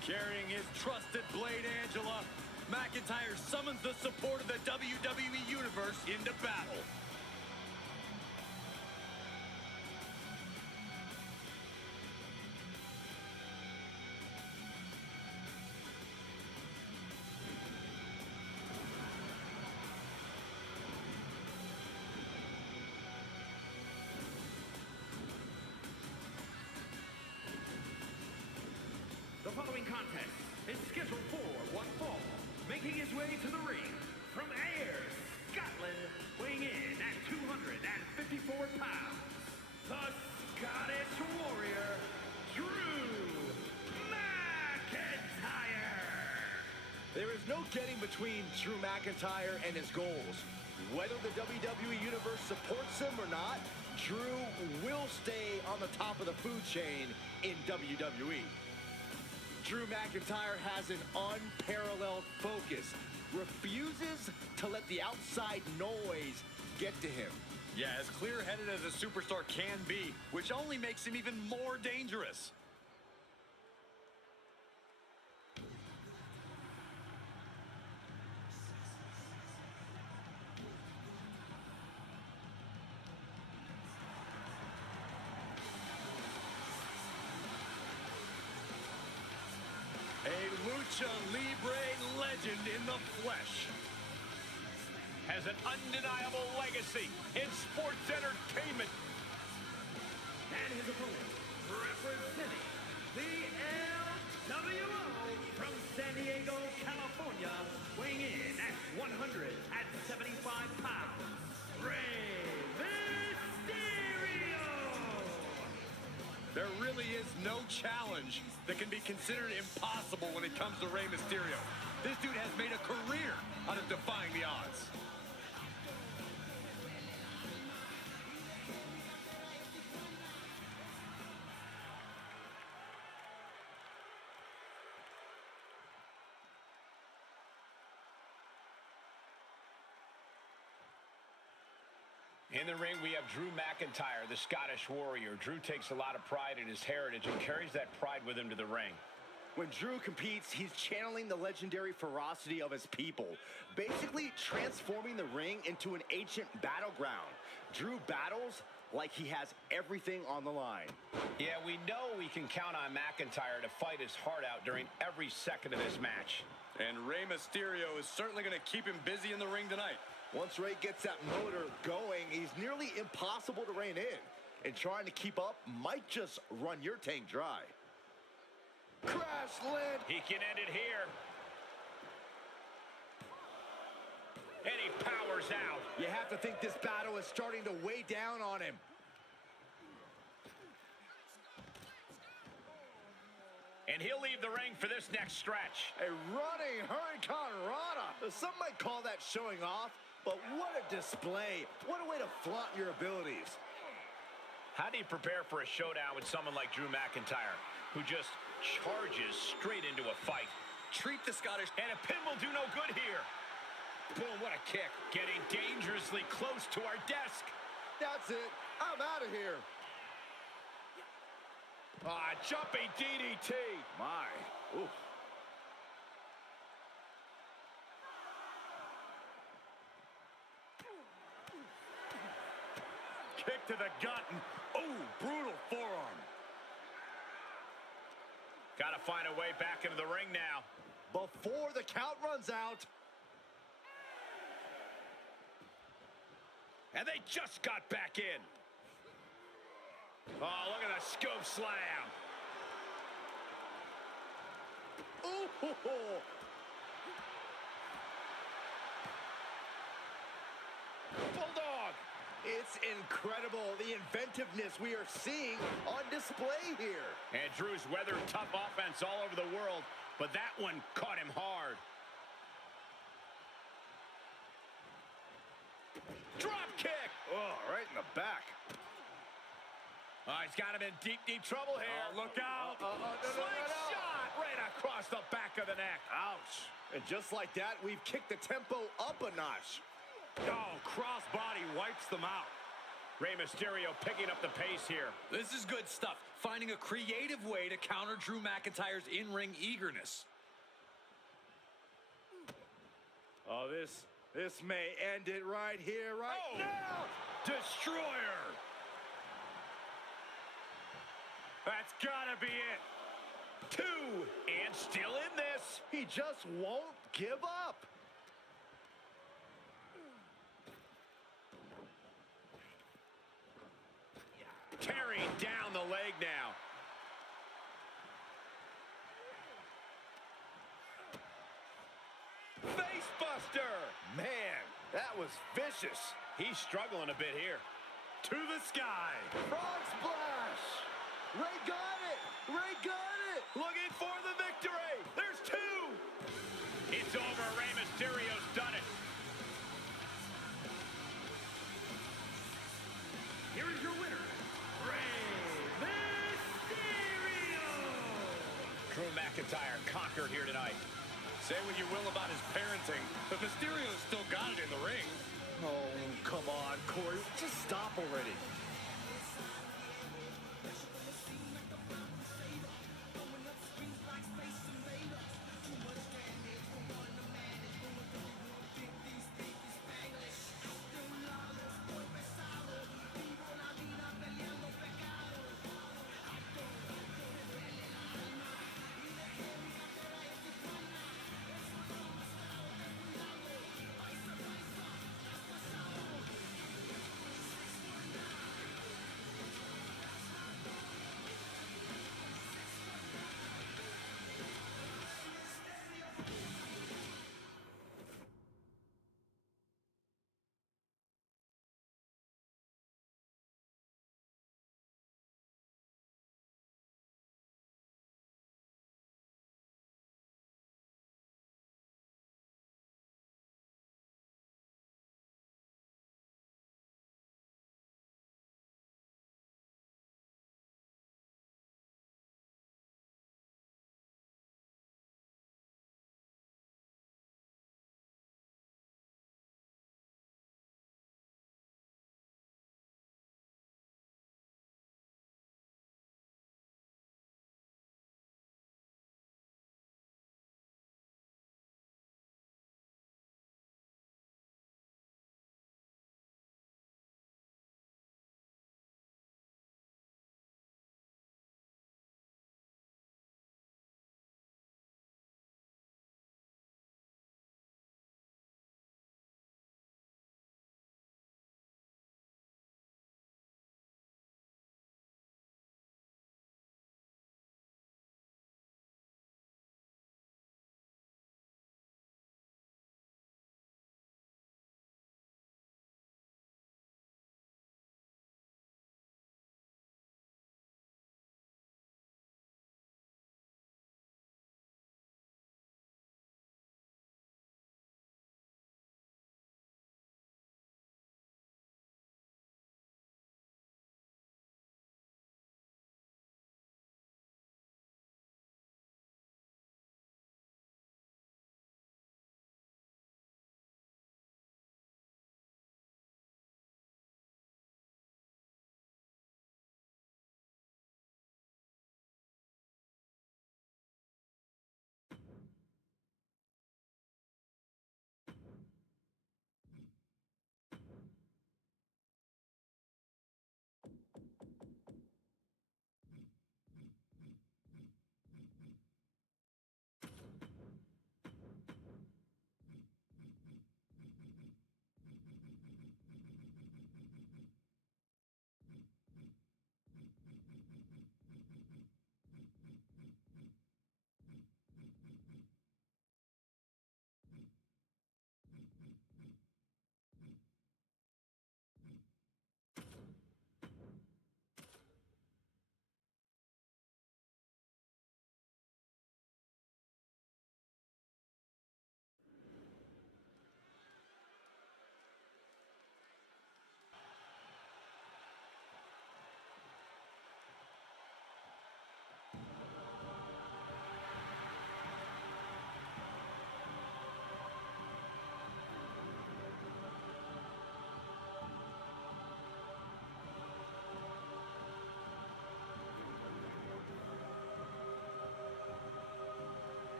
Carrying his trusted blade, Angela, McIntyre summons the support of the WWE Universe into battle. The following contest is scheduled for one fall. Making his way to the ring from Ayr, Scotland, weighing in at 254 pounds, the Scottish Warrior, Drew McIntyre. There is no getting between Drew McIntyre and his goals. Whether the WWE Universe supports him or not, Drew will stay on the top of the food chain in WWE. Drew McIntyre has an unparalleled focus, refuses to let the outside noise get to him. Yeah, as clear-headed as a superstar can be, which only makes him even more dangerous. A Lucha Libre legend in the flesh. Has an undeniable legacy in sports entertainment. And his opponent, representing the LWO from San Diego, California, weighing in at 175 pounds, Rey Mysterio. There really is no challenge that can be considered impossible when it comes to Rey Mysterio. This dude has made a career out of defying the odds. In the ring, we have Drew McIntyre, the Scottish Warrior. Drew takes a lot of pride in his heritage and carries that pride with him to the ring. When Drew competes, he's channeling the legendary ferocity of his people, basically transforming the ring into an ancient battleground. Drew battles like he has everything on the line. Yeah, we know we can count on McIntyre to fight his heart out during every second of this match. And Rey Mysterio is certainly going to keep him busy in the ring tonight. Once Rey gets that motor going, he's nearly impossible to rein in. And trying to keep up might just run your tank dry. Crash land. He can end it here. And he powers out. You have to think this battle is starting to weigh down on him. And he'll leave the ring for this next stretch. A running Hurricane Rana. Some might call that showing off, but what a display. What a way to flaunt your abilities. How do you prepare for a showdown with someone like Drew McIntyre, who just charges straight into a fight? Treat the Scottish... And a pin will do no good here. Boom, what a kick. Getting dangerously close to our desk. That's it. I'm out of here. Ah, jumping DDT. My. Oof. Kick to the gut. And, ooh, brutal forearm. Got to find a way back into the ring now. Before the count runs out. And they just got back in. Oh, look at the scoop slam. Ooh. Bulldog. It's incredible, the inventiveness we are seeing on display here. And Drew's weathered tough offense all over the world, but that one caught him hard. Drop kick. Oh, right in the back. Oh, he's got him in deep, deep trouble here. Oh, look out. Slingshot right across the back of the neck. Ouch. And just like that, we've kicked the tempo up a notch. Oh, crossbody wipes them out. Rey Mysterio picking up the pace here. This is good stuff. Finding a creative way to counter Drew McIntyre's in-ring eagerness. Oh, this may end it right here, right now. Destroyer! That's gotta be it. 2, and still in this. He just won't give up. Tearing down the leg now. Facebuster! Man, that was vicious. He's struggling a bit here. To the sky! Frog splash! Ray got it! Ray got it! Looking for the victory. There's 2. It's over. Rey Mysterio's done it. Here is your winner, Rey Mysterio! Drew McIntyre conquered here tonight. Say what you will about his parenting, but Mysterio's still got it in the ring. Oh, come on, Corey. Just stop already.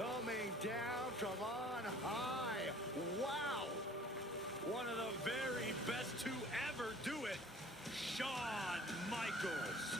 coming down from on high. Wow! One of the very best to ever do it, Shawn Michaels.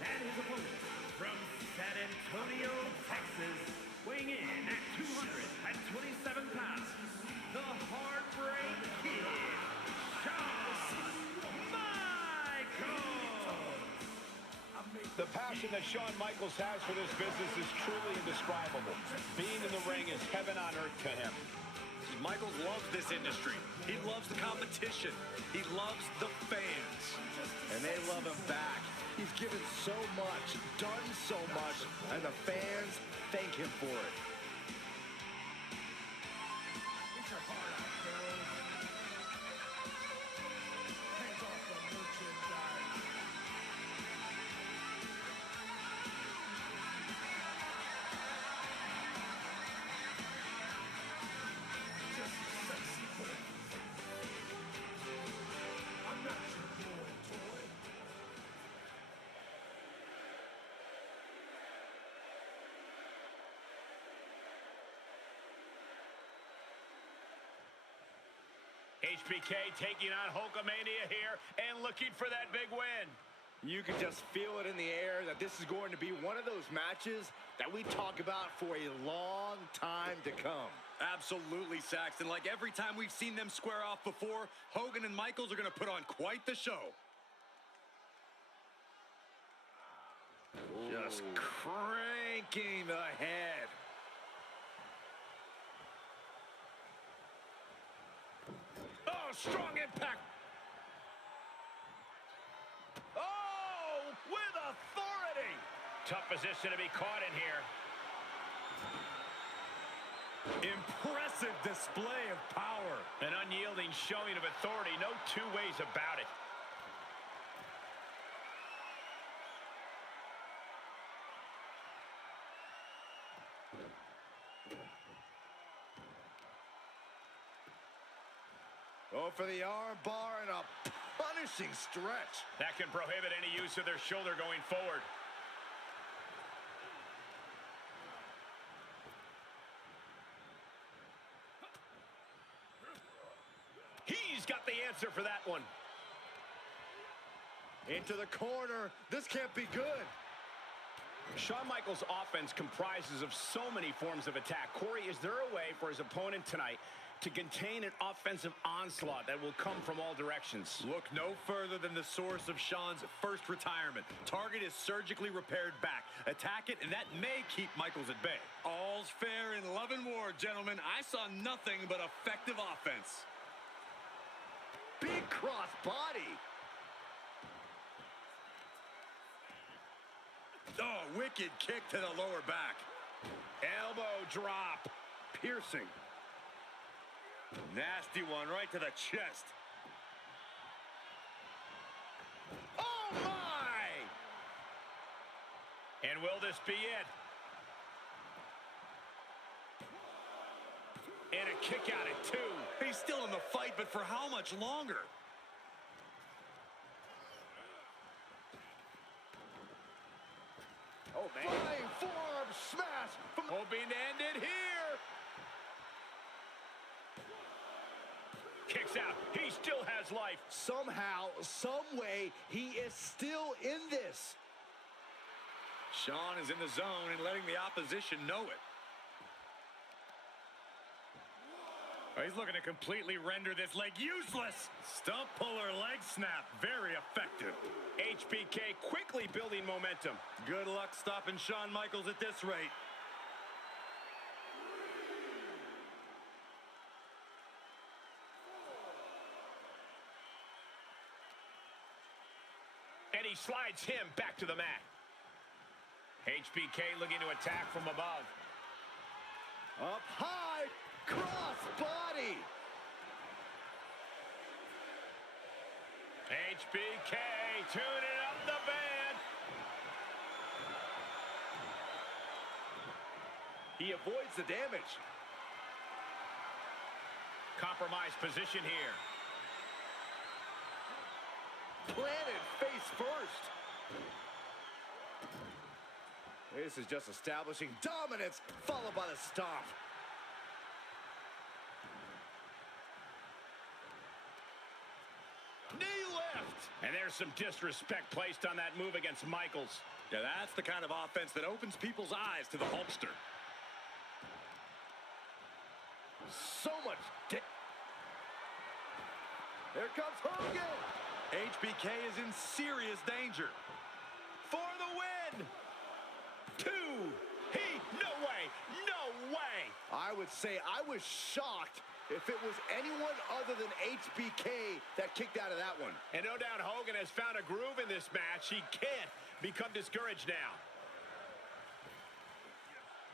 And his opponent from San Antonio, Texas, weighing in at 227 pounds, the Heartbreak Kid, Shawn Michaels. The passion that Shawn Michaels has for this business is truly indescribable. Being in the ring is heaven on earth to him. Michaels loves this industry. He loves the competition. He loves the fans. And they love him back. He's given so much, done so much, and the fans thank him for it. HBK taking on Hulkamania here and looking for that big win. You can just feel it in the air that this is going to be one of those matches that we talk about for a long time to come. Absolutely, Saxton. Like every time we've seen them square off before, Hogan and Michaels are going to put on quite the show. Just cranking the head. Oh, strong impact. Oh, with authority. Tough position to be caught in here. Impressive display of power. An unyielding showing of authority. No two ways about it. Go for the arm bar and a punishing stretch. That can prohibit any use of their shoulder going forward. He's got the answer for that one. Into the corner. This can't be good. Shawn Michaels' offense comprises of so many forms of attack. Corey, is there a way for his opponent tonight to contain an offensive onslaught that will come from all directions? Look no further than the source of Shawn's first retirement. Target is surgically repaired back. Attack it, and that may keep Michaels at bay. All's fair in love and war, gentlemen. I saw nothing but effective offense. Big cross body. Oh, wicked kick to the lower back. Elbow drop. Piercing. Nasty one right to the chest. Oh, my! And will this be it? And a kick out at 2. He's still in the fight, but for how much longer? Oh, man. Flying forearm smash from Hoping to end it here. Kicks out. He still has life. somehow, some way, he is still in this. Shawn is in the zone and letting the opposition know it. Oh, he's looking to completely render this leg useless. Stump puller leg snap. Very effective. HBK quickly building momentum. Good luck stopping Shawn Michaels at this rate. And he slides him back to the mat. HBK looking to attack from above. Up high, cross body. HBK tuning up the band. He avoids the damage. Compromised position here. Planted face first. This is just establishing dominance, followed by the stomp. Knee lift. And there's some disrespect placed on that move against Michaels. Yeah, that's the kind of offense that opens people's eyes to the Hulkster. So much Here comes Hogan. HBK is in serious danger. For the win. 2. No way. I would say I was shocked if it was anyone other than HBK that kicked out of that one. And no doubt Hogan has found a groove in this match. He can't become discouraged now.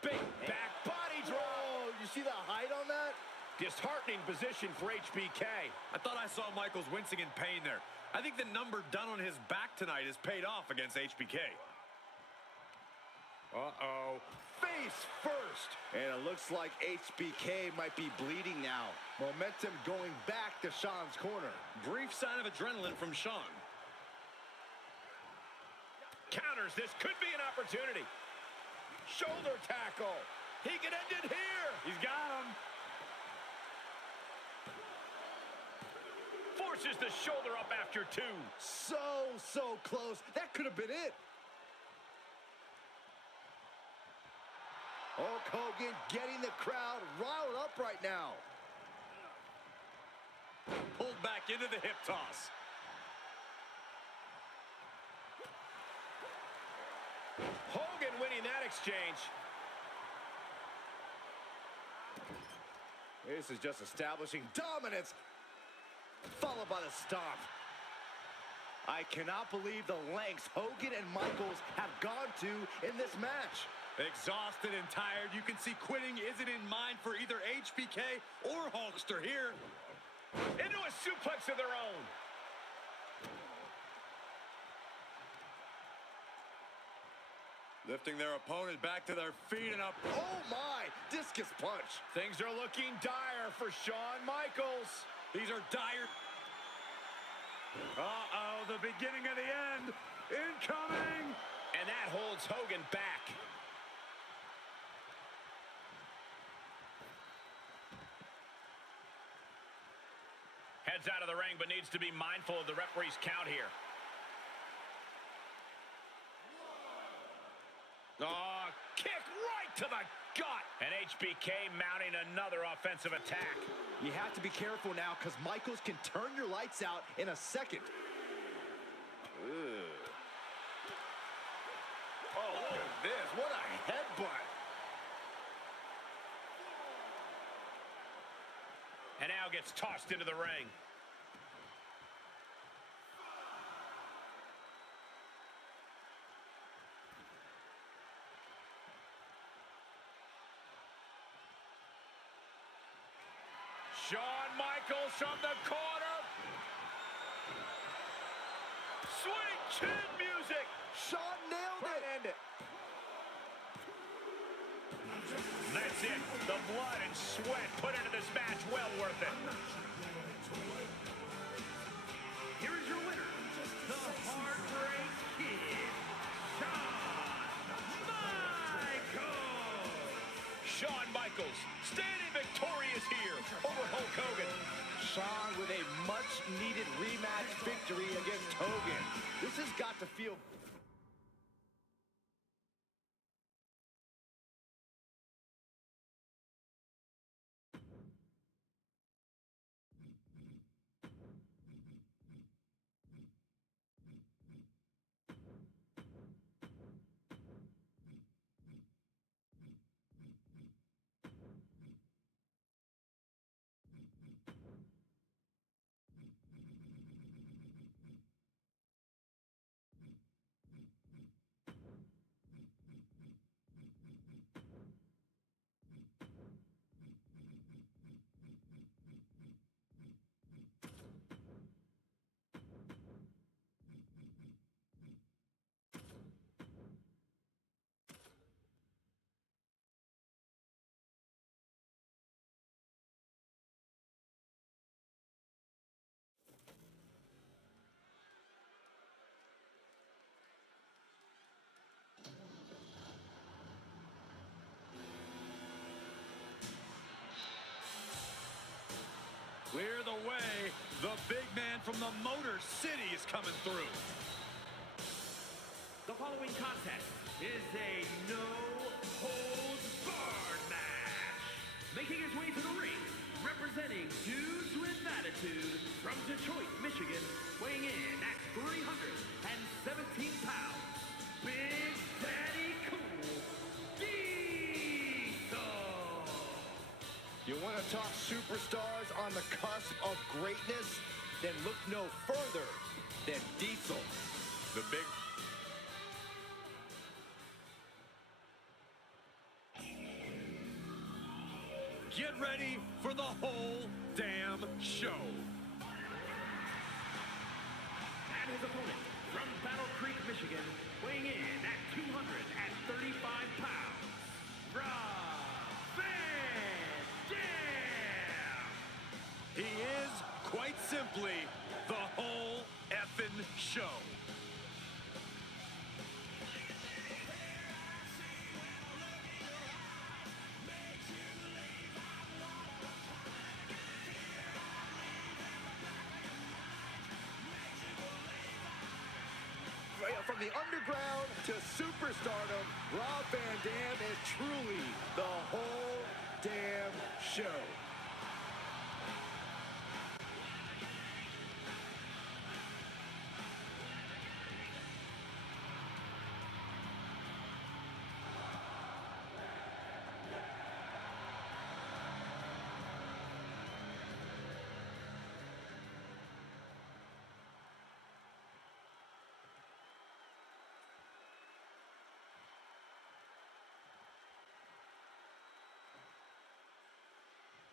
Big back body drop. Oh, you see the height on that? Disheartening position for HBK. I thought I saw Michaels wincing in pain there. I think the number done on his back tonight is paid off against HBK. Uh-oh. Face first. And it looks like HBK might be bleeding now. Momentum going back to Sean's corner. Brief sign of adrenaline from Sean. Counters. This could be an opportunity. Shoulder tackle. He can end it here. He's got him. Forces the shoulder up after 2. So close. That could have been it. Hulk Hogan getting the crowd riled up right now. Pulled back into the hip toss. Hogan winning that exchange. This is just establishing dominance, followed by the stomp. I cannot believe the lengths Hogan and Michaels have gone to in this match. Exhausted and tired, you can see quitting isn't in mind for either HBK or Hulkster here. Into a suplex of their own. Lifting their opponent back to their feet and up. Oh my, discus punch. Things are looking dire for Shawn Michaels. These are dire. Uh-oh, the beginning of the end. Incoming. And that holds Hogan back. Heads out of the ring, but needs to be mindful of the referee's count here. Oh, kick right to the gut. And HBK mounting another offensive attack. You have to be careful now because Michaels can turn your lights out in a second. Ugh. Oh, look at this. What a headbutt. And now gets tossed into the ring. Shawn Michaels from the corner. Sweet chin music. Shawn nailed it. End it. That's it. The blood and sweat put into this match. Well worth it. Here is your winner, the Heartbreak Kid, Shawn Michaels. Shawn Michaels standing victorious here over Hulk Hogan. Shawn with a much-needed rematch victory against Hogan. This has got to feel The big man from the Motor City is coming through. The following contest is a no-holds-barred match. Making his way to the ring, representing Dudes with Attitude from Detroit, Michigan, weighing in at 317 pounds, Big Daddy Cool, Diesel. You want to talk superstars on the cusp of greatness? Then look no further than Diesel. The big... Get ready for the whole damn show. And his opponent from Battle Creek, Michigan, weighing in at 235 pounds, Rob Van Dam. He is, quite simply, the whole effing show. From the underground to superstardom, Rob Van Dam is truly the whole damn show.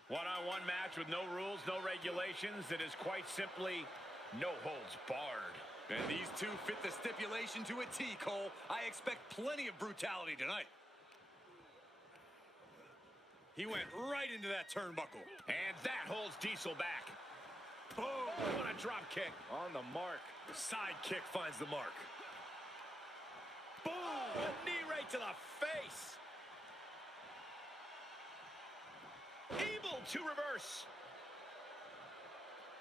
One-on-one match with no rules, no regulations. It is quite simply no holds barred. And these two fit the stipulation to a T, Cole. I expect plenty of brutality tonight. He went right into that turnbuckle. And that holds Diesel back. Boom! What a drop kick. On the mark. Side kick finds the mark. Boom! A knee right to the face. Able to reverse.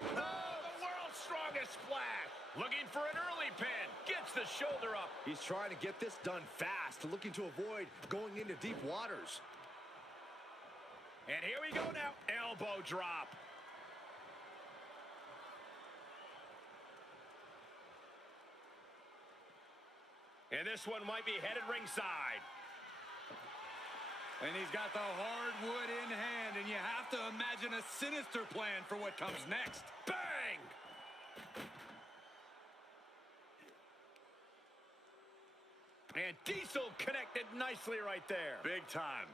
Oh, the world's strongest splash. Looking for an early pin. Gets the shoulder up. He's trying to get this done fast, looking to avoid going into deep waters. And here we go now. Elbow drop. And this one might be headed ringside. And he's got the hardwood in hand, and you have to imagine a sinister plan for what comes next. Bang! And Diesel connected nicely right there. Big time.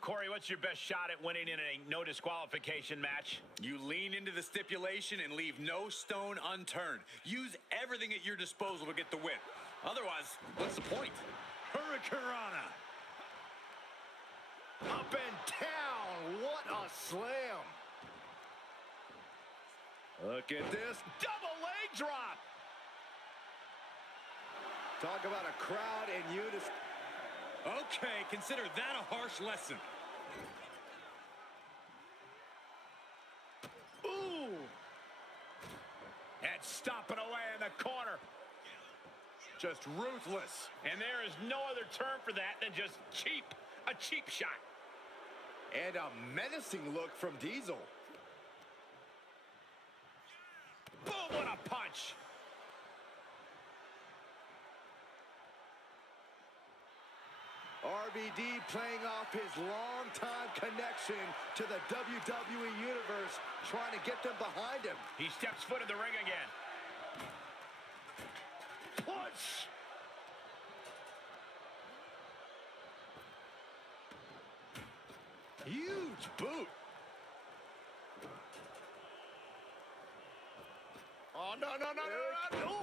Corey, what's your best shot at winning in a no disqualification match? You lean into the stipulation and leave no stone unturned. Use everything at your disposal to get the win. Otherwise, what's the point? Hurricanrana. Up and down. What a slam. Look at this. Double leg drop. Talk about a crowd in unison. Okay, consider that a harsh lesson. Ooh. And stomping away in the corner. Just ruthless. And there is no other term for that than just cheap. A cheap shot. And a menacing look from Diesel. Boom, what a punch. RVD playing off his longtime connection to the WWE Universe, trying to get them behind him. He steps foot in the ring again. Push. Huge boot. Oh, no, no, no, no, no, no.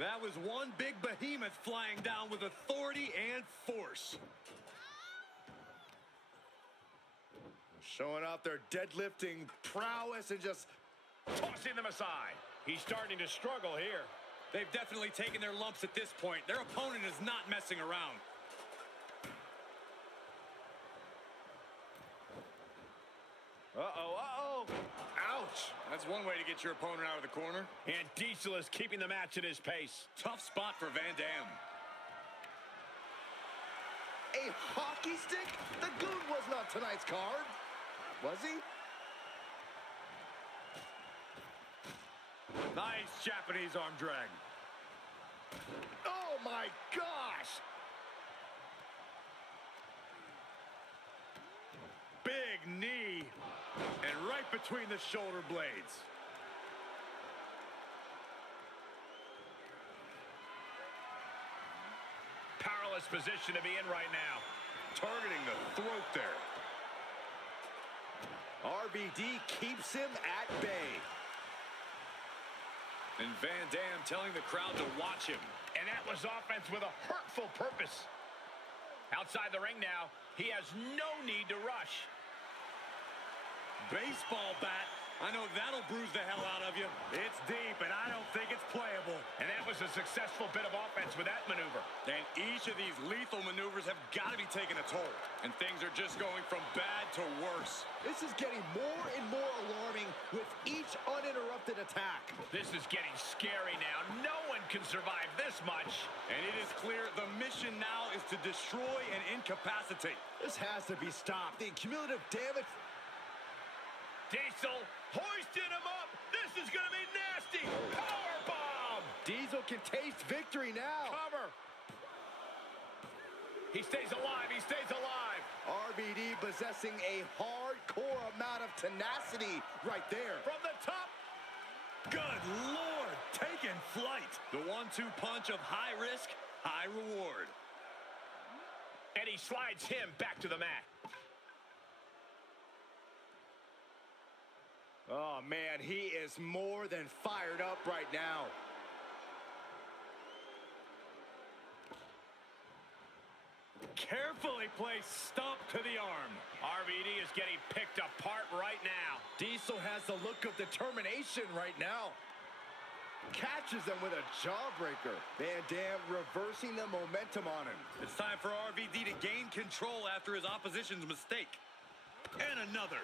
That was one big behemoth flying down with authority and force. Showing off their deadlifting prowess and just Tossing them aside. He's starting to struggle here. They've definitely taken their lumps at this point. Their opponent is not messing around. Uh-oh, uh-oh. Ouch. Ouch. That's one way to get your opponent out of the corner. And Diesel is keeping the match at his pace. Tough spot for Van Dam. A hockey stick? The Goon wasn't on tonight's card. Was he? Nice Japanese arm drag. Oh my gosh! Big knee. And right between the shoulder blades. Powerless position to be in right now. Targeting the throat there. RVD keeps him at bay. And Van Dam telling the crowd to watch him. And that was offense with a hurtful purpose. Outside the ring now, he has no need to rush. Baseball bat. I know that'll bruise the hell out of you. It's deep, and I don't think it's playable. And that was a successful bit of offense with that maneuver. And each of these lethal maneuvers have got to be taking a toll. And things are just going from bad to worse. This is getting more and more alarming with each uninterrupted attack. This is getting scary now. No one can survive this much. And it is clear the mission now is to destroy and incapacitate. This has to be stopped. The cumulative damage... Diesel hoisting him up. This is going to be nasty. Powerbomb. Diesel can taste victory now. Cover. He stays alive. He stays alive. RVD possessing a hardcore amount of tenacity right there. From the top. Good Lord, taking flight. The 1-2 punch of high risk, high reward. And he slides him back to the mat. Oh, man, he is more than fired up right now. Carefully placed stomp to the arm. RVD is getting picked apart right now. Diesel has the look of determination right now. Catches him with a jawbreaker. Van Dam reversing the momentum on him. It's time for RVD to gain control after his opposition's mistake. And another.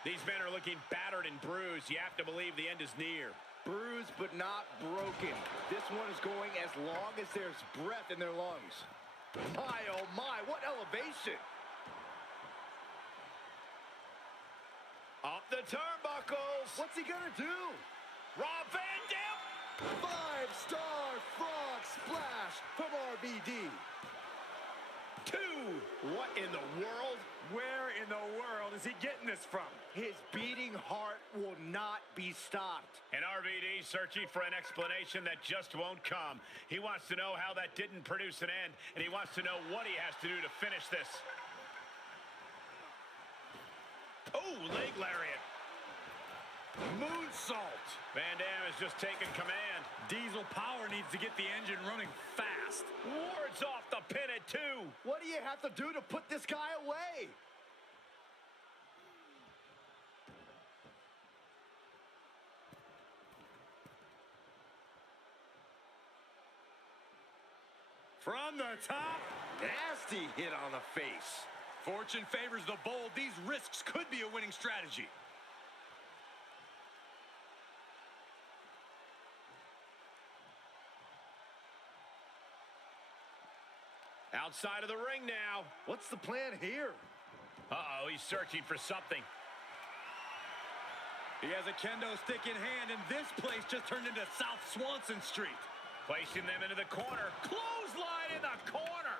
These men are looking battered and bruised. You have to believe the end is near. Bruised but not broken. This one is going as long as there's breath in their lungs. My, oh my, what elevation. Up the turnbuckles. What's he gonna do? Rob Van Dam. 5-star frog splash from RVD. 2. What in the world? Where in the world is he getting this from? His beating heart will not be stopped. And RVD searching for an explanation that just won't come. He wants to know how that didn't produce an end, and he wants to know what he has to do to finish this. Oh, leg lariat. Moonsault. Van Dam has just taken command. Diesel power needs to get the engine running fast. Wards off the pin at 2. What do you have to do to put this guy away? From the top. Nasty hit on the face. Fortune favors the bold. These risks could be a winning strategy. Outside of the ring now. What's the plan here? Uh-oh, he's searching for something. He has a kendo stick in hand, and this place just turned into South Swanson Street. Placing them into the corner. Clothesline in the corner.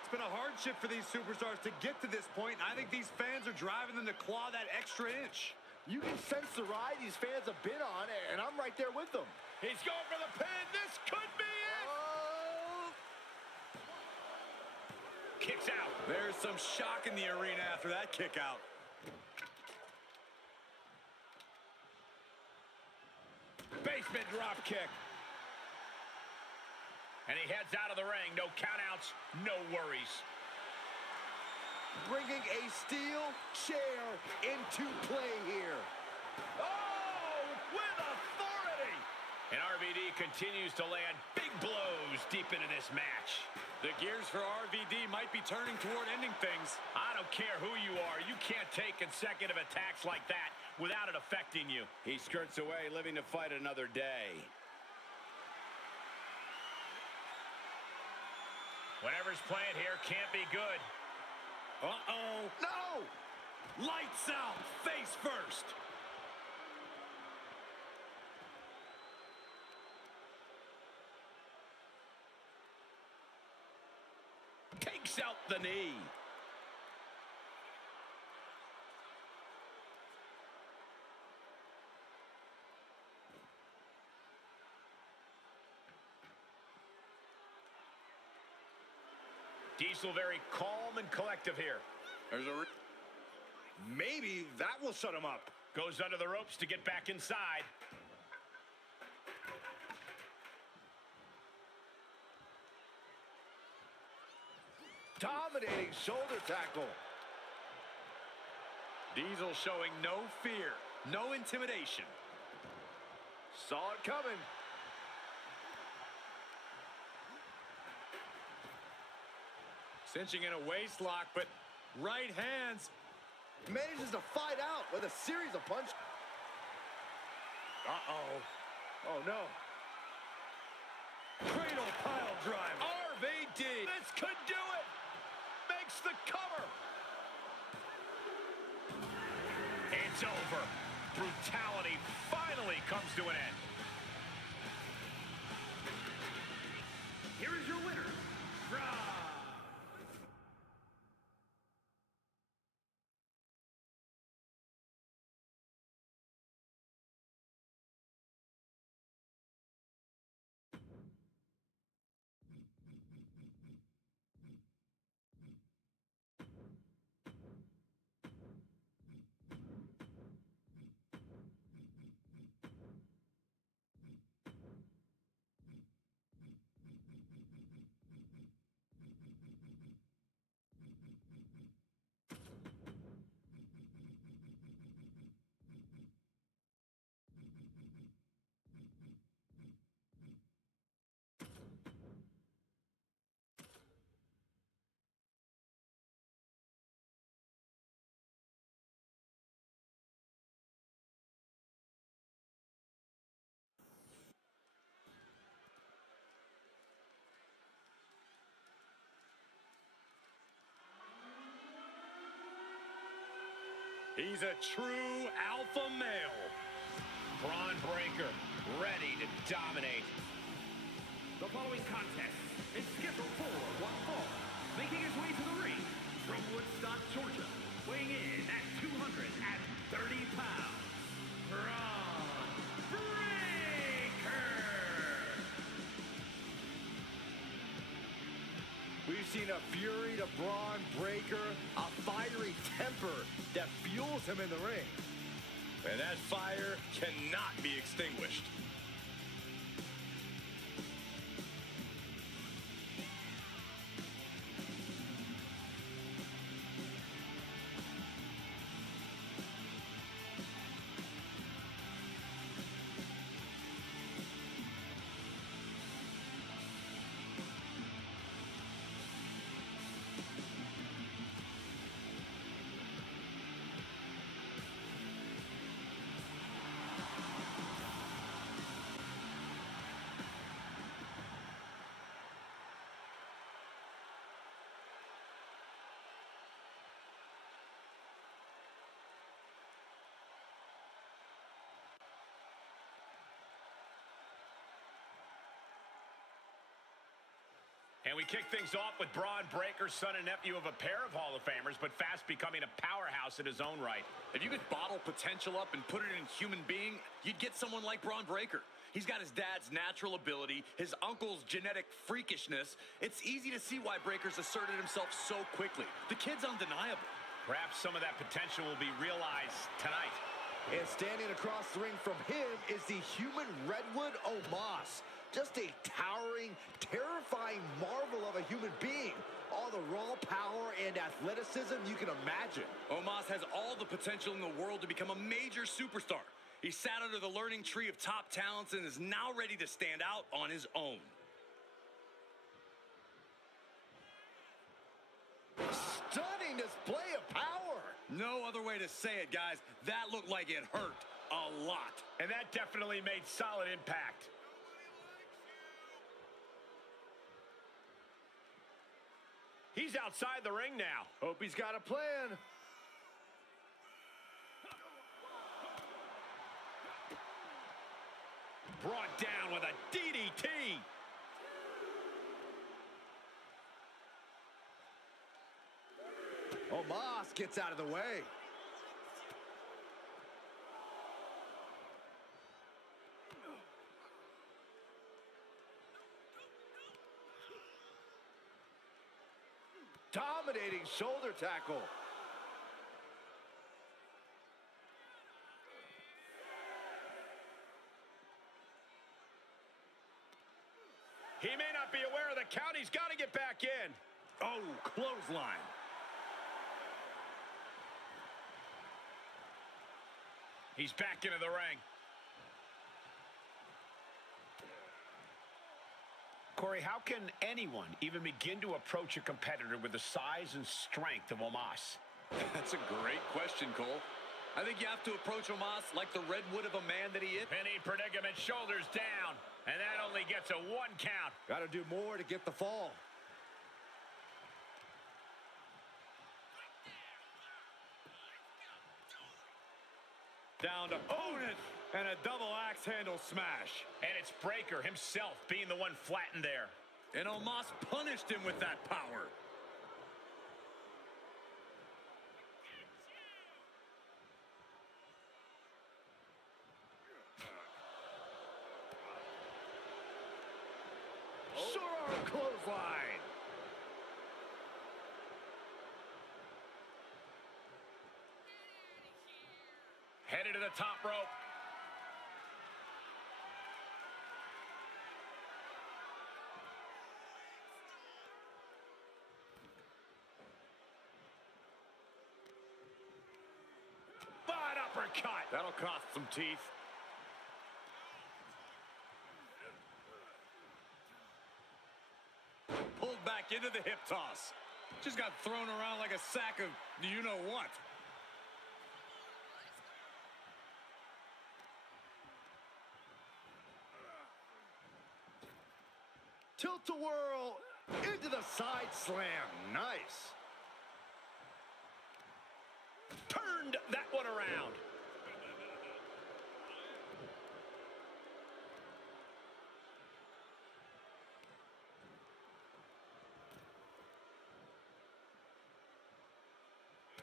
It's been a hardship for these superstars to get to this point, and I think these fans are driving them to claw that extra inch. You can sense the ride these fans have been on, and I'm right there with them. He's going for the pin. This could be it. Oh! Kicks out. There's some shock in the arena after that kick out. Basement drop kick. And he heads out of the ring. No countouts, no worries. Bringing a steel chair into play here. Oh, with authority. And RVD continues to land big blows deep into this match. The gears for RVD might be turning toward ending things. I don't care who you are. You can't take consecutive attacks like that without it affecting you. He skirts away, living to fight another day. Whatever's playing here can't be good. Uh-oh. No! Lights out, face first. Takes out the knee. Diesel very calm and collective here. There's a... Maybe that will shut him up. Goes under the ropes to get back inside. Dominating shoulder tackle. Diesel showing no fear, no intimidation. Saw it coming. Cinching in a waist lock, but right hands. Manages to fight out with a series of punches. Uh-oh. Oh, no. Cradle pile driver. RVD. This could do it. Makes the cover. It's over. Brutality finally comes to an end. Here is your winner, Braun. He's a true alpha male. Braun Breaker ready to dominate. The following contest is scheduled for one fall. Making his way to the ring from Woodstock, Georgia, weighing in at 230 pounds, Braun Breaker. We've seen a fury to Braun Breaker, a fiery temper that fuels him in the ring. And that fire cannot be extinguished. And we kick things off with Braun Breaker, son and nephew of a pair of Hall of Famers, but fast becoming a powerhouse in his own right. If you could bottle potential up and put it in a human being, you'd get someone like Braun Breaker. He's got his dad's natural ability, his uncle's genetic freakishness. It's easy to see why Breaker's asserted himself so quickly. The kid's undeniable. Perhaps some of that potential will be realized tonight. And standing across the ring from him is the human Redwood Omos. Just a towering, terrifying marvel of a human being. All the raw power and athleticism you can imagine. Omos has all the potential in the world to become a major superstar. He sat under the learning tree of top talents and is now ready to stand out on his own. Stunning display of power. No other way to say it, guys. That looked like it hurt a lot. And that definitely made solid impact. He's outside the ring now. Hope he's got a plan. Brought down with a DDT. Omos gets out of the way. Dominating shoulder tackle. He may not be aware of the count. He's got to get back in. Oh, clothesline. He's back into the ring. Corey, how can anyone even begin to approach a competitor with the size and strength of Omos? That's a great question, Cole. I think you have to approach Omos like the redwood of a man that he is. Penny predicament, shoulders down. And that only gets a 1 count. Got to do more to get the fall. Down to opponent and a double axe handle smash. And it's Breaker himself being the one flattened there. And Omos punished him with that power. Sure, clothesline. Headed to the top rope. Bad uppercut. That'll cost some teeth. Pulled back into the hip toss. Just got thrown around like a sack of you-know-what. Tilt-a-whirl into the side slam. Nice. Turned that one around.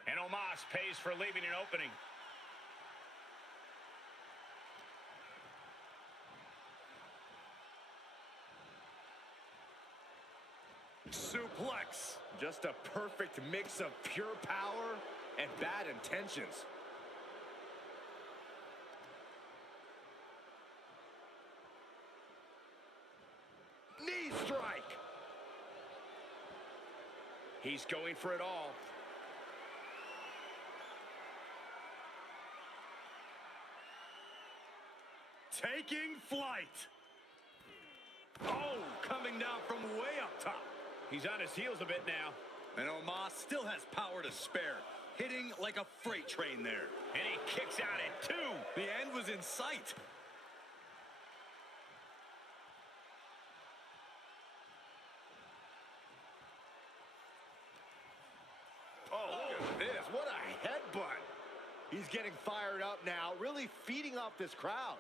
And Omos pays for leaving an opening. Suplex. Just a perfect mix of pure power and bad intentions. Knee strike. He's going for it all. Taking flight. Oh, coming down from way up top. He's on his heels a bit now. And Omos still has power to spare, hitting like a freight train there. And he kicks out at 2. The end was in sight. Oh, look at this. What a headbutt. He's getting fired up now, really feeding off this crowd.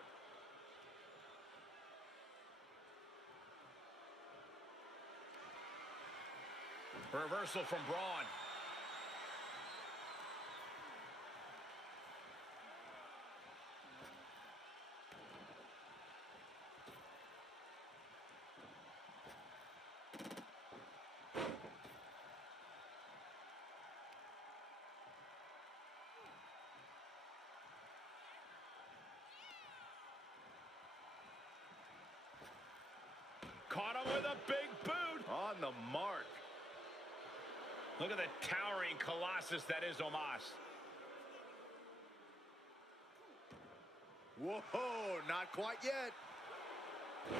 Reversal from Braun. Caught him with a big boot. On the mark. Look at the towering colossus that is Omos. Whoa, not quite yet.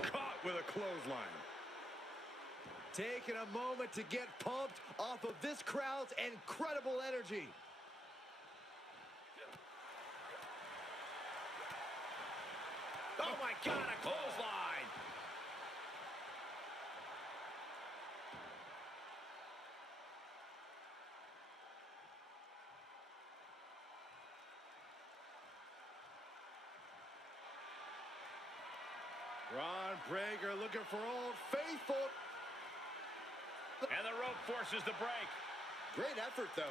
Caught with a clothesline. Taking a moment to get pumped off of this crowd's incredible energy. Oh my God, a clothesline. Ron Breaker looking for Old Faithful. And the rope forces the break. Great effort, though.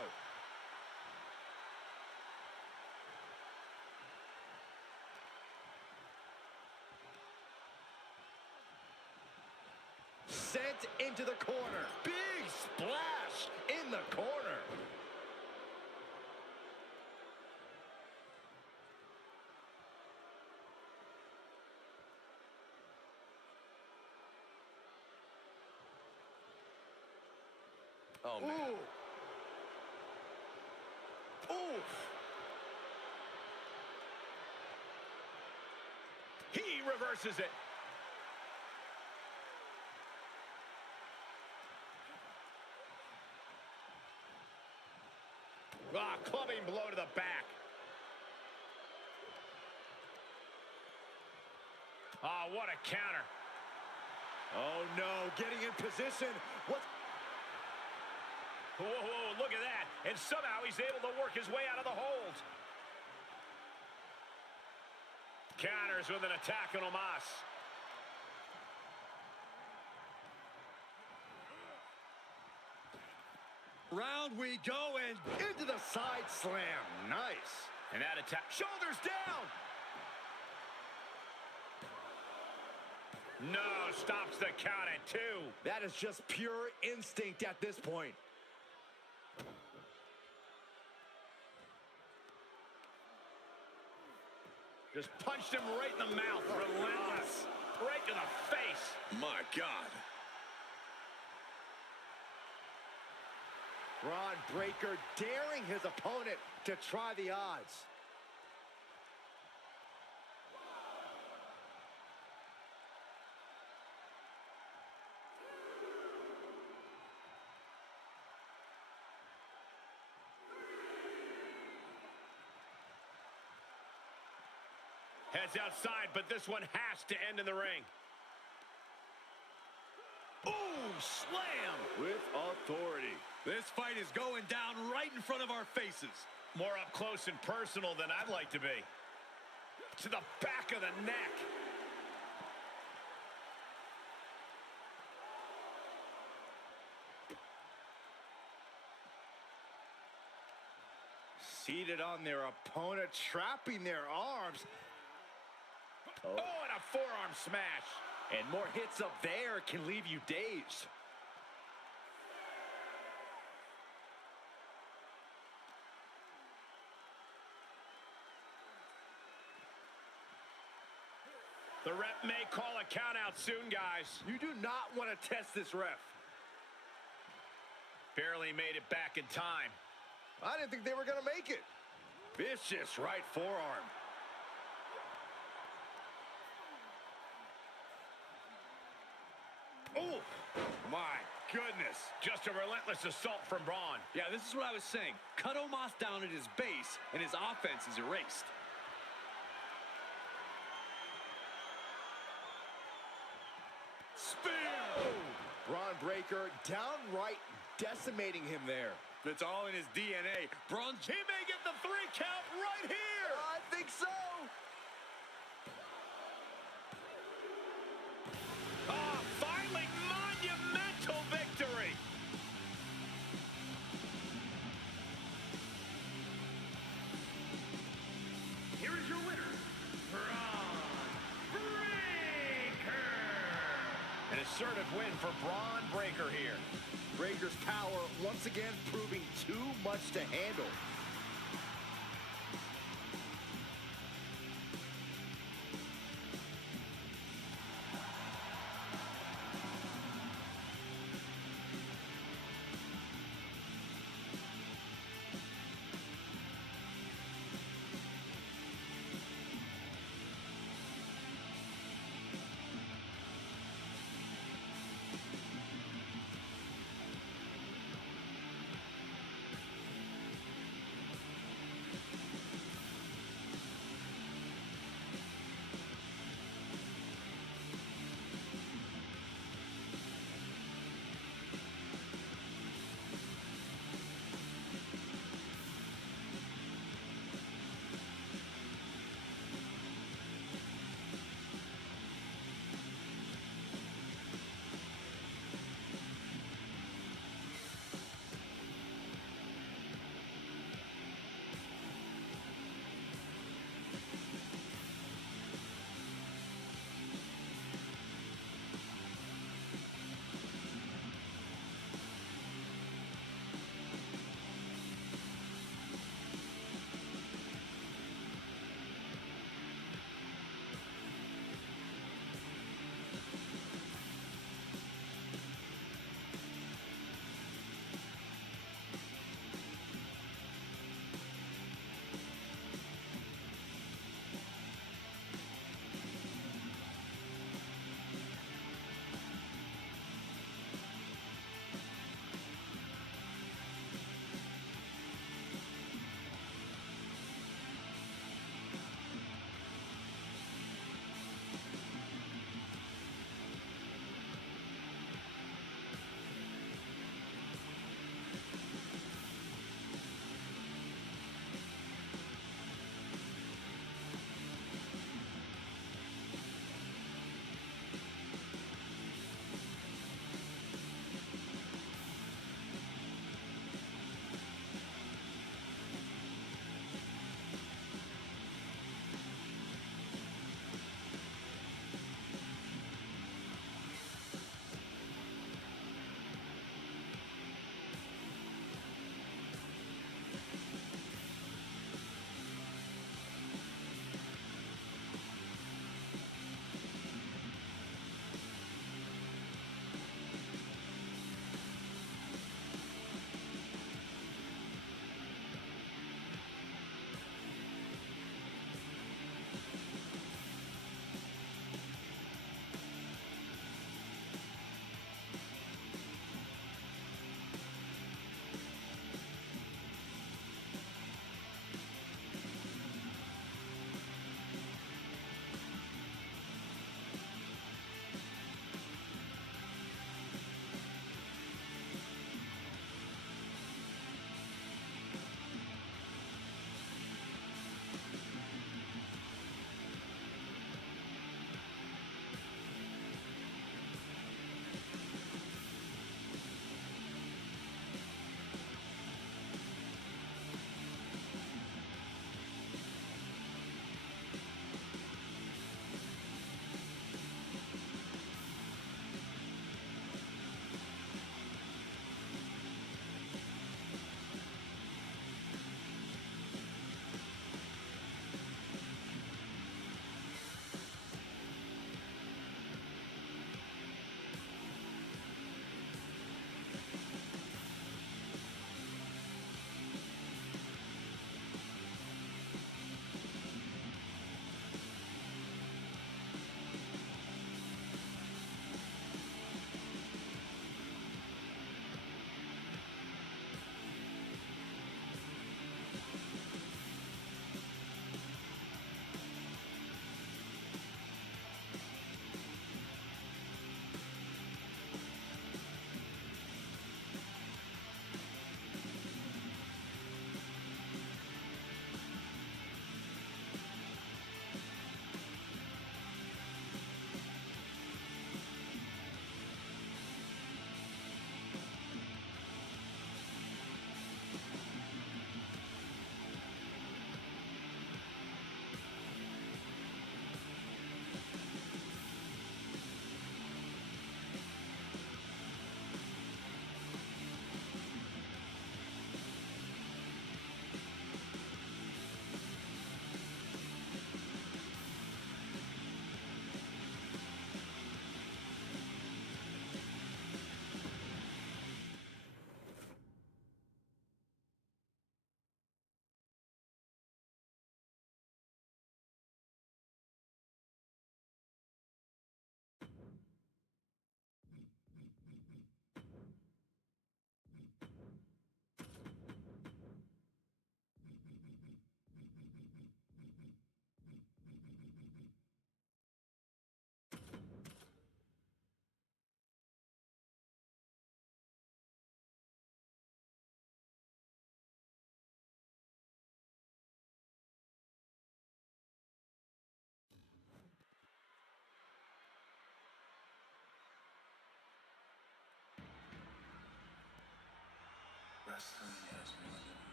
Sent into the corner. Big splash in the corner. Oh, man. Ooh. Ooh. He reverses it. Ah, clubbing blow to the back. Ah, what a counter. Oh, no. Getting in position. What? Whoa, whoa, look at that. And somehow he's able to work his way out of the hold. Counters with an attack on Omos. Round we go and into the side slam. Nice. And that attack. Shoulders down. No, stops the count at 2. That is just pure instinct at this point. Just punched him right in the mouth. Relentless. Right to the face. My God. Ron Breaker daring his opponent to try the odds. Heads outside, but this one has to end in the ring. Ooh, slam! With authority. This fight is going down right in front of our faces. More up close and personal than I'd like to be. To the back of the neck. Seated on their opponent, trapping their arms. Oh, and a forearm smash. And more hits up there can leave you dazed. The ref may call a count out soon, guys. You do not want to test this ref. Barely made it back in time. I didn't think they were going to make it. Vicious right forearm. Oh, my goodness. Just a relentless assault from Braun. Yeah, this is what I was saying. Cut Omos down at his base, and his offense is erased. Spear! Braun Breaker downright decimating him there. It's all in his DNA. Braun, He may get the 3 count right here. I think so. Ah, finally, monumental victory. Here is your winner, Braun Breaker. An assertive win for Braun Breaker here. Breaker's power once again proving too much to handle.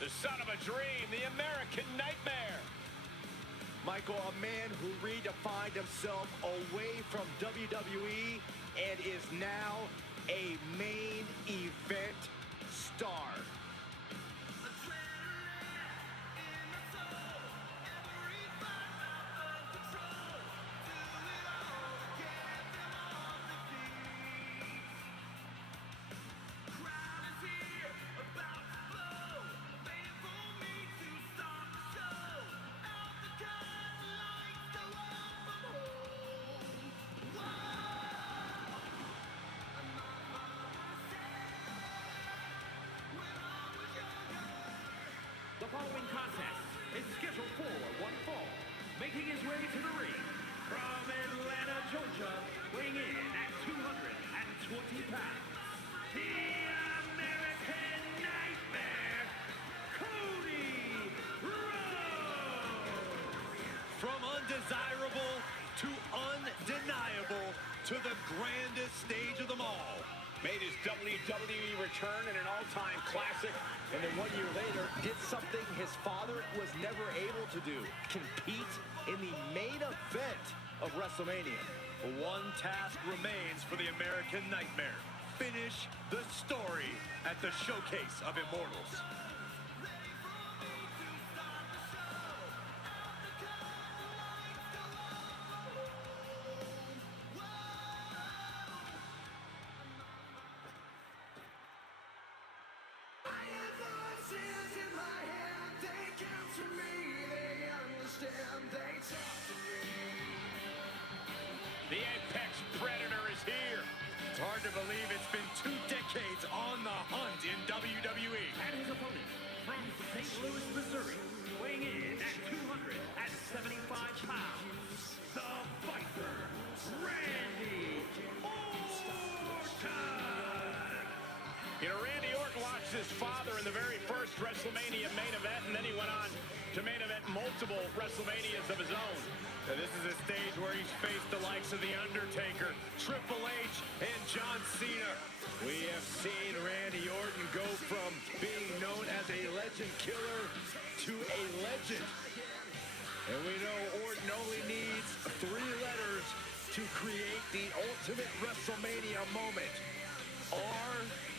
The son of a dream, the American Nightmare. Michael, a man who redefined himself away from WWE and is now a main event star. The following contest is scheduled for one fall. Making his way to the ring from Atlanta, Georgia, weighing in at 220 pounds, the American Nightmare, Cody Rhodes. From undesirable to undeniable to the grandest stage of them all. Made his WWE return in an all-time classic, And then 1 year later, did something his father was never able to do. Compete in the main event of WrestleMania. One task remains for the American Nightmare. Finish the story at the Showcase of Immortals. the Apex Predator is here. It's hard to believe it's been 2 decades on the hunt in WWE. And his opponent from St. Louis, Missouri, weighing in at 275 pounds, the Viper, Randy Orton. You know, Randy Orton lost his father in the very first WrestleMania main event, and then he went on to main event multiple WrestleManias of his own. Now, this is a stage where he's faced the likes of The Undertaker, Triple H, and John Cena. We have seen Randy Orton go from being known as a legend killer to a legend. And we know Orton only needs 3 letters to create the ultimate WrestleMania moment. RKO.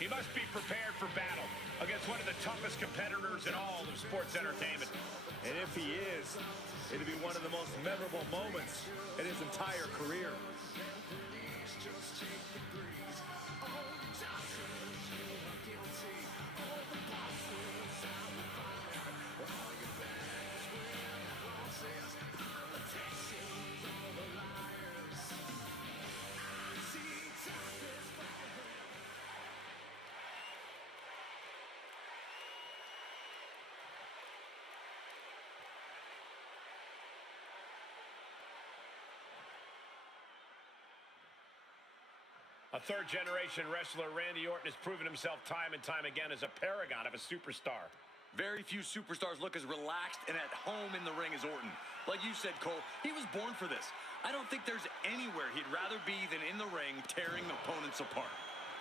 He must be prepared for battle against one of the toughest competitors in all of sports entertainment. And if he is, it'll be one of the most memorable moments in his entire career. A third-generation wrestler, Randy Orton, has proven himself time and time again as a paragon of a superstar. Very few superstars look as relaxed and at home in the ring as Orton. Like you said, Cole, he was born for this. I don't think there's anywhere he'd rather be than in the ring tearing opponents apart.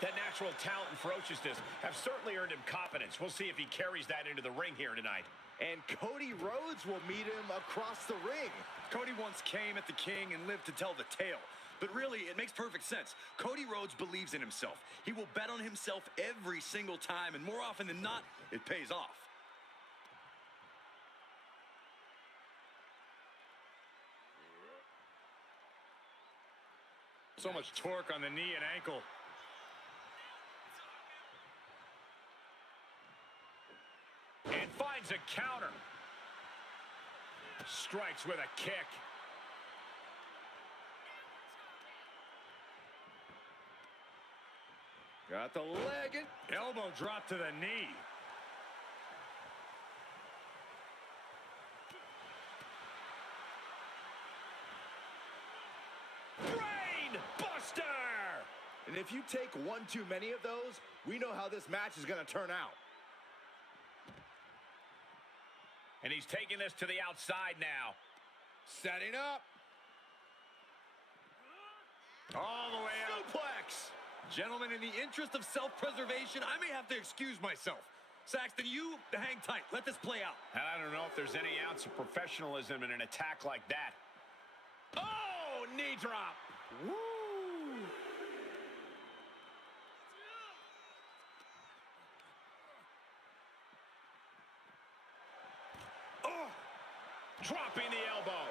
That natural talent and ferociousness have certainly earned him confidence. We'll see if he carries that into the ring here tonight. And Cody Rhodes will meet him across the ring. Cody once came at the King and lived to tell the tale. But really, it makes perfect sense. Cody Rhodes believes in himself. He will bet on himself every single time, and more often than not, it pays off. So much torque on the knee and ankle. And finds a counter. Strikes with a kick. Got the leg and Elbow drop to the knee. Brain Buster! And if you take one too many of those, we know how this match is going to turn out. And he's taking this to the outside now. Setting up. All the way out. Suplex. Gentlemen, in the interest of self-preservation, I may have to excuse myself. Saxton, you hang tight. Let this play out. And I don't know if there's any ounce of professionalism in an attack like that. Oh, knee drop. Woo. Oh, dropping the elbow.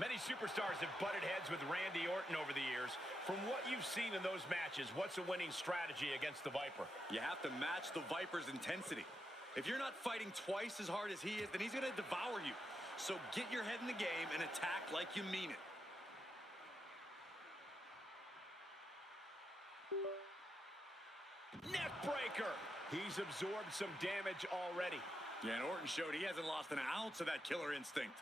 Many superstars have butted heads with Randy Orton over the years. From what you've seen in those matches, what's a winning strategy against the Viper? You have to match the Viper's intensity. If you're not fighting twice as hard as he is, then he's going to devour you. So get your head in the game and attack like you mean it. Neck breaker. He's absorbed some damage already. Yeah, and Orton showed he hasn't lost an ounce of that killer instinct.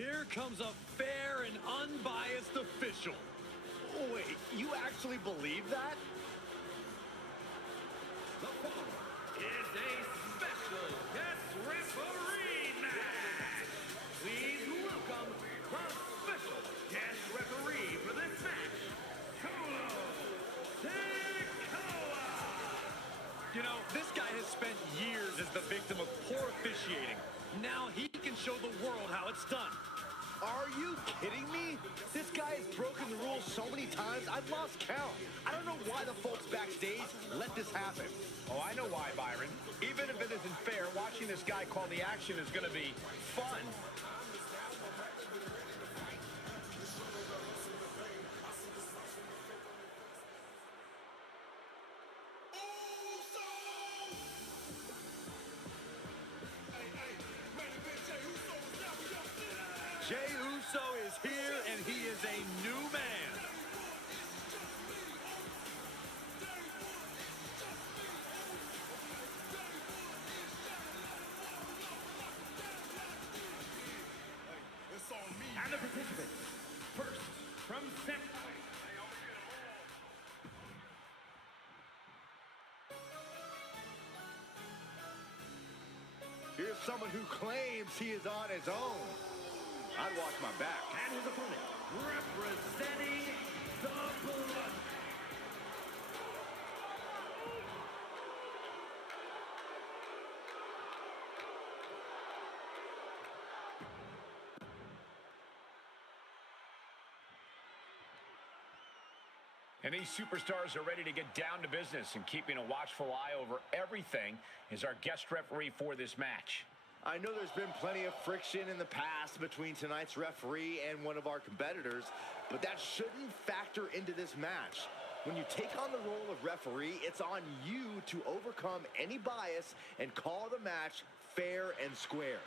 Here comes a fair and unbiased official. Wait, you actually believe that? The following is a special guest referee match. Please welcome the special guest referee for this match, Solo Sikoa. You know, this guy has spent years as the victim of poor officiating. Now he can show the world how it's done. Are you kidding me? This guy has broken the rules so many times, I've lost count. I don't know why the folks backstage let this happen. Oh, I know why, Byron. Even if it isn't fair, watching this guy call the action is going to be fun. Jey Uso is here, and he is a new man. And the participants, first from set. Here's someone who claims he is on his own. I'd watch my back. And his opponent, representing the Blood. And these superstars are ready to get down to business, and keeping a watchful eye over everything is our guest referee for this match. I know there's been plenty of friction in the past between tonight's referee and one of our competitors, but that shouldn't factor into this match. When you take on the role of referee, it's on you to overcome any bias and call the match fair and square.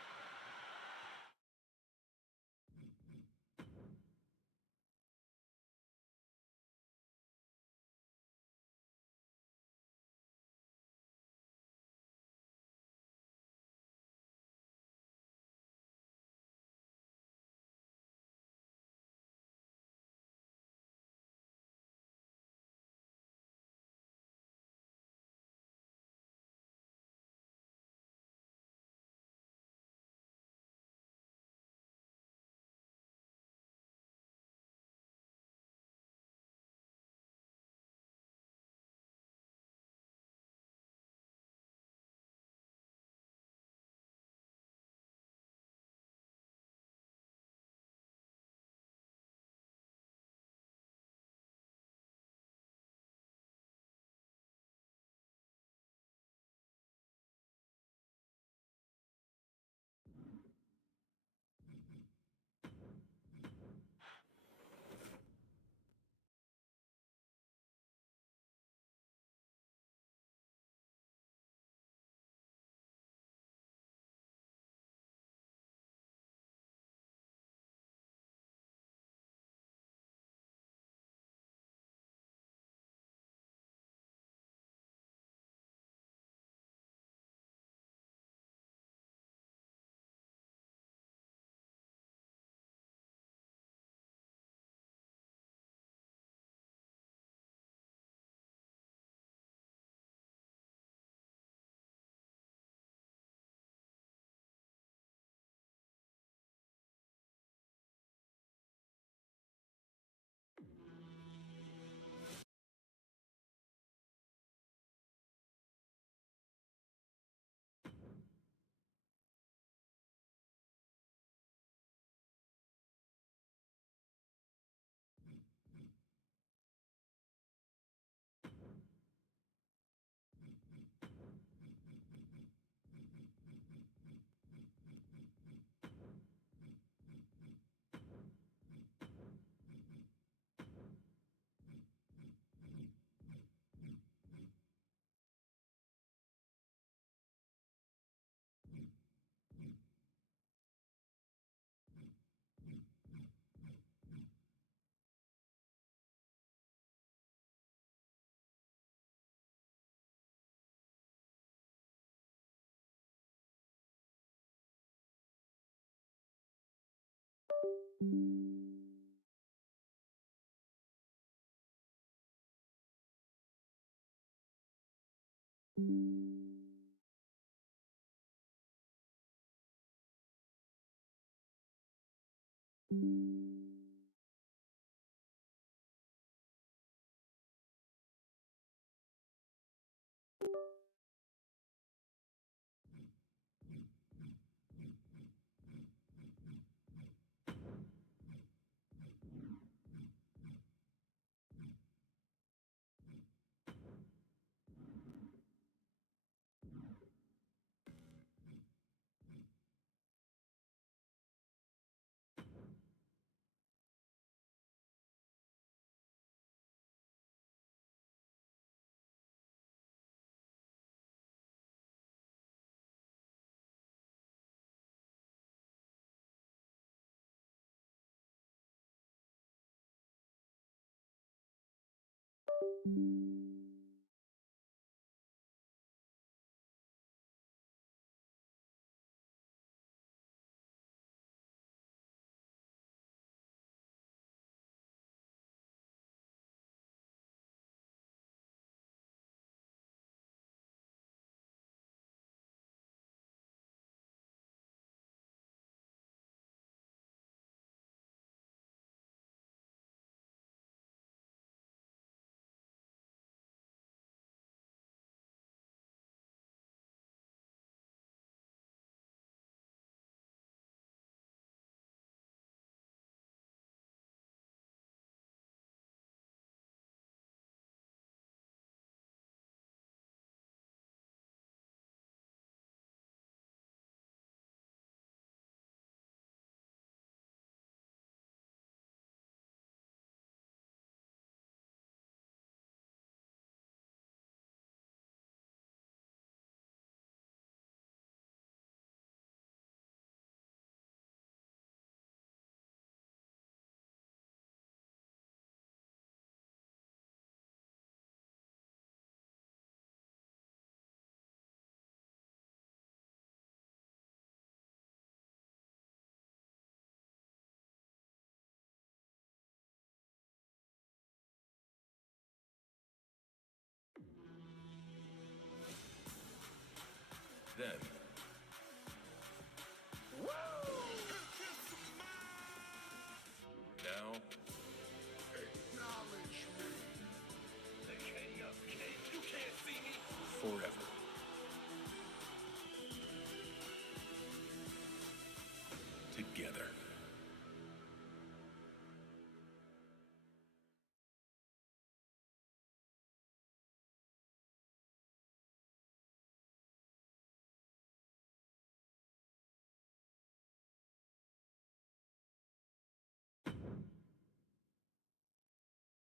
Then,